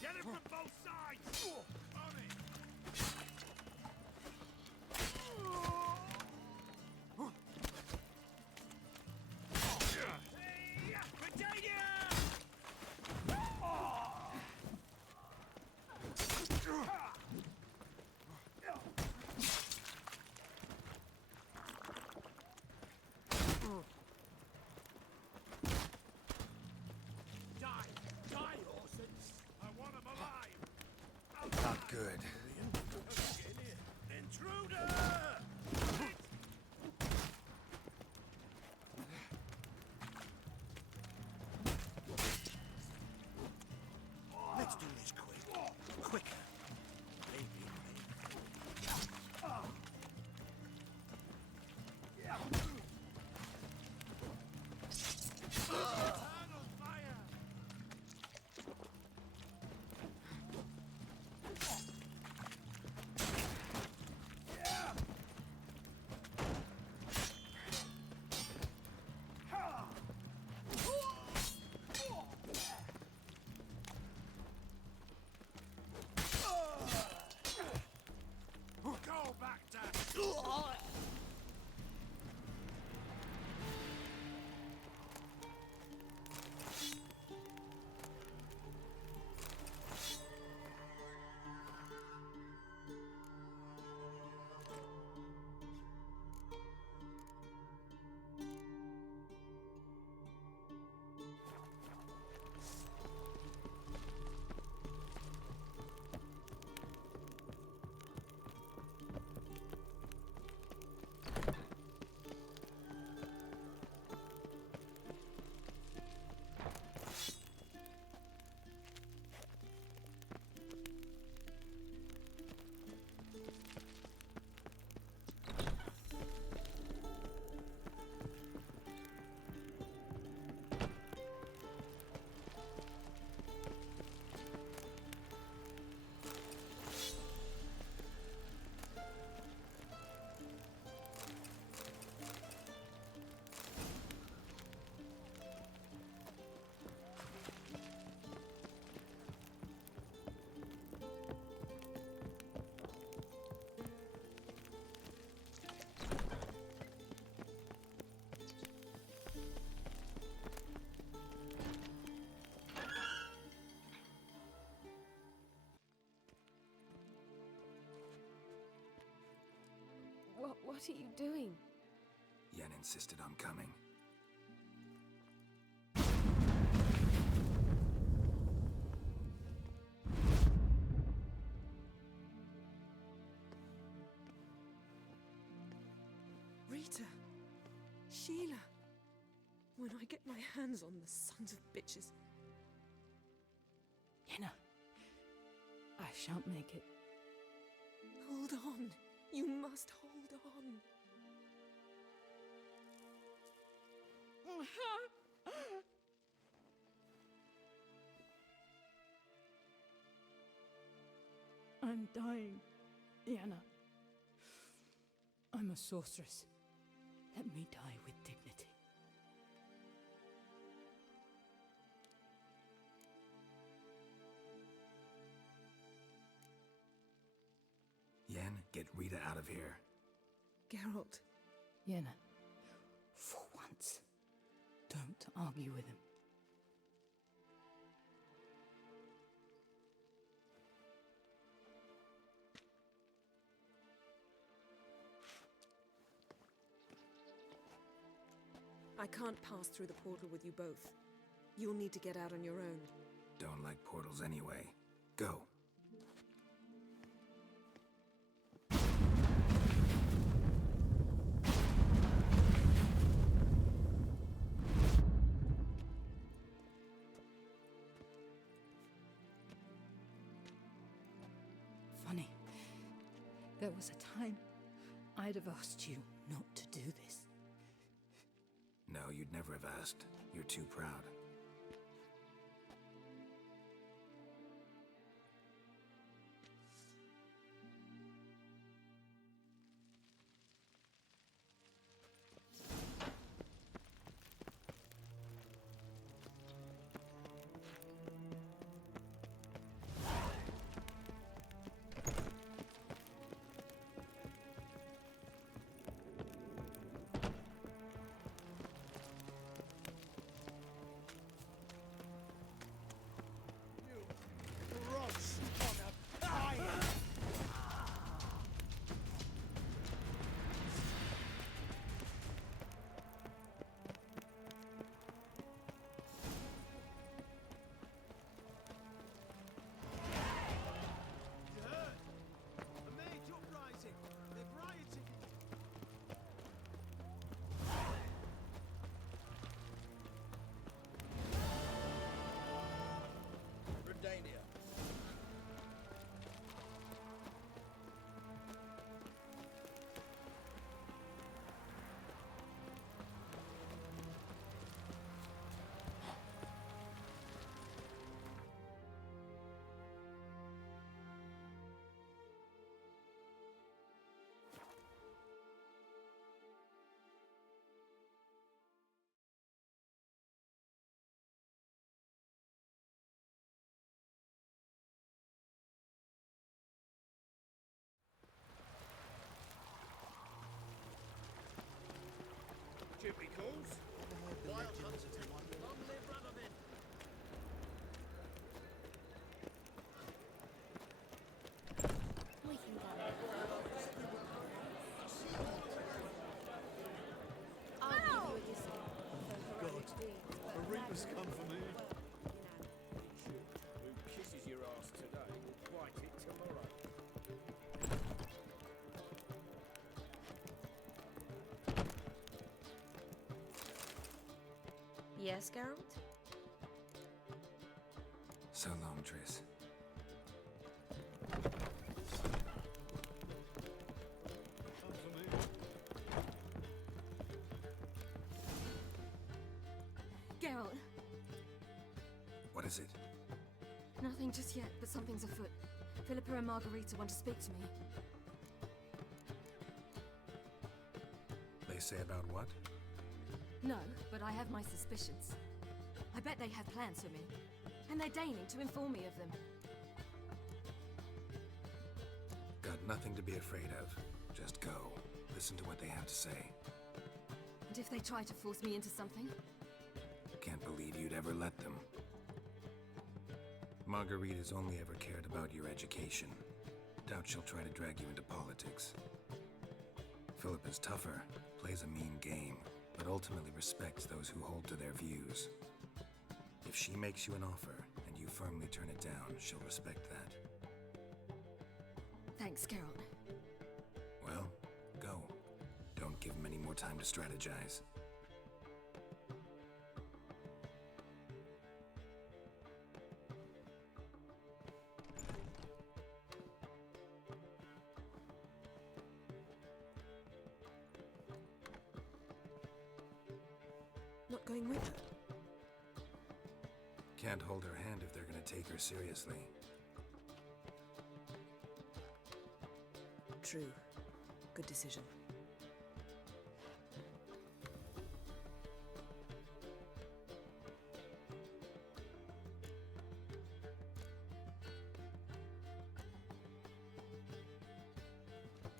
Get it from both sides! On it! Die, Orsons! I want him alive! Not good. Intruder! Let's do this quick. Quicker. Maybe. Turn on fire! Go back to... What are you doing? Yen insisted on coming. Rita! Sheila! When I get my hands on the sons of bitches, Yenna, I shan't make it. Hold on. You must hold on. I'm dying, Yenna. I'm a sorceress. Let me die with dignity. Yen, get Rita out of here. Geralt. Yenna, for once, don't argue with him. I can't pass through the portal with you both. You'll need to get out on your own. Don't like portals anyway. Go. Funny. There was a time I'd have asked you not to do this. No, you'd never have asked. You're too proud. Chippy calls. Wild hunts take long live Radovid. We can go. I'll give you a discount for heroic deeds, but A reaper's that's- come for me. Who kisses your ass today will quite it tomorrow. Yes, Geralt? So long, Triss. Geralt, What is it? nothing just yet, but something's afoot. Philippa and Margarita want to speak to me. They say about what? No, but I have my suspicions. I bet they have plans for me, and they're deigning to inform me of them. Got nothing to be afraid of. Just go. Listen to what they have to say. And if they try to force me into something? Can't believe you'd ever let them. Margarita's only ever cared about your education. Doubt she'll try to drag you into politics. Philippa's tougher, plays a mean game, but ultimately respects those who hold to their views. If she makes you an offer, and you firmly turn it down, she'll respect that. Thanks, Geralt. Well, go. Don't give them any more time to strategize. Not going with her? Can't hold her hand if they're gonna take her seriously. True. Good decision.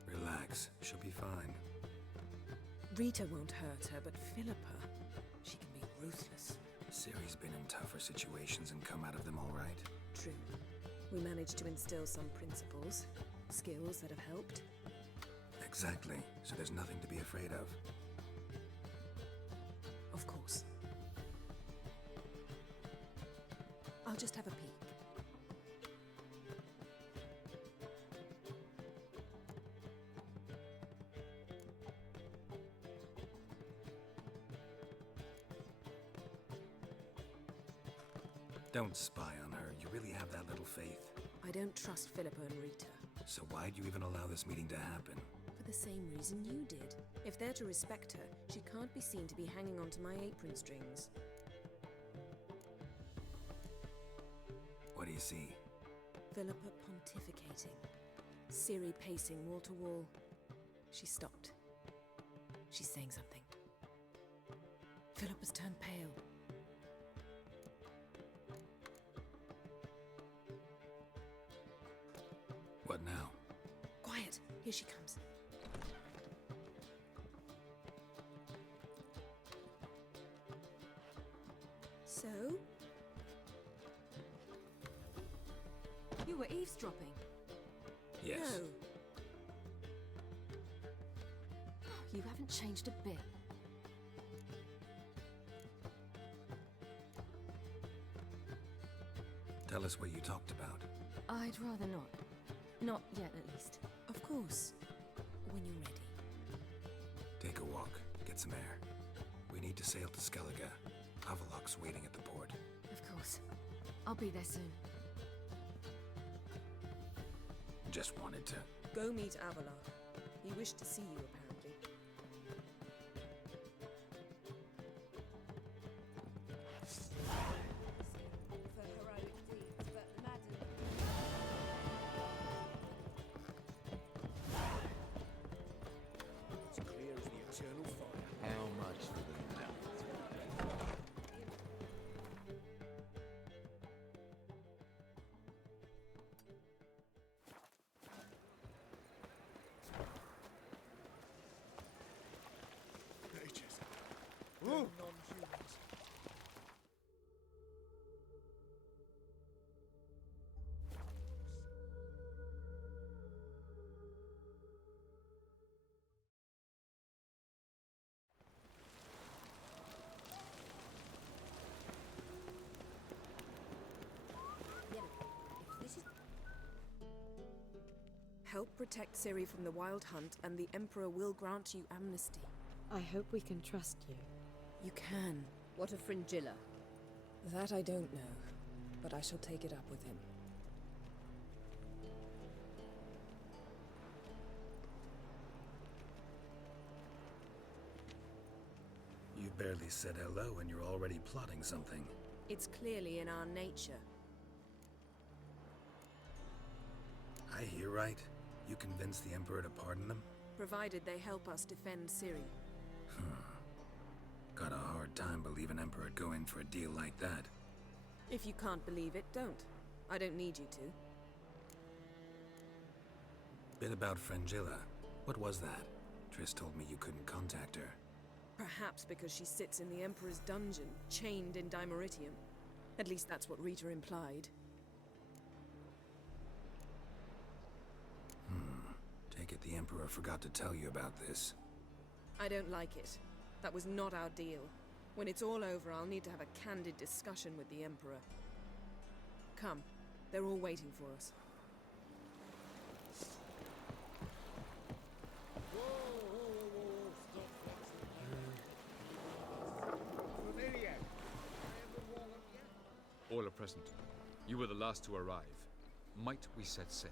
Relax, she'll be fine. Rita won't hurt her, but Philippa, she can be ruthless. Ciri's been in tougher situations and come out of them all right. True. We managed to instill some principles, skills that have helped. Exactly, so there's nothing to be afraid of. Of course. I'll just have a peek. Don't spy on her. You really have that little faith. I don't trust Philippa and Rita. So why'd you even allow this meeting to happen? For the same reason you did. If they're to respect her, she can't be seen to be hanging onto my apron strings. What do you see? Philippa pontificating. Ciri pacing wall to wall. She stopped. She's saying something. Philippa's turned pale. What now? Quiet! Here she comes. So? You were eavesdropping? Yes. No. You haven't changed a bit. Tell us what you talked about. I'd rather not. Not yet, at least. Of course. When you're ready. Take a walk. Get some air. We need to sail to Skellige. Avalok's waiting at the port. Of course. I'll be there soon. Just wanted to... Go meet Avalok. He wished to see you, apparently. For heroic deeds, but madam... It's clear as the eternal fire. How much for the mouth? Nature's. Non-humans. Help protect Ciri from the Wild Hunt, and the Emperor will grant you amnesty. I hope we can trust you. You can. What of Fringilla? That I don't know, but I shall take it up with him. You barely said hello and you're already plotting something. It's clearly in our nature. I hear right. You convinced the Emperor to pardon them? Provided they help us defend Ciri. Got a hard time believing Emperor'd go in for a deal like that. If you can't believe it, don't. I don't need you to. Bit about Fringilla. What was that? Triss told me you couldn't contact her. Perhaps because she sits in the Emperor's dungeon, chained in Dimeritium. At least that's what Rita implied. Take it the Emperor forgot to tell you about this. I don't like it. That was not our deal. When it's all over, I'll need to have a candid discussion with the Emperor. Come. They're all waiting for us. All are present. You were the last to arrive. Might we set sail?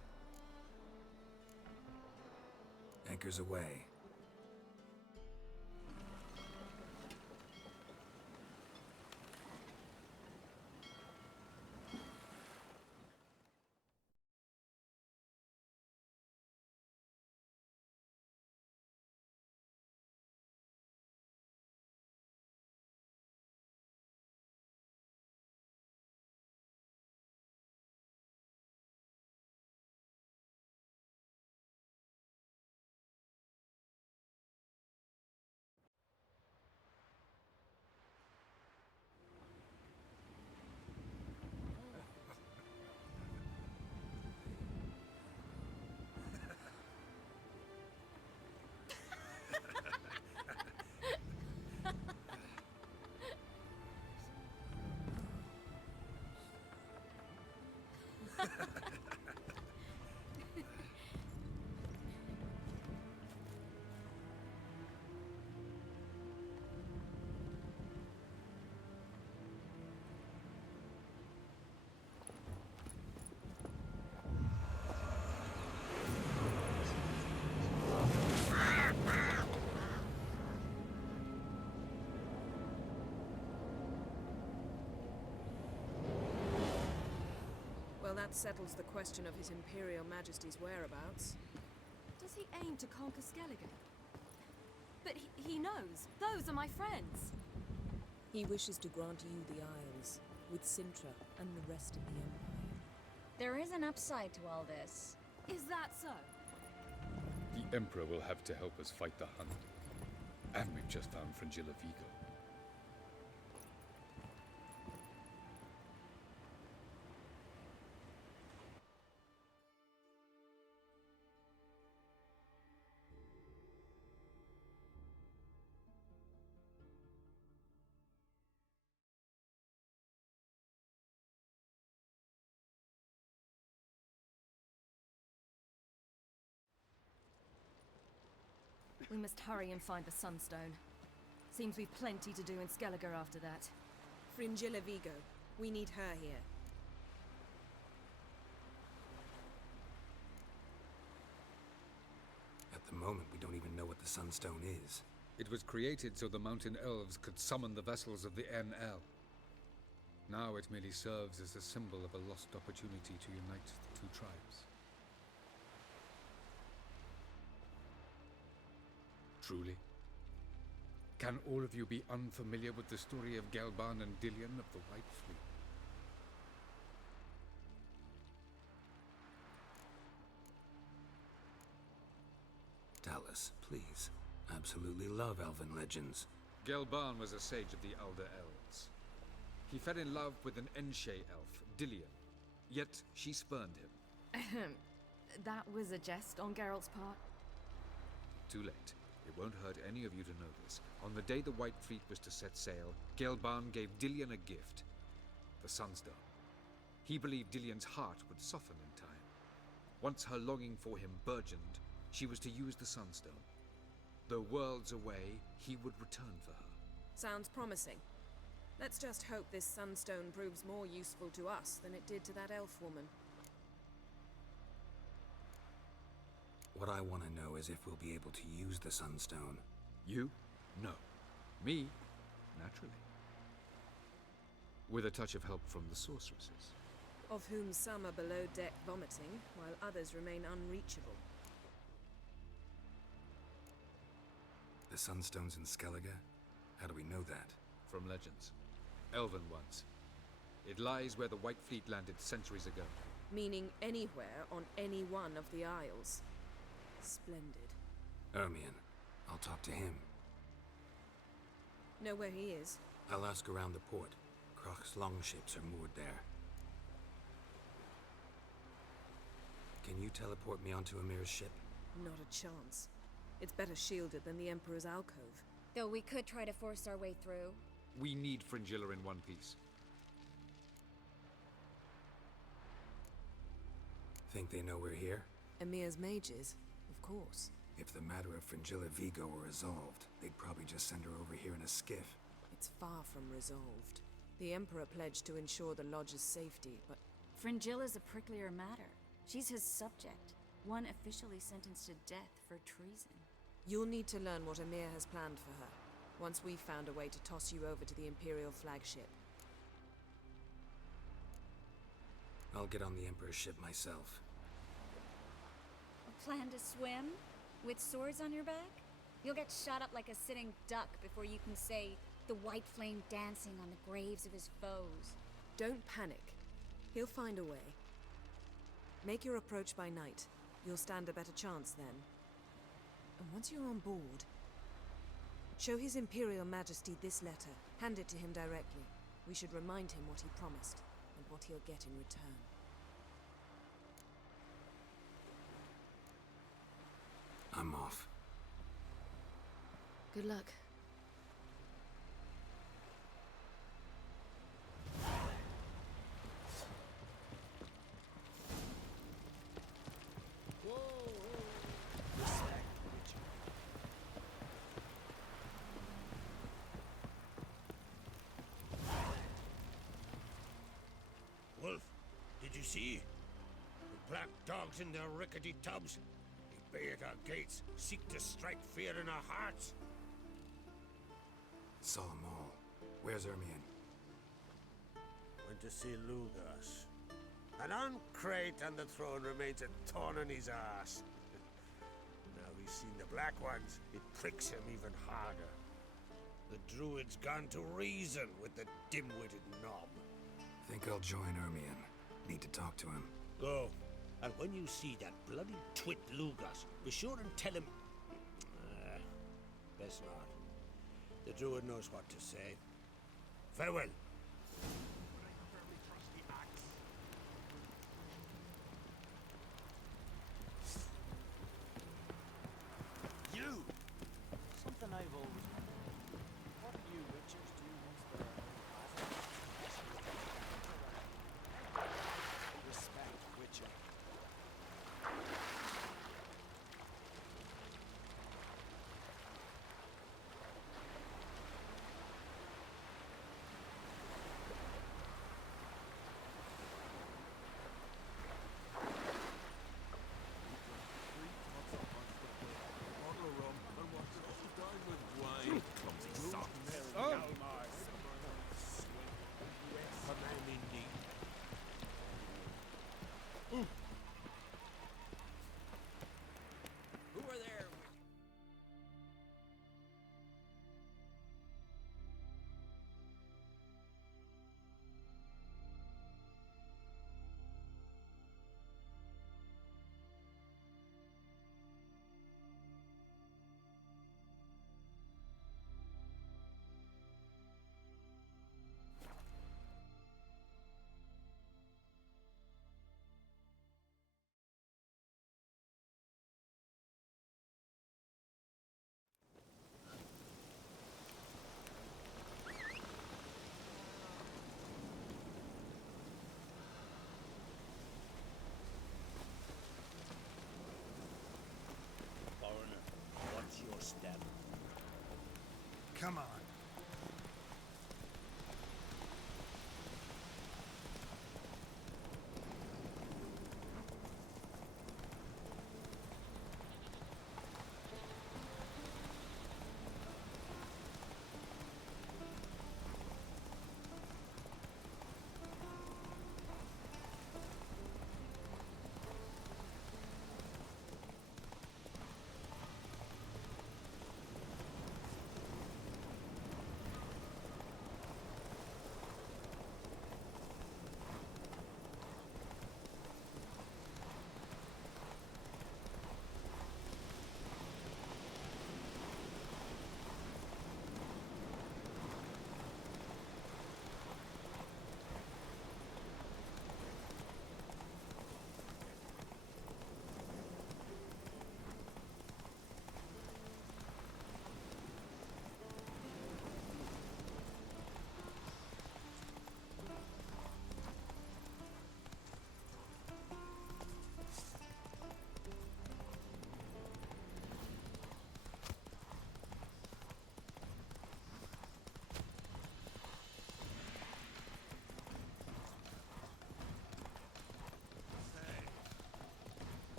Anchors away. That settles the question of His Imperial Majesty's whereabouts. Does he aim to conquer Skellige? But he knows. Those are my friends. He wishes to grant you the Isles, with Sintra and the rest of the Empire. There is an upside to all this. Is that so? The Emperor will have to help us fight the Hunt. And we've just found Fringilla Vigo. We must hurry and find the Sunstone. Seems we've plenty to do in Skellige after that. Fringilla Vigo. We need her here. At the moment, we don't even know what the Sunstone is. It was created so the mountain elves could summon the vessels of the NL. Now it merely serves as a symbol of a lost opportunity to unite the two tribes. Truly? Can all of you be unfamiliar with the story of Gelban and Dillion of the White Fleet? Tell us, please. Absolutely love elven legends. Gelban was a sage of the Elder Elves. He fell in love with an Enshe elf, Dillion, yet she spurned him. That was a jest on Geralt's part. Too late. It won't hurt any of you to know this. On the day the White Fleet was to set sail, Gelban gave Dillion a gift. The Sunstone. He believed Dillion's heart would soften in time. Once her longing for him burgeoned, she was to use the Sunstone. Though worlds away, he would return for her. Sounds promising. Let's just hope this Sunstone proves more useful to us than it did to that elf woman. What I want to know is if we'll be able to use the Sunstone. You? No. Me? Naturally. With a touch of help from the sorceresses. Of whom some are below deck vomiting, while others remain unreachable. The Sunstone's in Skellige? How do we know that? From legends. Elven ones. It lies where the White Fleet landed centuries ago. Meaning anywhere on any one of the Isles. Splendid. Ermion. I'll talk to him. Know where he is? I'll ask around the port. Croc's longships are moored there. Can you teleport me onto Amir's ship? Not a chance. It's better shielded than the Emperor's alcove. Though we could try to force our way through. We need Fringilla in one piece. Think they know we're here? Amir's mages? Of course. If the matter of Fringilla Vigo were resolved, they'd probably just send her over here in a skiff. It's far from resolved. The Emperor pledged to ensure the Lodge's safety, but... Fringilla's a pricklier matter. She's his subject, one officially sentenced to death for treason. You'll need to learn what Amir has planned for her, once we've found a way to toss you over to the Imperial flagship. I'll get on the Emperor's ship myself. A plan to swim? With swords on your back? You'll get shot up like a sitting duck before you can say, "The white flame dancing on the graves of his foes." Don't panic. He'll find a way. Make your approach by night. You'll stand a better chance then. And once you're on board, show His Imperial Majesty this letter. Hand it to him directly. We should remind him what he promised, and what he'll get in return. I'm off. Good luck. Wolf, did you see? The black dogs in their rickety tubs. They bay at our gates, seek to strike fear in our hearts. Saw them all. Where's Ermion? Went to see Lugas. And Uncrate on the throne remains a thorn in his ass. Now he's seen the Black Ones, it pricks him even harder. The druid's gone to reason with the dim-witted knob. Think I'll join Ermion. Need to talk to him. Go. And when you see that bloody twit Lugas, be sure and tell him... best not. The druid knows what to say. Farewell. You! Something I've always wondered. What do you witchers do once there are no classes? Respect, witcher. Who are there? What's your step? Come on.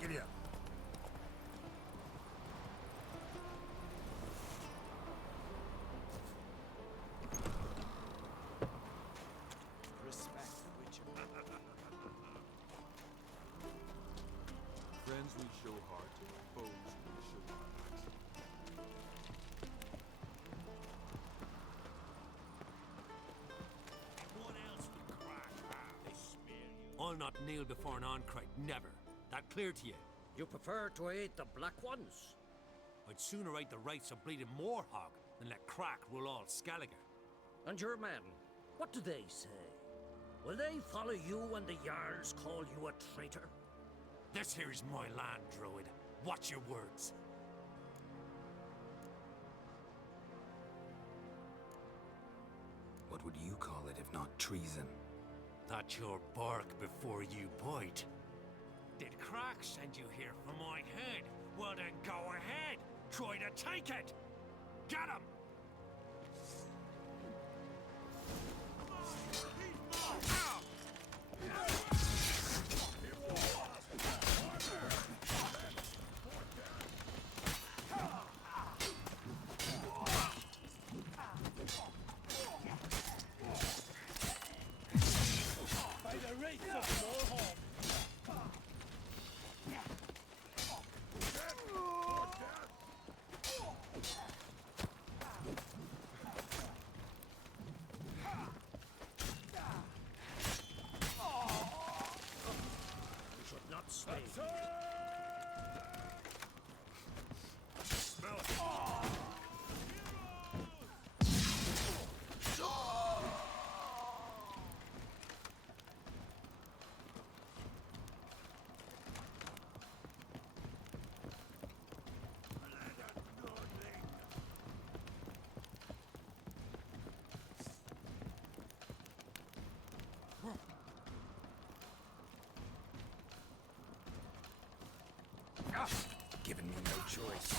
Giddy up. Respect, witcher. Friends we show heart, foes we show heart. What else would crash how they smear you? I'll not kneel before an Oncrite, never. That clear to you? You prefer to aid the Black Ones? I'd sooner aid the rights of bleeding Moorhog than let Crack rule all Skellige. And your men, what do they say? Will they follow you when the Jarls call you a traitor? This here is my land, Druid. Watch your words. you call it if not treason? That's your bark before you bite. Did Crack send you here for my head? Well then go ahead. Try to take it. Get him! Giving me no choice.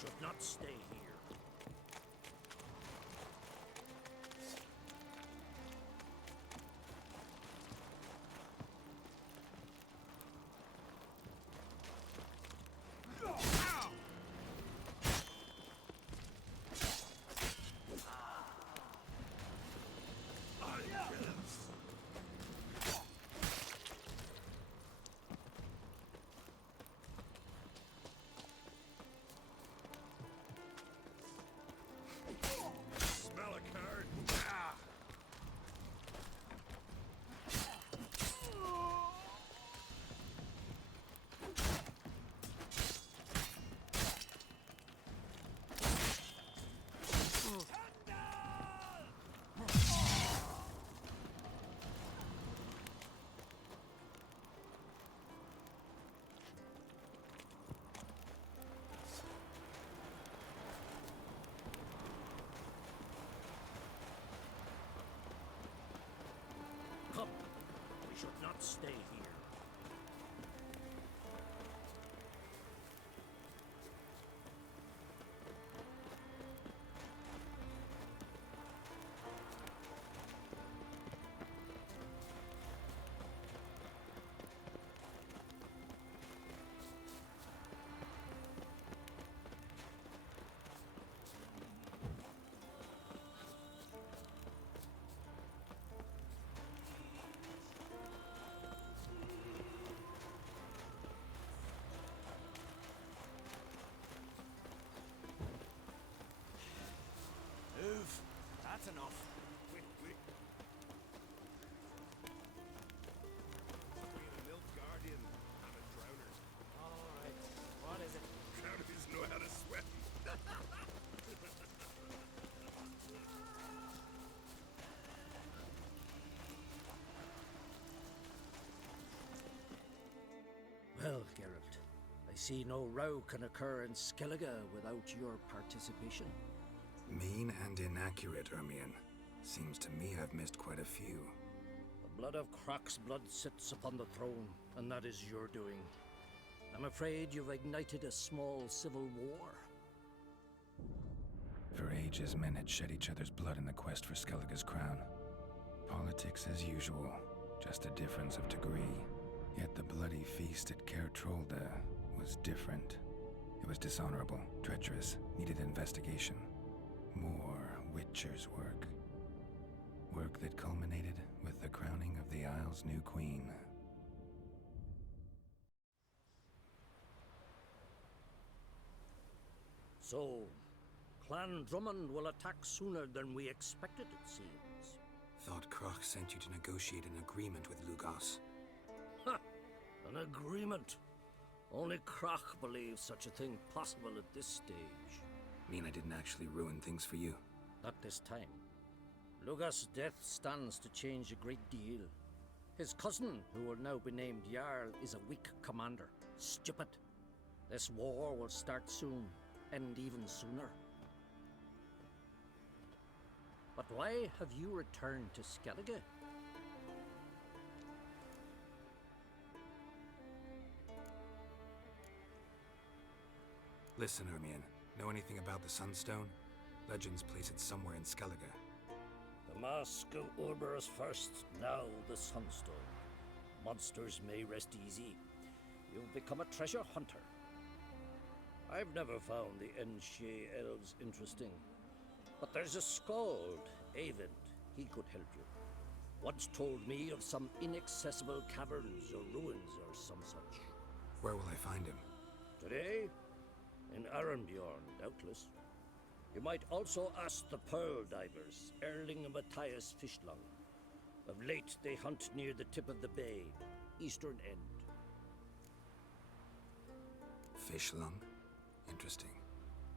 Should not stay here. Come, we should not stay here. see no row can occur in Skellige without your participation. Mean and inaccurate, Ermion. Seems to me I've missed quite a few. The blood of Croc's blood sits upon the throne, and that is your doing. I'm afraid you've ignited a small civil war. For ages, men had shed each other's blood in the quest for Skellige's crown. Politics as usual, just a difference of degree. Yet the bloody feast at Caer Trolda was different. It was dishonorable, treacherous, needed investigation. More Witcher's work. Work that culminated with the crowning of the Isle's new queen. So, Clan Drummond will attack sooner than we expected, it seems. Thought Croc sent you to negotiate an agreement with Lugos. Ha! An agreement? Only Croc believes such a thing possible at this stage. Mean I didn't actually ruin things for you? Not this time. Lugos' death stands to change a great deal. His cousin, who will now be named Jarl, is a weak commander. Stupid. This war will start soon, end even sooner. But why have you returned to Skellige? Listen, Ermion. Know anything about the Sunstone? Legends place it somewhere in Skellige. The Mask of Urberus first, now the Sunstone. Monsters may rest easy. You've become a treasure hunter. I've never found the Enshe elves interesting. But there's a skald, Eyvind. He could help you. Once told me of some inaccessible caverns or ruins or some such. Where will I find him? Today? In Arenbjorn, doubtless. You might also ask the Pearl Divers, Erling and Matthias Fishlung. Of late, they hunt near the tip of the bay, eastern end. Fishlung? Interesting.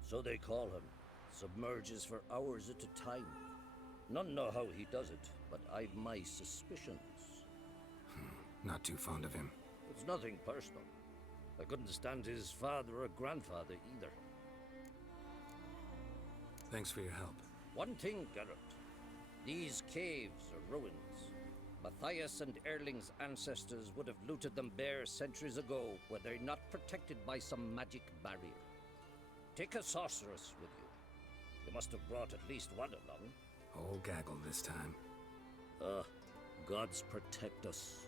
So they call him. Submerges for hours at a time. None know how he does it, but I've my suspicions. Not too fond of him. It's nothing personal. I couldn't stand his father or grandfather either. Thanks for your help. One thing, Geralt. These caves are ruins. Matthias and Erling's ancestors would have looted them bare centuries ago were they not protected by some magic barrier. Take a sorceress with you. You must have brought at least one along. Whole gaggle this time. Gods protect us.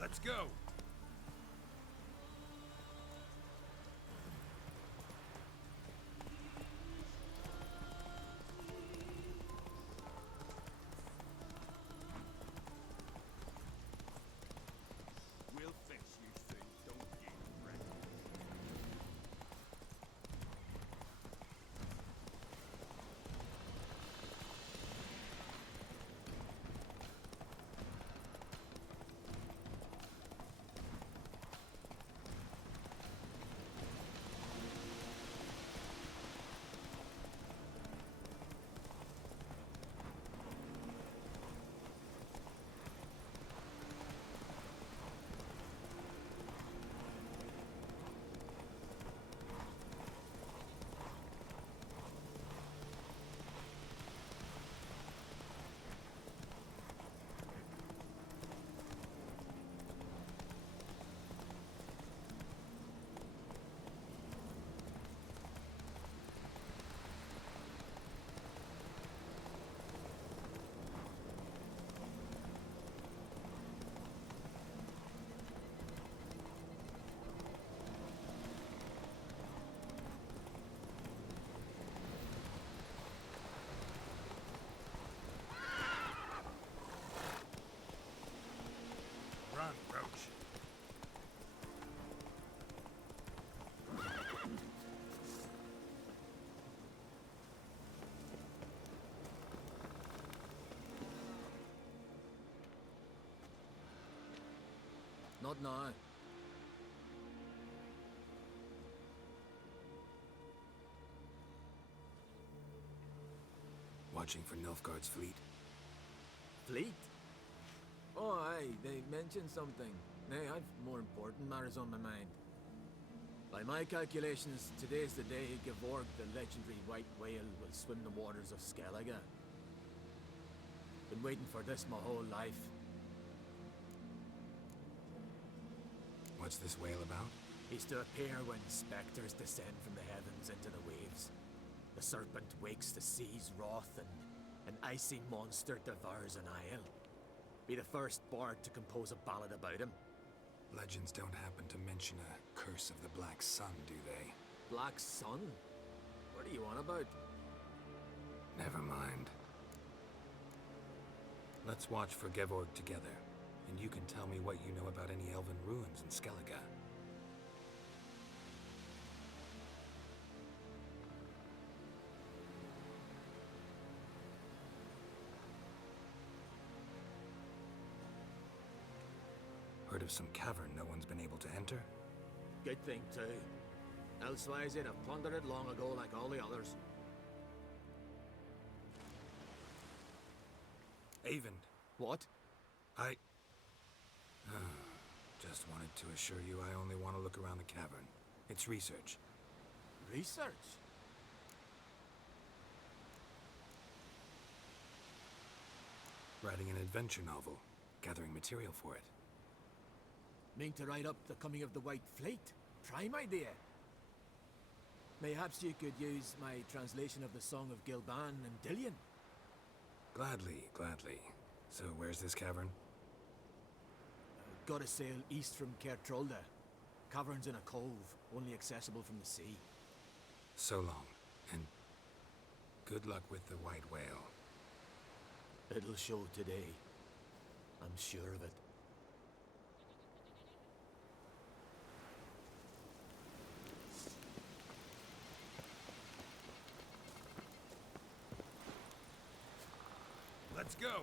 Let's go! We'll fix you things, don't get ready. Run, Roach. Not now. Watching for Nilfgaard's fleet. Fleet? Oh, aye, they mentioned something. Nay, I've more important matters on my mind. By my calculations, today's the day Gevorg, the legendary white whale, will swim the waters of Skellige. Been waiting for this my whole life. What's this whale about? He's to appear when spectres descend from the heavens into the waves. The serpent wakes the sea's wrath, and an icy monster devours an isle. Be the first bard to compose a ballad about him. Legends don't happen to mention a curse of the Black Sun, do they? Black Sun? What are you on about? Never mind. Let's watch for Gevorg together, and you can tell me what you know about any elven ruins in Skellige. Heard of some cavern no one's been able to enter? Good thing, too. Elsewise, they'd have plundered it long ago like all the others. Avon. What? I... Just wanted to assure you I only want to look around the cavern. It's research. Research? Writing an adventure novel. Gathering material for it. Mean to write up the coming of the White Fleet? Prime idea. Mayhaps you could use my translation of the Song of Gilban and Dillion. Gladly, gladly. So where's this cavern? Gotta sail east from Kertrolda. Cavern's in a cove, only accessible from the sea. So long, and good luck with the white whale. It'll show today. I'm sure of it. Let's go!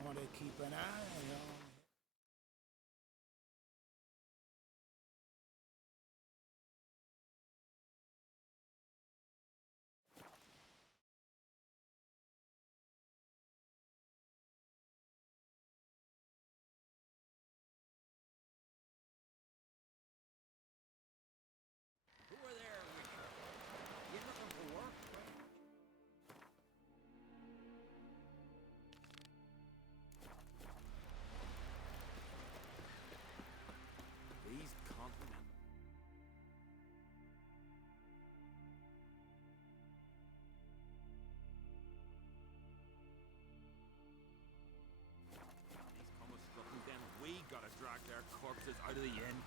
I want to keep an eye on... Who are there, Witcher? You looking for work? These compliment. These come struck and then we gotta drag their corpses out of the inn.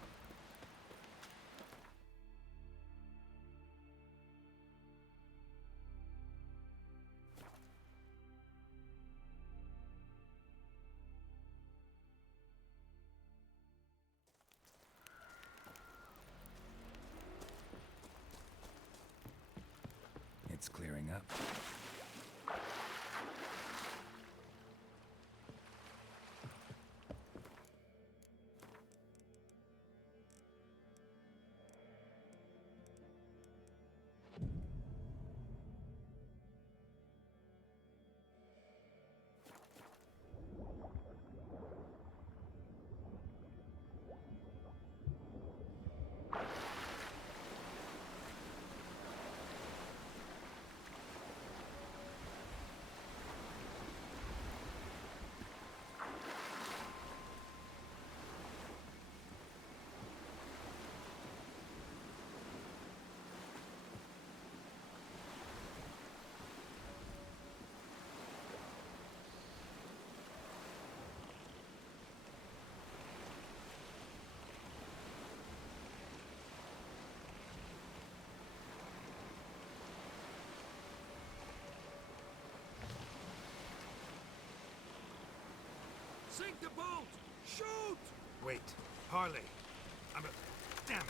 It's clearing up. Sink the boat! Shoot! Wait, Harley. Damn it.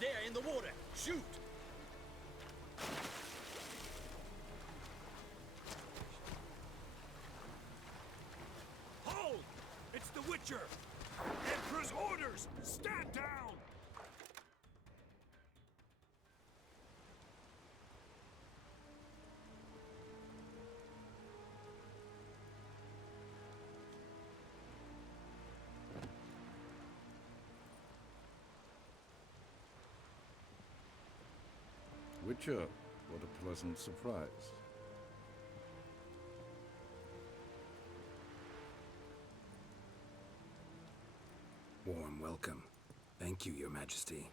There, in the water! Shoot! Hold! It's the Witcher! Emperor's orders! Stand down! Witcher, what a pleasant surprise. Warm welcome. Thank you, Your Majesty.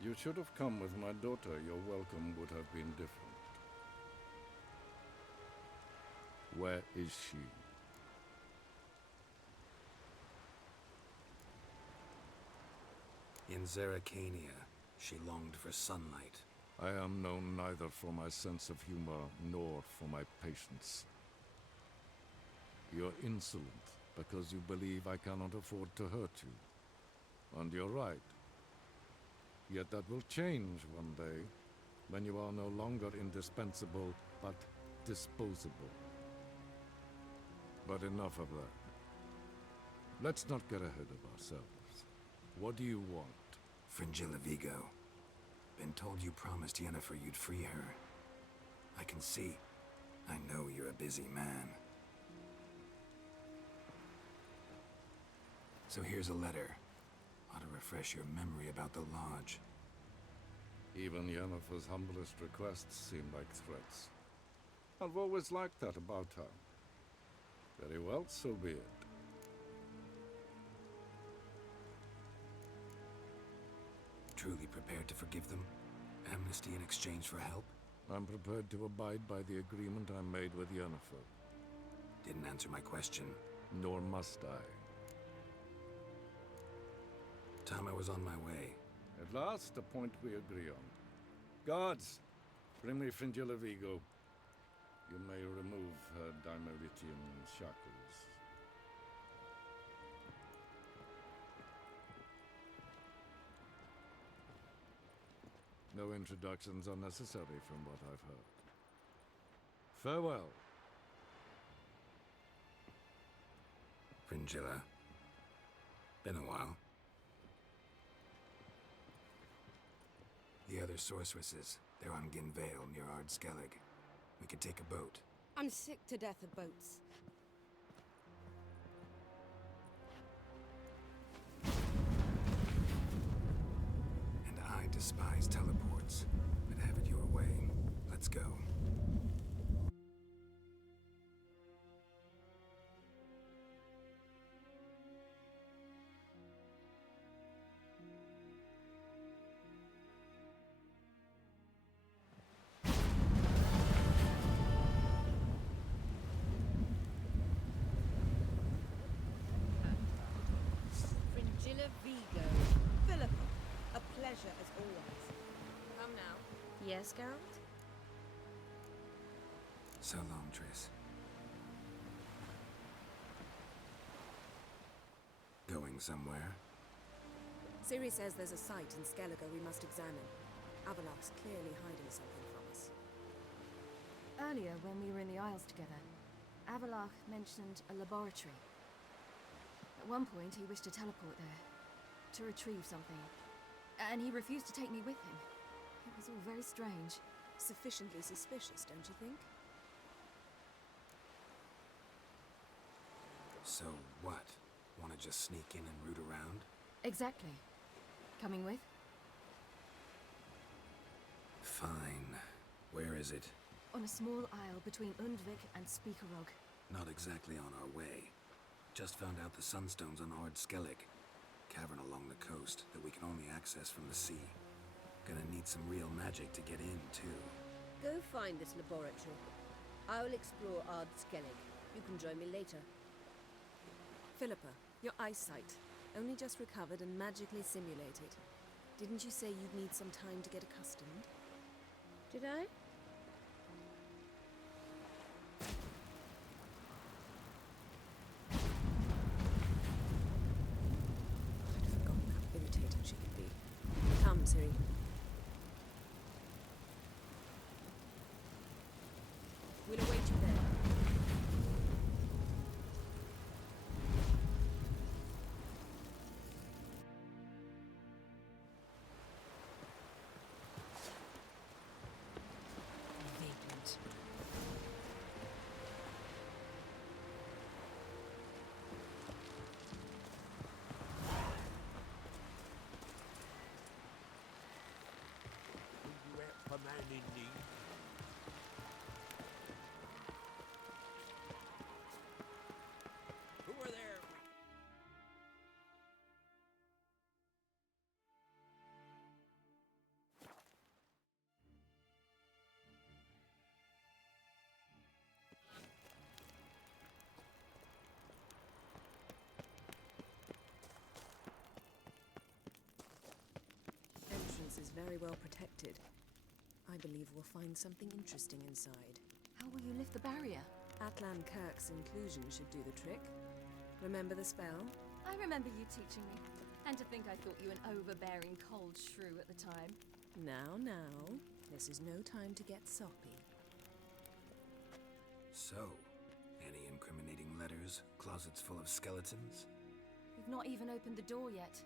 You should have come with my daughter. Your welcome would have been different. Where is she? In Zeracania, she longed for sunlight. I am known neither for my sense of humor nor for my patience. You're insolent because you believe I cannot afford to hurt you. And you're right. Yet that will change one day, when you are no longer indispensable, but disposable. But enough of that. Let's not get ahead of ourselves. What do you want? Fringilla Vigo. Been told you promised Yennefer you'd free her. I can see. I know you're a busy man. So here's a letter. Ought to refresh your memory about the Lodge. Even Yennefer's humblest requests seem like threats. I've always liked that about her. Very well, so be it. Truly prepared to forgive them? Amnesty in exchange for help? I'm prepared to abide by the agreement I made with Yennefer. Didn't answer my question. Nor must I. Time I was on my way. At last, a point we agree on. Guards, bring me Fringilla Vigo. You may remove her Dimeritian shackles. No introductions are necessary from what I've heard. Farewell. Fringilla. Been a while. The other sorceresses, they're on Ginvale near Ardskellig. We could take a boat. I'm sick to death of boats. And I despise teleports. But have it your way. Let's go. Fringilla Vigo. Philippa, a pleasure as always. Come now. Yes, Geralt? So long, Triss. Going somewhere? Ciri says there's a site in Skellige we must examine. Avalok's clearly hiding something from us. Earlier, when we were in the Isles together, Avalok mentioned a laboratory. At one point, he wished to teleport there, to retrieve something. And he refused to take me with him. It was all very strange. Sufficiently suspicious, don't you think? So what? Want to just sneak in and root around? Exactly. Coming with? Fine. Where is it? On a small isle between Undvik and Speakerog. Not exactly on our way. Just found out the Sunstone's on Ardskellig. cavern along the coast that we can only access from the sea. Gonna need some real magic to get in, too. Go find this laboratory. I will explore Ard Skellig. You can join me later. Philippa, your eyesight. Only just recovered and magically simulated. Didn't you say you'd need some time to get accustomed? Did I? I'd forgotten how irritating she could be. Come, Ciri. We'll await you there. Vagrant. You help a man in need? Who are there? Entrance is very well protected. I believe we'll find something interesting inside. How will you lift the barrier? Atlan Kirk's inclusion should do the trick. Remember the spell? I remember you teaching me. And to think I thought you an overbearing cold shrew at the time. Now. This is no time to get soppy. So, any incriminating letters? Closets full of skeletons? We've not even opened the door yet.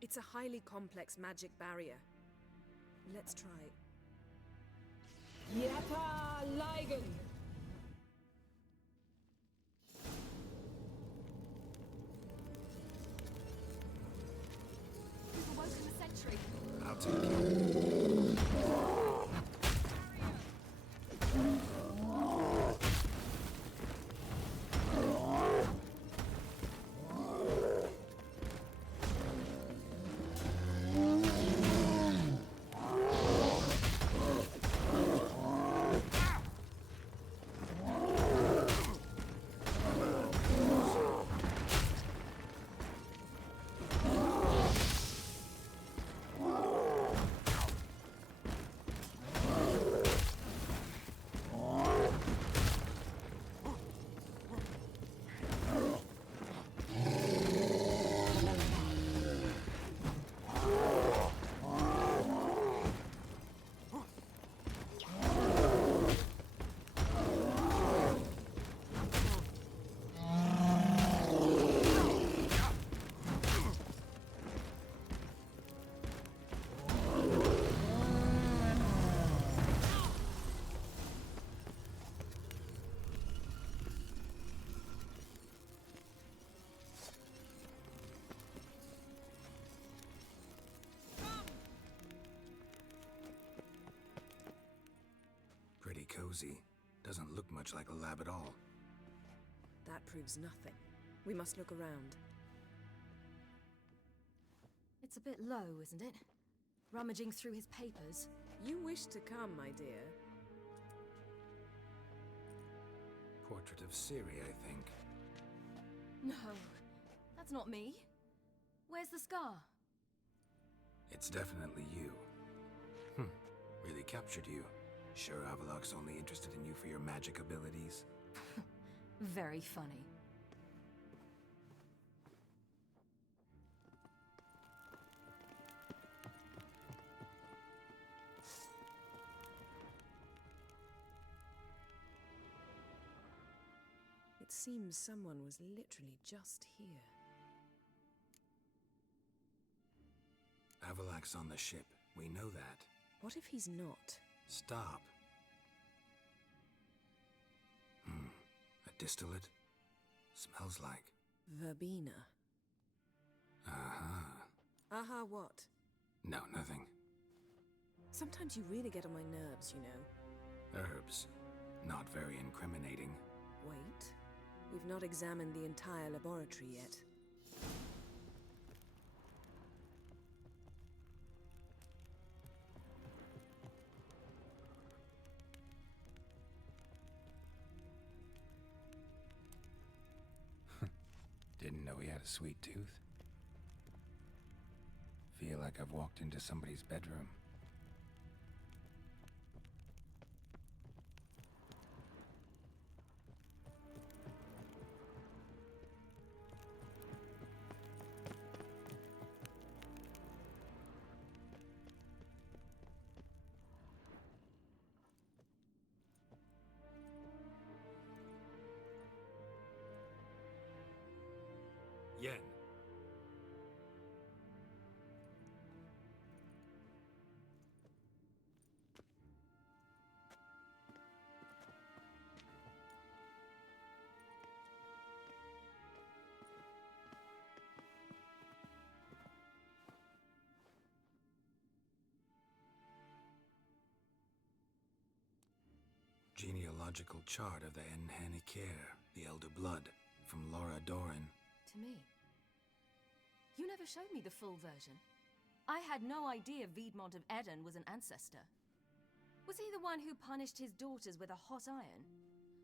It's a highly complex magic barrier. Let's try. Yata Ligen! We've awoken the sentry. I'll take it. Pretty cozy. Doesn't look much like a lab at all. That proves nothing. We must look around. It's a bit low, isn't it? Rummaging through his papers. You wish to come, my dear. Portrait of Ciri, I think. No, that's not me. Where's the scar? It's definitely you. Really captured you. Sure Avaloq's only interested in you for your magic abilities? Very funny. It seems someone was literally just here. Avaloq's on the ship. We know that. What if he's not? Stop. A distillate? Smells like... Verbena. Aha, what? No, nothing. Sometimes you really get on my nerves, you know. Herbs. Not very incriminating. Wait. We've not examined the entire laboratory yet. a sweet tooth? Feel like I've walked into somebody's bedroom. Yen. Genealogical chart of the Enhanikir, the Elder Blood, from Laura Doran. To me. You never showed me the full version. I had no idea Viedmont of Eden was an ancestor. Was he the one who punished his daughters with a hot iron?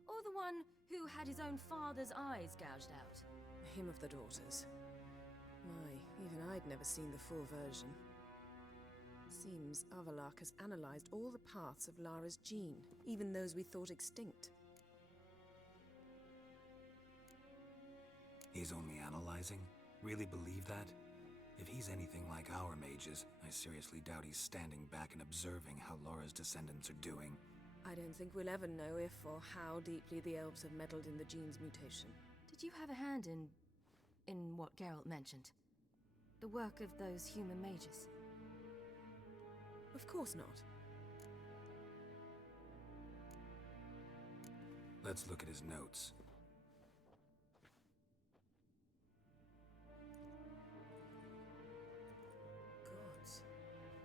Or the one who had his own father's eyes gouged out? Him of the daughters. My, even I'd never seen the full version. Seems Avallac'h has analyzed all the paths of Lara's gene, even those we thought extinct. He's only analyzing? Really believe that? If he's anything like our mages, I seriously doubt he's standing back and observing how Laura's descendants are doing. I don't think we'll ever know if or how deeply the elves have meddled in the gene's mutation. Did you have a hand in what Geralt mentioned? The work of those human mages? Of course not. Let's look at his notes. Gods.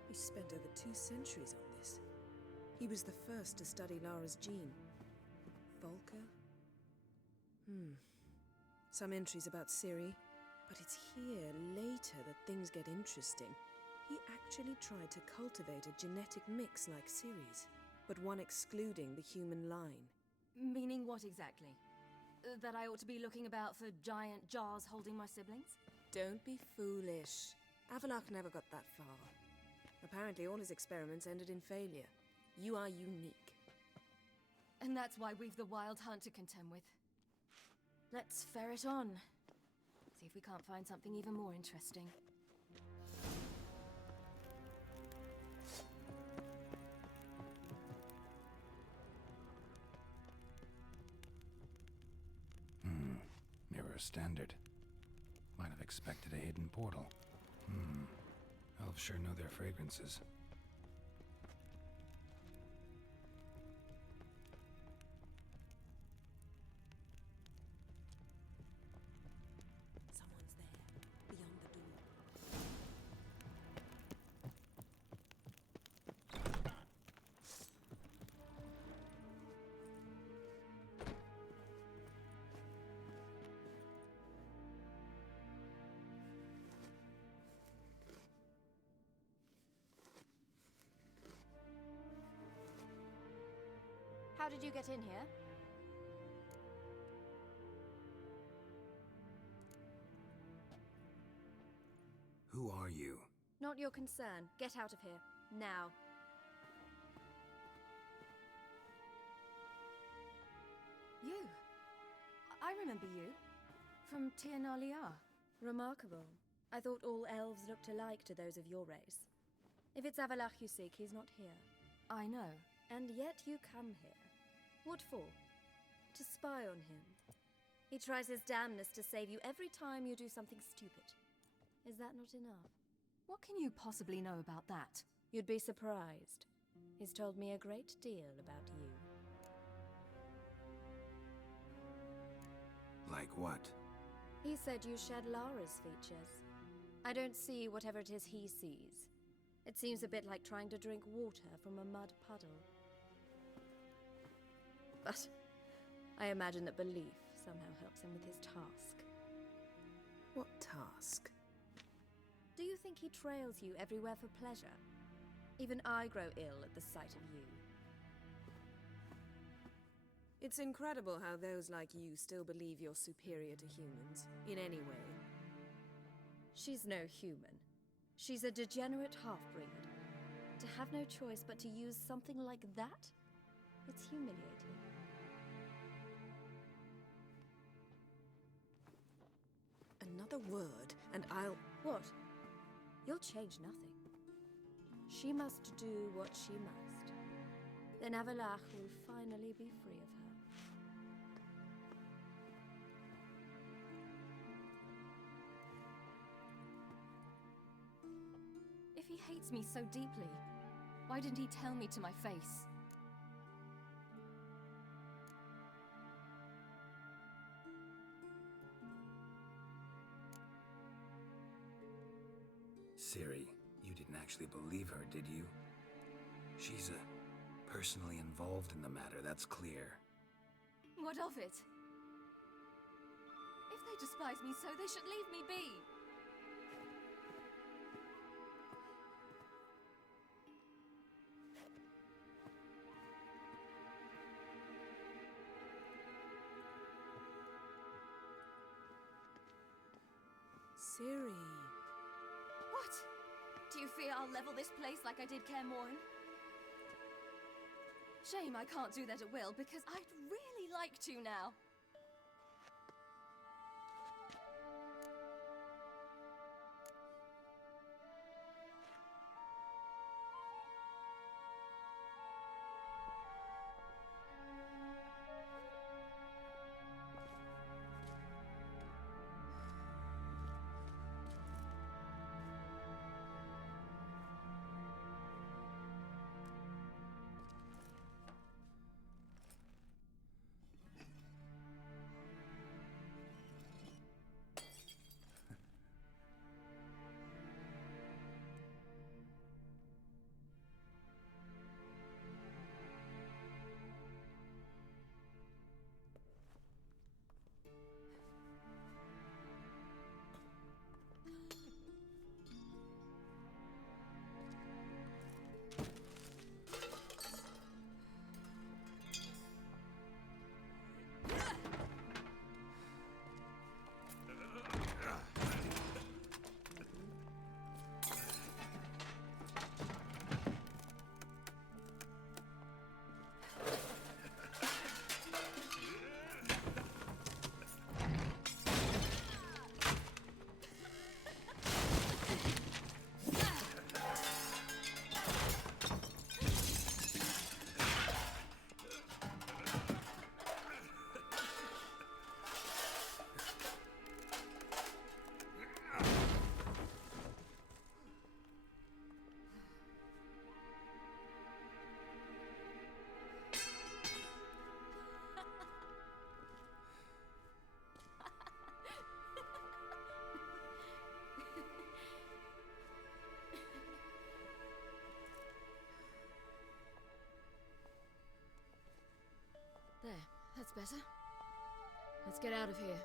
He spent over 2 centuries on this. He was the first to study Lara's gene. Volker? Some entries about Ciri, but it's here, later, that things get interesting. He actually tried to cultivate a genetic mix like Ciri's, but one excluding the human line. Meaning what exactly? That I ought to be looking about for giant jars holding my siblings? Don't be foolish. Avallac'h never got that far. Apparently all his experiments ended in failure. You are unique. And that's why we've the Wild Hunt to contend with. Let's ferret on. See if we can't find something even more interesting. Mirror standard. Might have expected a hidden portal. Elves sure know their fragrances. Someone's there, beyond the door. How did you get in here? Who are you? Not your concern. Get out of here. Now. You. I remember you. From Tir na Liar. Remarkable. I thought all elves looked alike to those of your race. If it's Avallac'h you seek, he's not here. I know. And yet you come here. What for? To spy on him. He tries his damnedest to save you every time you do something stupid. Is that not enough? What can you possibly know about that? You'd be surprised. He's told me a great deal about you. Like what? He said you shed Lara's features. I don't see whatever it is he sees. It seems a bit like trying to drink water from a mud puddle. But I imagine that belief somehow helps him with his task. What task? Do you think he trails you everywhere for pleasure? Even I grow ill at the sight of you. It's incredible how those like you still believe you're superior to humans, in any way. She's no human. She's a degenerate half-breed. To have no choice but to use something like that? It's humiliating. Another word, and I'll... What? You'll change nothing. She must do what she must. Then Avalach will finally be free of her. If he hates me so deeply, why didn't he tell me to my face? Ciri, you didn't actually believe her, did you? She's personally involved in the matter, that's clear. What of it? If they despise me so, they should leave me be. Ciri. What? Do you fear I'll level this place like I did Kaer Morhen? Shame I can't do that at will, because I'd really like to now. There, that's better. Let's get out of here.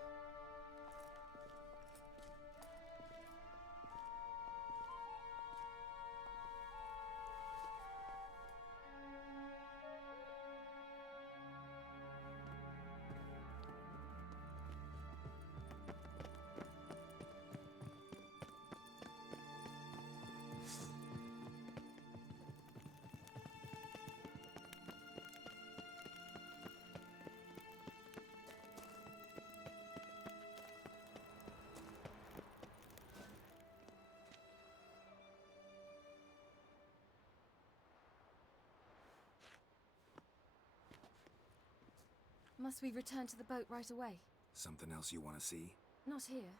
Must we return to the boat right away? Something else you want to see? Not here.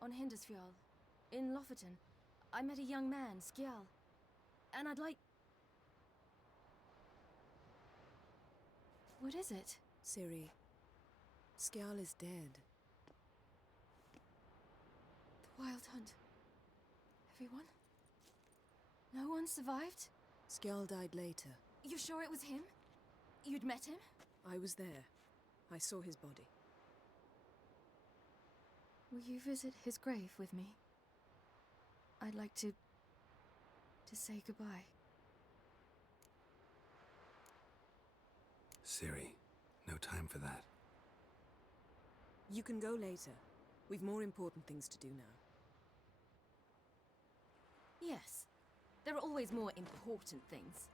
On Hindersfjall. In Lofoten. I met a young man, Skjal. And I'd like... What is it? Ciri. Skjal is dead. The Wild Hunt. Everyone? No one survived? Skjal died later. You sure it was him? You'd met him? I was there. I saw his body. Will you visit his grave with me? I'd like to say goodbye. Ciri, no time for that. You can go later. We've more important things to do now. Yes. There are always more important things.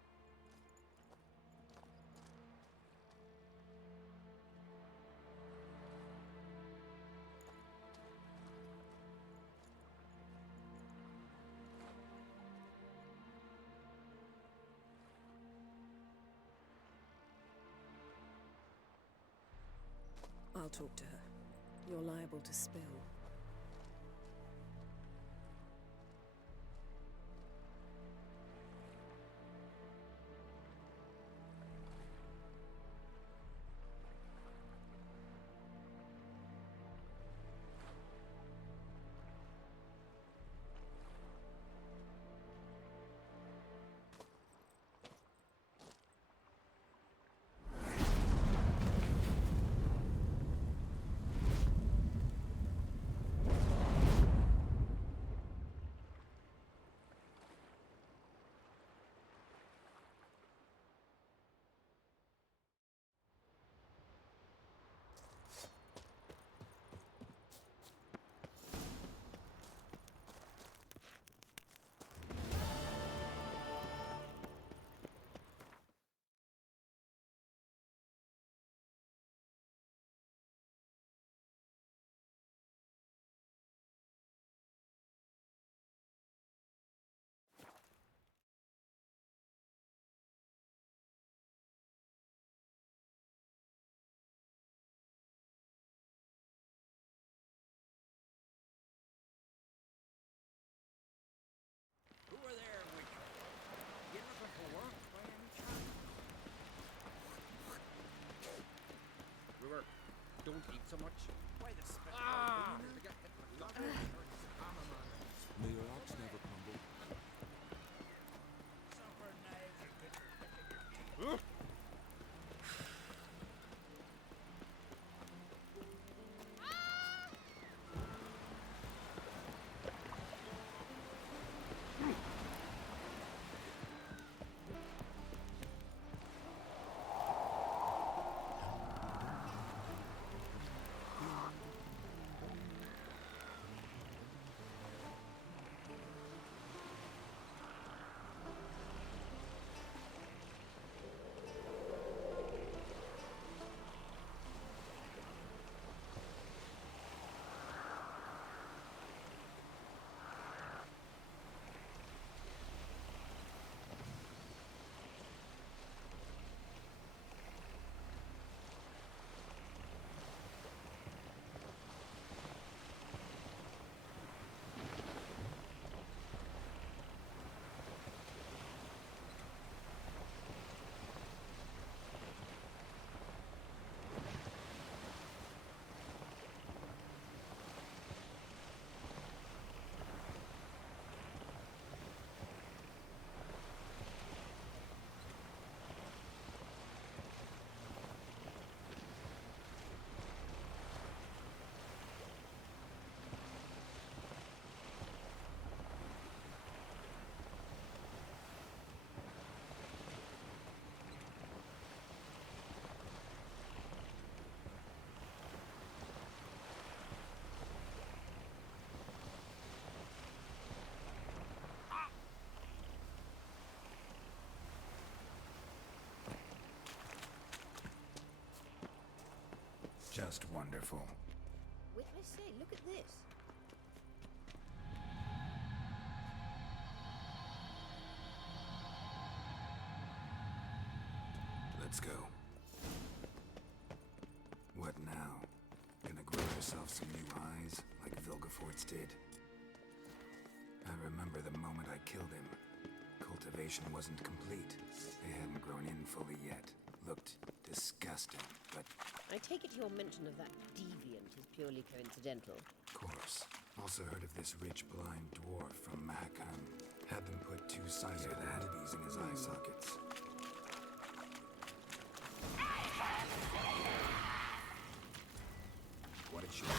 I'll talk to her. You're liable to spill. Who are there, Witcher? You looking for work by any chance? River, don't eat so much. Why the spit? Ah! May your axe never crumble. Just wonderful. Witness say, look at this. Let's go. What now? Gonna grow ourselves some new eyes, like Vilgefortz did? I remember the moment I killed him. Cultivation wasn't complete. They hadn't grown in fully yet. Looked disgusting, but... I take it your mention of that deviant is purely coincidental. Of course. Also heard of this rich blind dwarf from Mahakam. Had them put two sizable entities in his eye sockets. What did she say?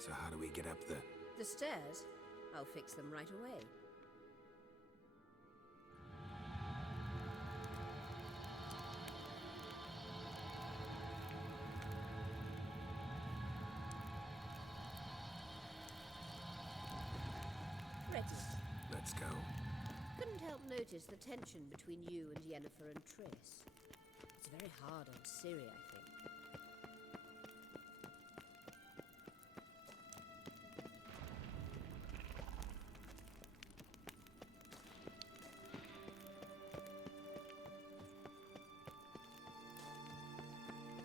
So how do we get up the... The stairs? I'll fix them right away. Ready. Let's go. Couldn't help notice the tension between you and Yennefer and Triss. It's very hard on Ciri, I think.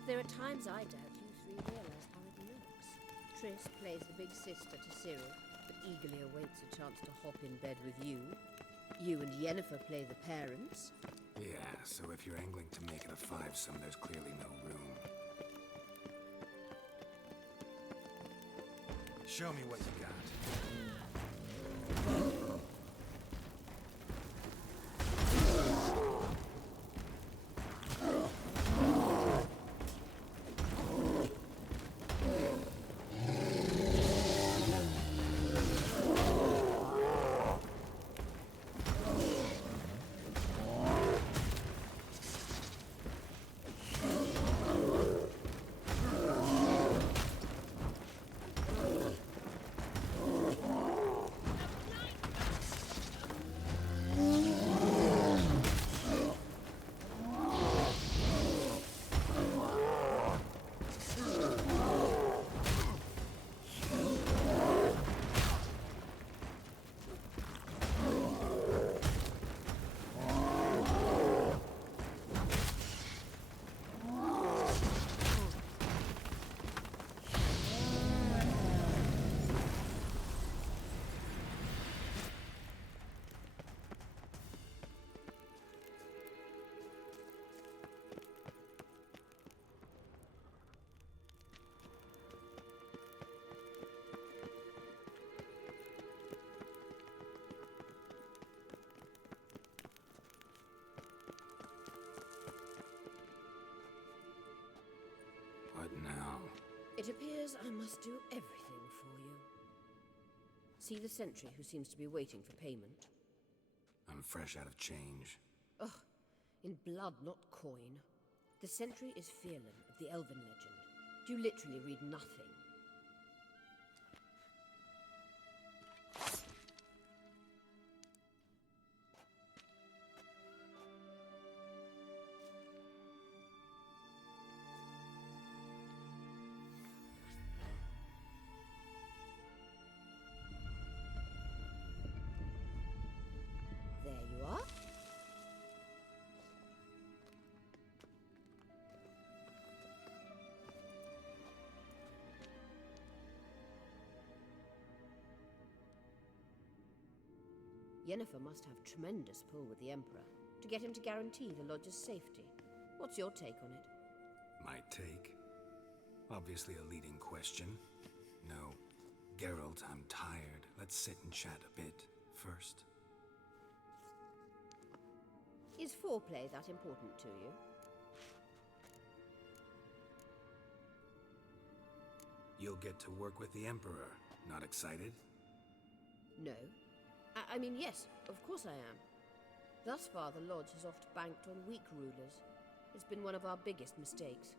There are times I doubt you three realize how it looks. Triss plays the big sister to Ciri, but eagerly awaits a chance to hop in bed with you. You and Yennefer play the parents. Yeah, so if you're angling to make it a five-some, there's clearly no room. Show me what you got. What now? It appears I must do everything for you. See the sentry who seems to be waiting for payment? I'm fresh out of change. Ugh, in blood, not coin. The sentry is Fearlan of the Elven legend. You literally read nothing. There you are. Yennefer must have tremendous pull with the Emperor to get him to guarantee the Lodge's safety. What's your take on it? My take? Obviously a leading question. No. Geralt, I'm tired. Let's sit and chat a bit first. Is foreplay that important to you? You'll get to work with the Emperor. Not excited? No. I mean, yes, of course I am. Thus far, the Lodge has oft banked on weak rulers. It's been one of our biggest mistakes.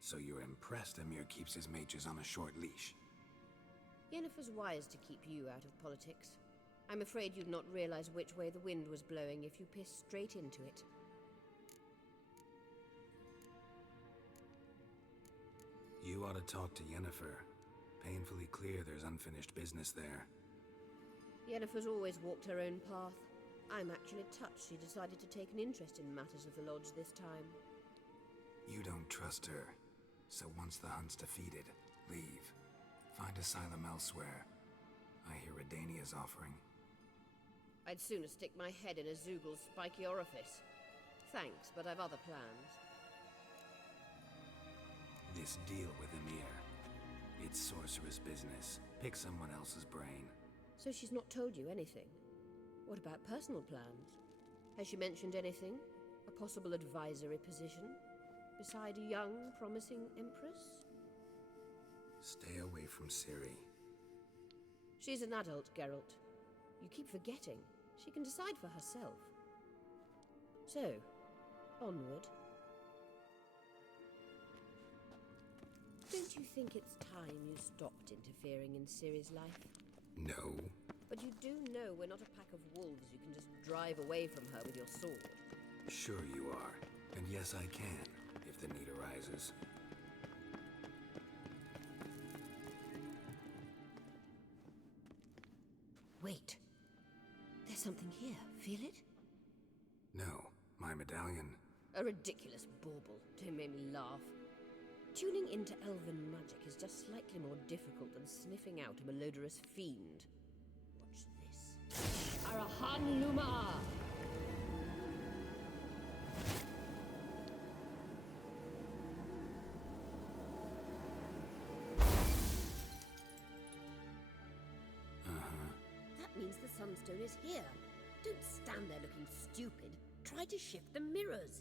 So you're impressed Emir keeps his mages on a short leash? Yennefer's wise to keep you out of politics. I'm afraid you'd not realize which way the wind was blowing if you pissed straight into it. You ought to talk to Yennefer. Painfully clear there's unfinished business there. Yennefer's always walked her own path. I'm actually touched she decided to take an interest in matters of the Lodge this time. You don't trust her. So once the hunt's defeated, leave. Find asylum elsewhere. I hear Redania's offering. I'd sooner stick my head in a Zoogl's spiky orifice. Thanks, but I've other plans. This deal with Emir. It's sorceress business. Pick someone else's brain. So she's not told you anything? What about personal plans? Has she mentioned anything? A possible advisory position? Beside a young, promising empress? Stay away from Ciri. She's an adult, Geralt. You keep forgetting. She can decide for herself. So, onward. Don't you think it's time you stopped interfering in Ciri's life? No. But you do know we're not a pack of wolves you can just drive away from her with your sword. Sure you are. And yes, I can, if the need arises. Wait. There's something here. Feel it? No, my medallion. A ridiculous bauble. Don't make me laugh. Tuning into elven magic is just slightly more difficult than sniffing out a malodorous fiend. Watch this. Arahan Luma! That means the Sunstone is here. Don't stand there looking stupid. Try to shift the mirrors.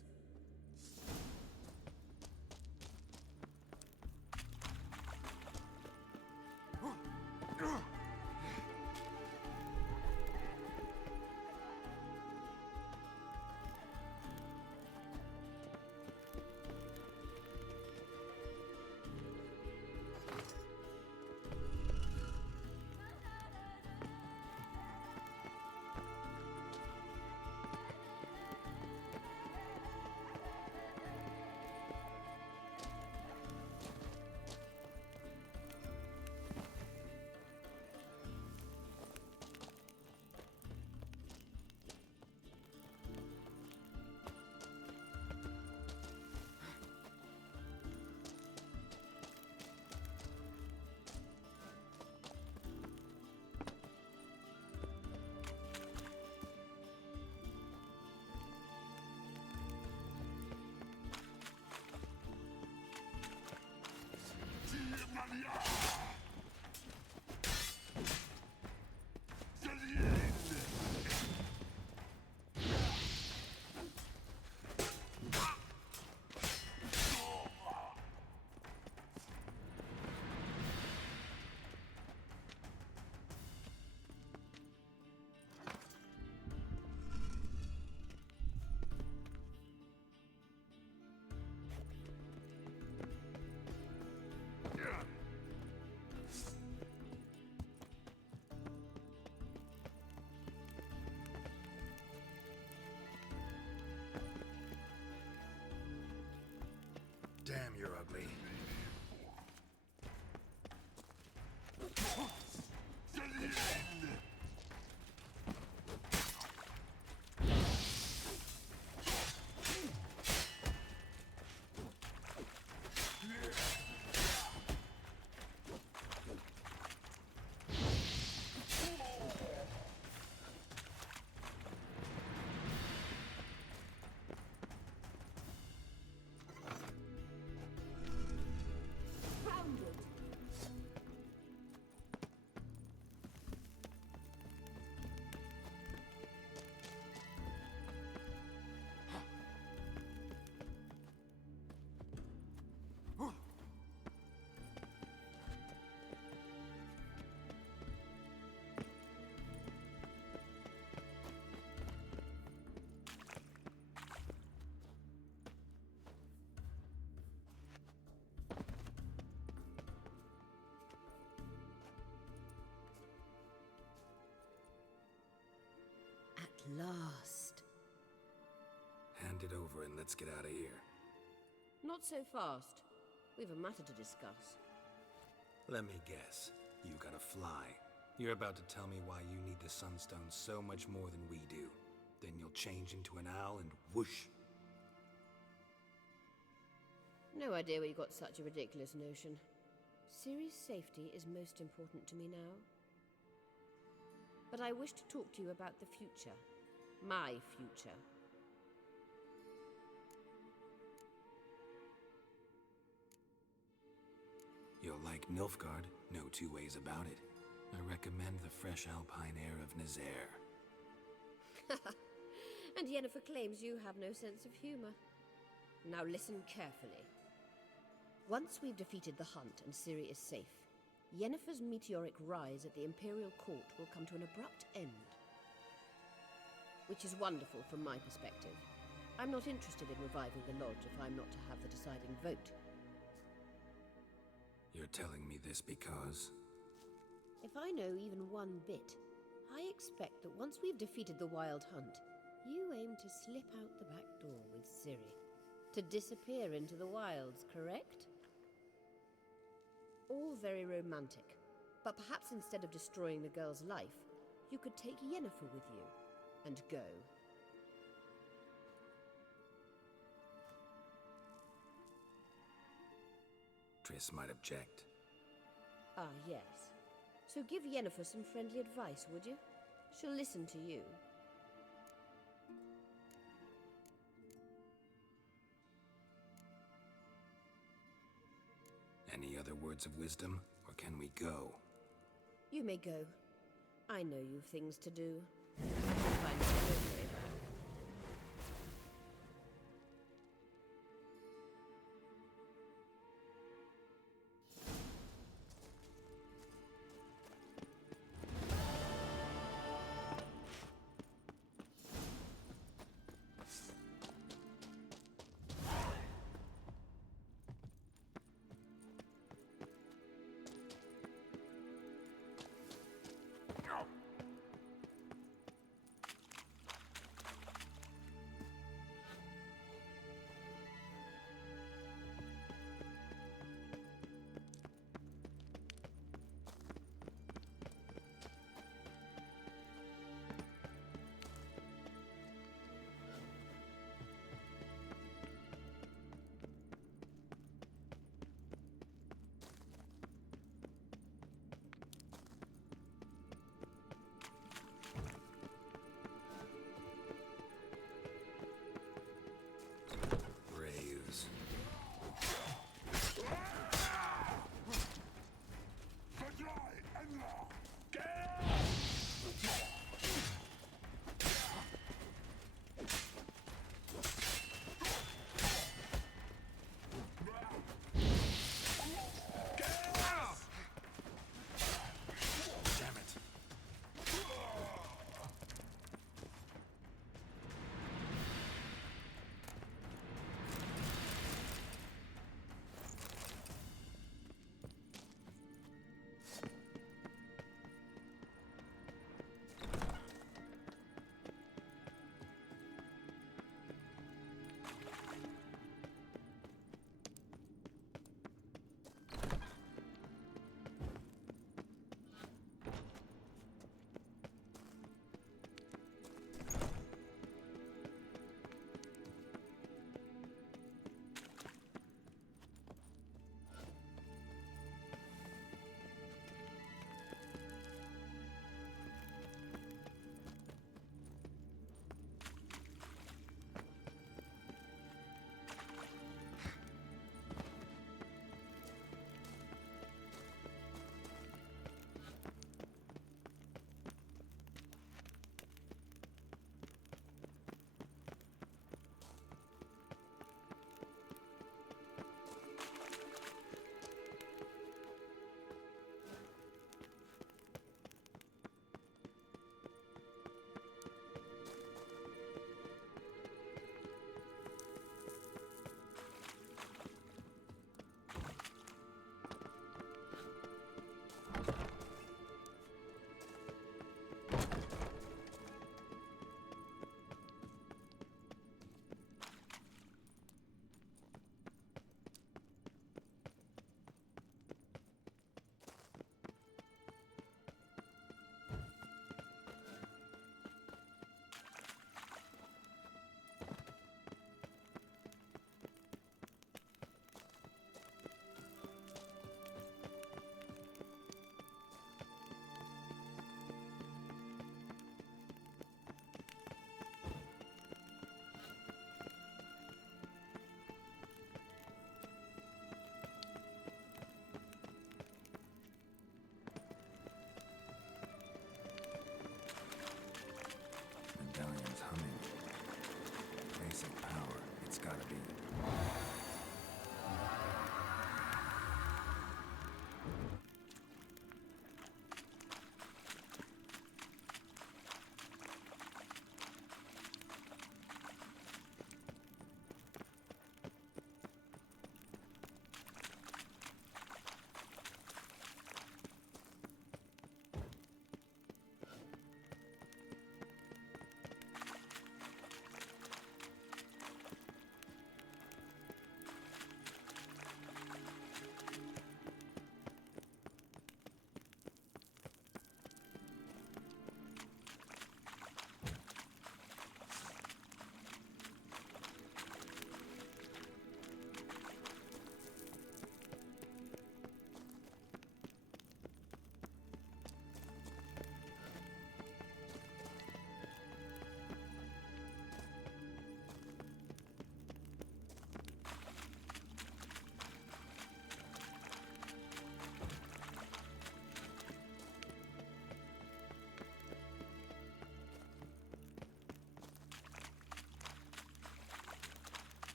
Damn, you're ugly. At last. Hand it over and let's get out of here. Not so fast. We've a matter to discuss. Let me guess. You gotta fly. You're about to tell me why you need the Sunstone so much more than we do. Then you'll change into an owl and whoosh. No idea where you got such a ridiculous notion. Ciri's safety is most important to me now. But I wish to talk to you about the future. My future. You'll like Nilfgaard, no two ways about it. I recommend the fresh alpine air of Nazaire. And Yennefer claims you have no sense of humor. Now listen carefully. Once we've defeated the hunt and Ciri is safe, Yennefer's meteoric rise at the Imperial Court will come to an abrupt end. Which is wonderful from my perspective. I'm not interested in reviving the Lodge if I'm not to have the deciding vote. You're telling me this because... If I know even one bit, I expect that once we've defeated the Wild Hunt, you aim to slip out the back door with Ciri. To disappear into the wilds, correct? All very romantic, but perhaps instead of destroying the girl's life, you could take Yennefer with you, and go. Triss might object. Ah, yes. So give Yennefer some friendly advice, would you? She'll listen to you. Any other words of wisdom, or can we go? You may go. I know you've things to do. I can find you very bad.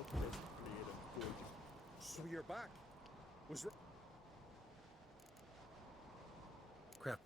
Well, let's play it good. So you're back. Was Crap.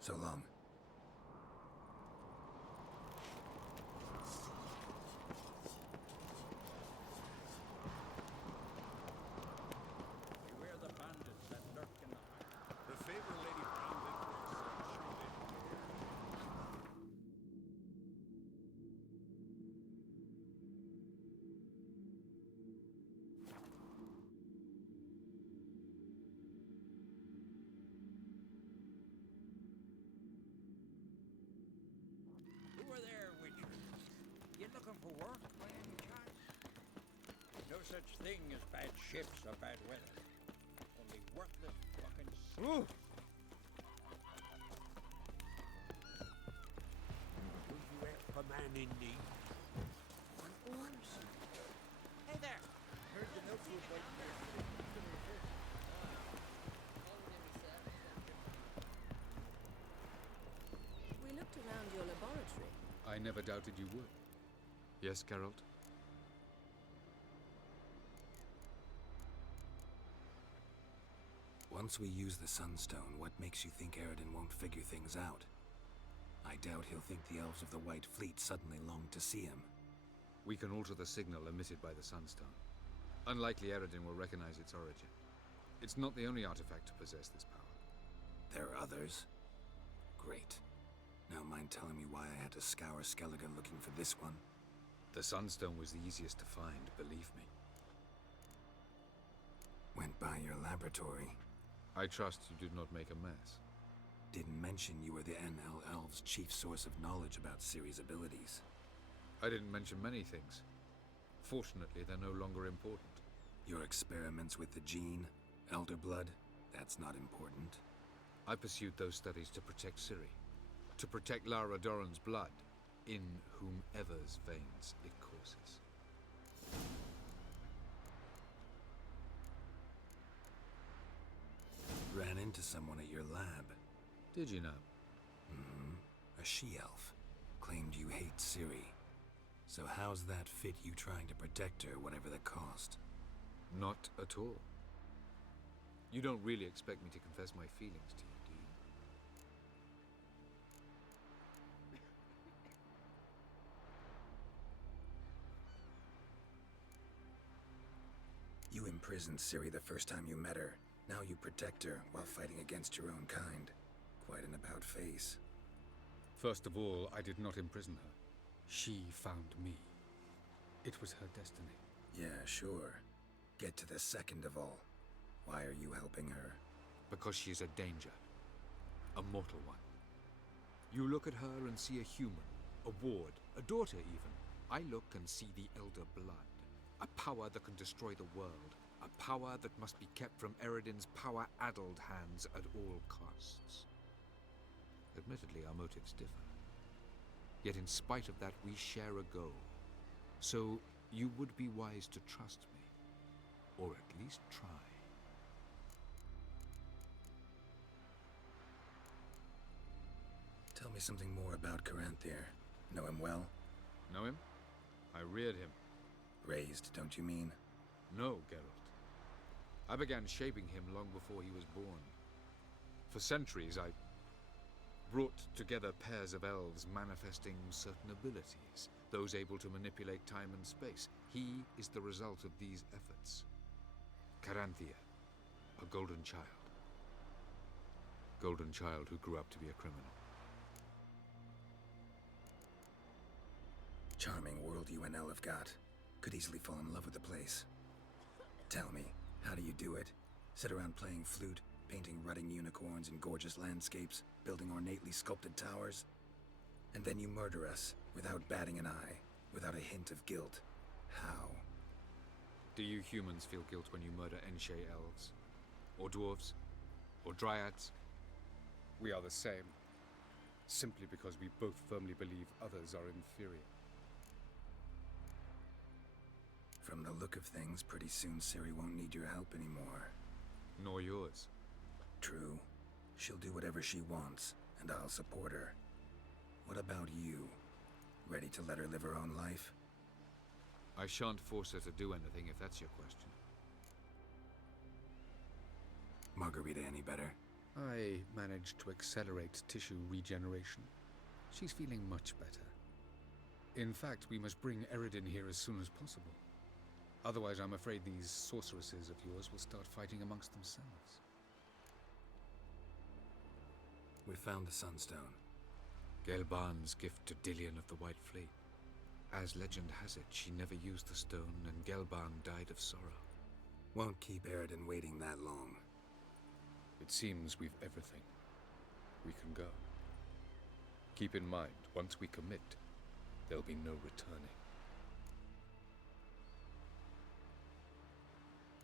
So long. Beware the bandits that lurk in the heart. the favor Lady Brown did for us? Surely. Who are there, witchers? You looking for work by any chance? No such thing as bad ships or bad weather. Only worthless fucking Ooh. Will you help a man in need? On oars. Hey there! Heard the note was right there. We looked around your laboratory. I never doubted you would. Yes, Geralt? Once we use the Sunstone, what makes you think Eredin won't figure things out? I doubt he'll think the elves of the White Fleet suddenly long to see him. We can alter the signal emitted by the Sunstone. Unlikely Eredin will recognize its origin. It's not the only artifact to possess this power. There are others? Great. Now mind telling me why I had to scour Skellige looking for this one? The Sunstone was the easiest to find, believe me. Went by your laboratory. I trust you did not make a mess. Didn't mention you were the NL Elves' chief source of knowledge about Ciri's abilities. I didn't mention many things. Fortunately, they're no longer important. Your experiments with the gene, Elder Blood, that's not important. I pursued those studies to protect Ciri. To protect Lara Doran's blood, in whomever's veins it courses. Ran into someone at your lab. Did you know? A she-elf. Claimed you hate Ciri. So how's that fit you trying to protect her, whatever the cost? Not at all. You don't really expect me to confess my feelings to you, do you? You imprisoned Ciri the first time you met her. Now you protect her while fighting against your own kind. Quite an about-face. First of all, I did not imprison her. She found me. It was her destiny. Yeah, sure. Get to the second of all. Why are you helping her? Because she is a danger. A mortal one. You look at her and see a human, a ward, a daughter even. I look and see the Elder Blood. A power that can destroy the world. A power that must be kept from Eredin's power-addled hands at all costs. Admittedly, our motives differ. Yet in spite of that, we share a goal. So, you would be wise to trust me. Or at least try. Tell me something more about Caranthir. Know him well? Know him? I reared him. Raised, don't you mean? No, Geralt. I began shaping him long before he was born. For centuries, I brought together pairs of elves manifesting certain abilities, those able to manipulate time and space. He is the result of these efforts. Caranthea, a golden child. Golden child who grew up to be a criminal. Charming world you and Elle have got. Could easily fall in love with the place. Tell me, how do you do it? Sit around playing flute, painting rutting unicorns in gorgeous landscapes, building ornately sculpted towers? And then you murder us, without batting an eye, without a hint of guilt. How? Do you humans feel guilt when you murder Enshe elves? Or dwarves? Or dryads? We are the same, simply because we both firmly believe others are inferior. From the look of things, pretty soon Ciri won't need your help anymore. Nor yours. True. She'll do whatever she wants, and I'll support her. What about you? Ready to let her live her own life? I shan't force her to do anything, if that's your question. Margarita any better? I managed to accelerate tissue regeneration. She's feeling much better. In fact, we must bring Eredin here as soon as possible. Otherwise, I'm afraid these sorceresses of yours will start fighting amongst themselves. We found the Sunstone. Gelban's gift to Dillion of the White Fleet. As legend has it, she never used the stone, and Gelban died of sorrow. Won't keep Eredin waiting that long. It seems we've everything. We can go. Keep in mind, once we commit, there'll be no returning.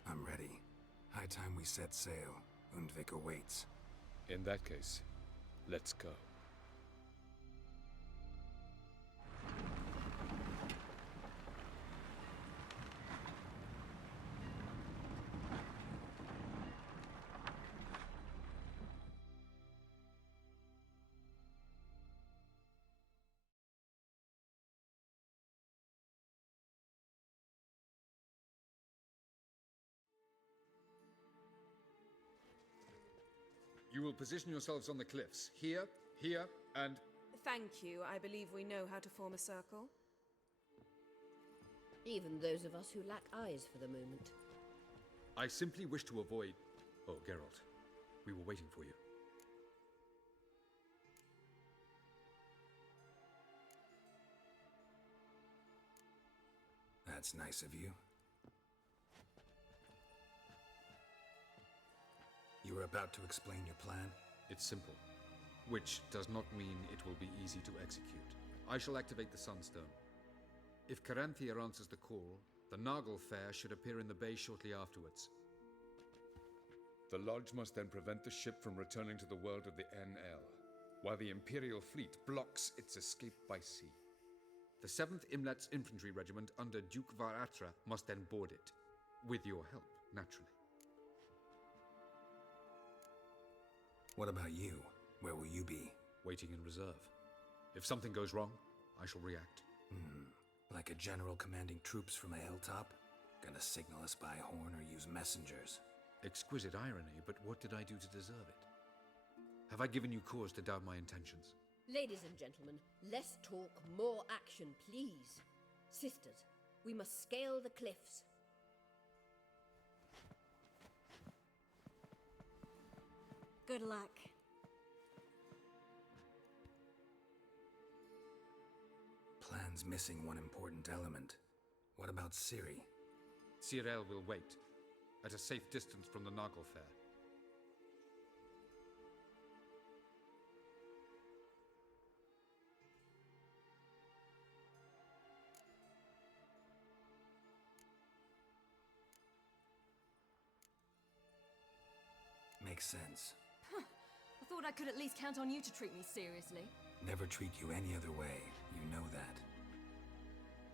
I'm ready. High time we set sail. Undvik awaits. In that case, let's go. You will position yourselves on the cliffs. Here, here, and... Thank you. I believe we know how to form a circle. Even those of us who lack eyes for the moment. I simply wish to avoid... Oh, Geralt. We were waiting for you. That's nice of you. You were about to explain your plan? It's simple. Which does not mean it will be easy to execute. I shall activate the Sunstone. If Caranthea answers the call, the Nargle Fair should appear in the bay shortly afterwards. The Lodge must then prevent the ship from returning to the world of the NL, while the Imperial fleet blocks its escape by sea. The 7th Imlet's Infantry Regiment under Duke Varatra must then board it. With your help, naturally. What about you? Where will you be? Waiting in reserve. If something goes wrong, I shall react. Like a general commanding troops from a hilltop? Gonna signal us by horn or use messengers? Exquisite irony, but what did I do to deserve it? Have I given you cause to doubt my intentions? Ladies and gentlemen, less talk, more action, please. Sisters, we must scale the cliffs. Good luck. Plan's missing one important element. What about Ciri? Cyril will wait, at a safe distance from the Nargle Fair. Makes sense. I thought I could at least count on you to treat me seriously. Never treat you any other way. You know that.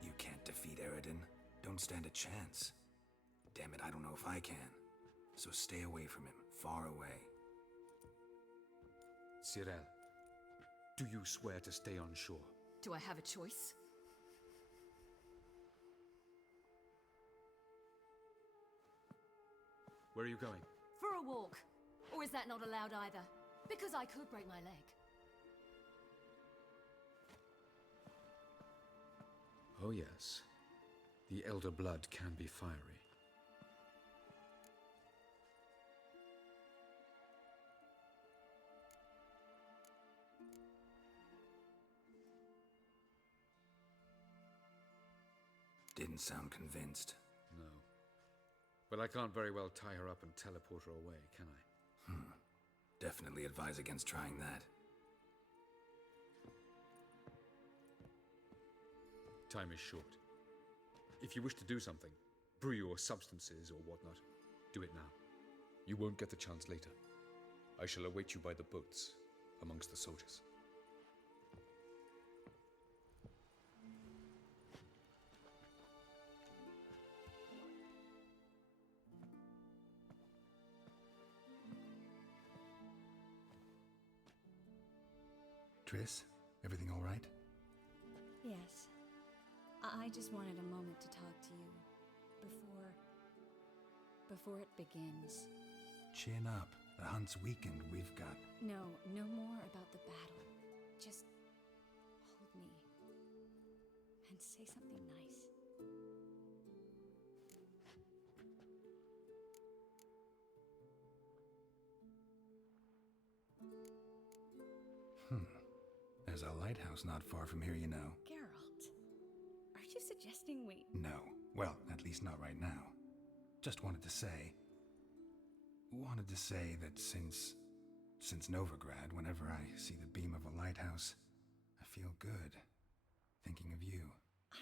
You can't defeat Eredin. Don't stand a chance. Damn it, I don't know if I can. So stay away from him. Far away. Cyril, do you swear to stay on shore? Do I have a choice? Where are you going? For a walk. Or is that not allowed either? Because I could break my leg. Oh yes. The elder blood can be fiery. Didn't sound convinced. No. But I can't very well tie her up and teleport her away, can I? Definitely advise against trying that. Time is short. If you wish to do something, brew your substances or whatnot, do it now. You won't get the chance later. I shall await you by the boats, amongst the soldiers. Triss, everything all right? Yes. I just wanted a moment to talk to you. Before it begins. Chin up. The hunt's weakened. We've got... No more about the battle. Just hold me. And say something nice. There's a lighthouse not far from here, you know. Geralt, are you suggesting we... No. Well, at least not right now. Just wanted to say that since Novigrad, whenever I see the beam of a lighthouse, I feel good. Thinking of you.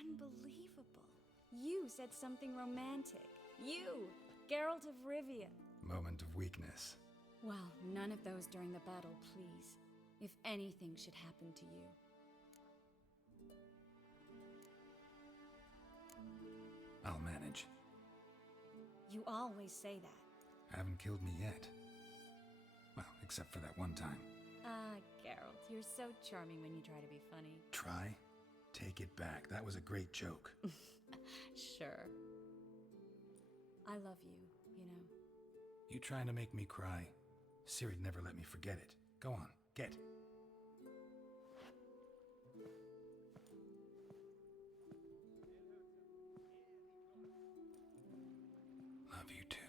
Unbelievable. You said something romantic. You, Geralt of Rivia. Moment of weakness. Well, none of those during the battle, please. If anything should happen to you. I'll manage. You always say that. Haven't killed me yet. Well, except for that one time. Ah, Geralt, you're so charming when you try to be funny. Try? Take it back. That was a great joke. Sure. I love you, you know. You trying to make me cry? Ciri'd never let me forget it. Go on, get. Love you too.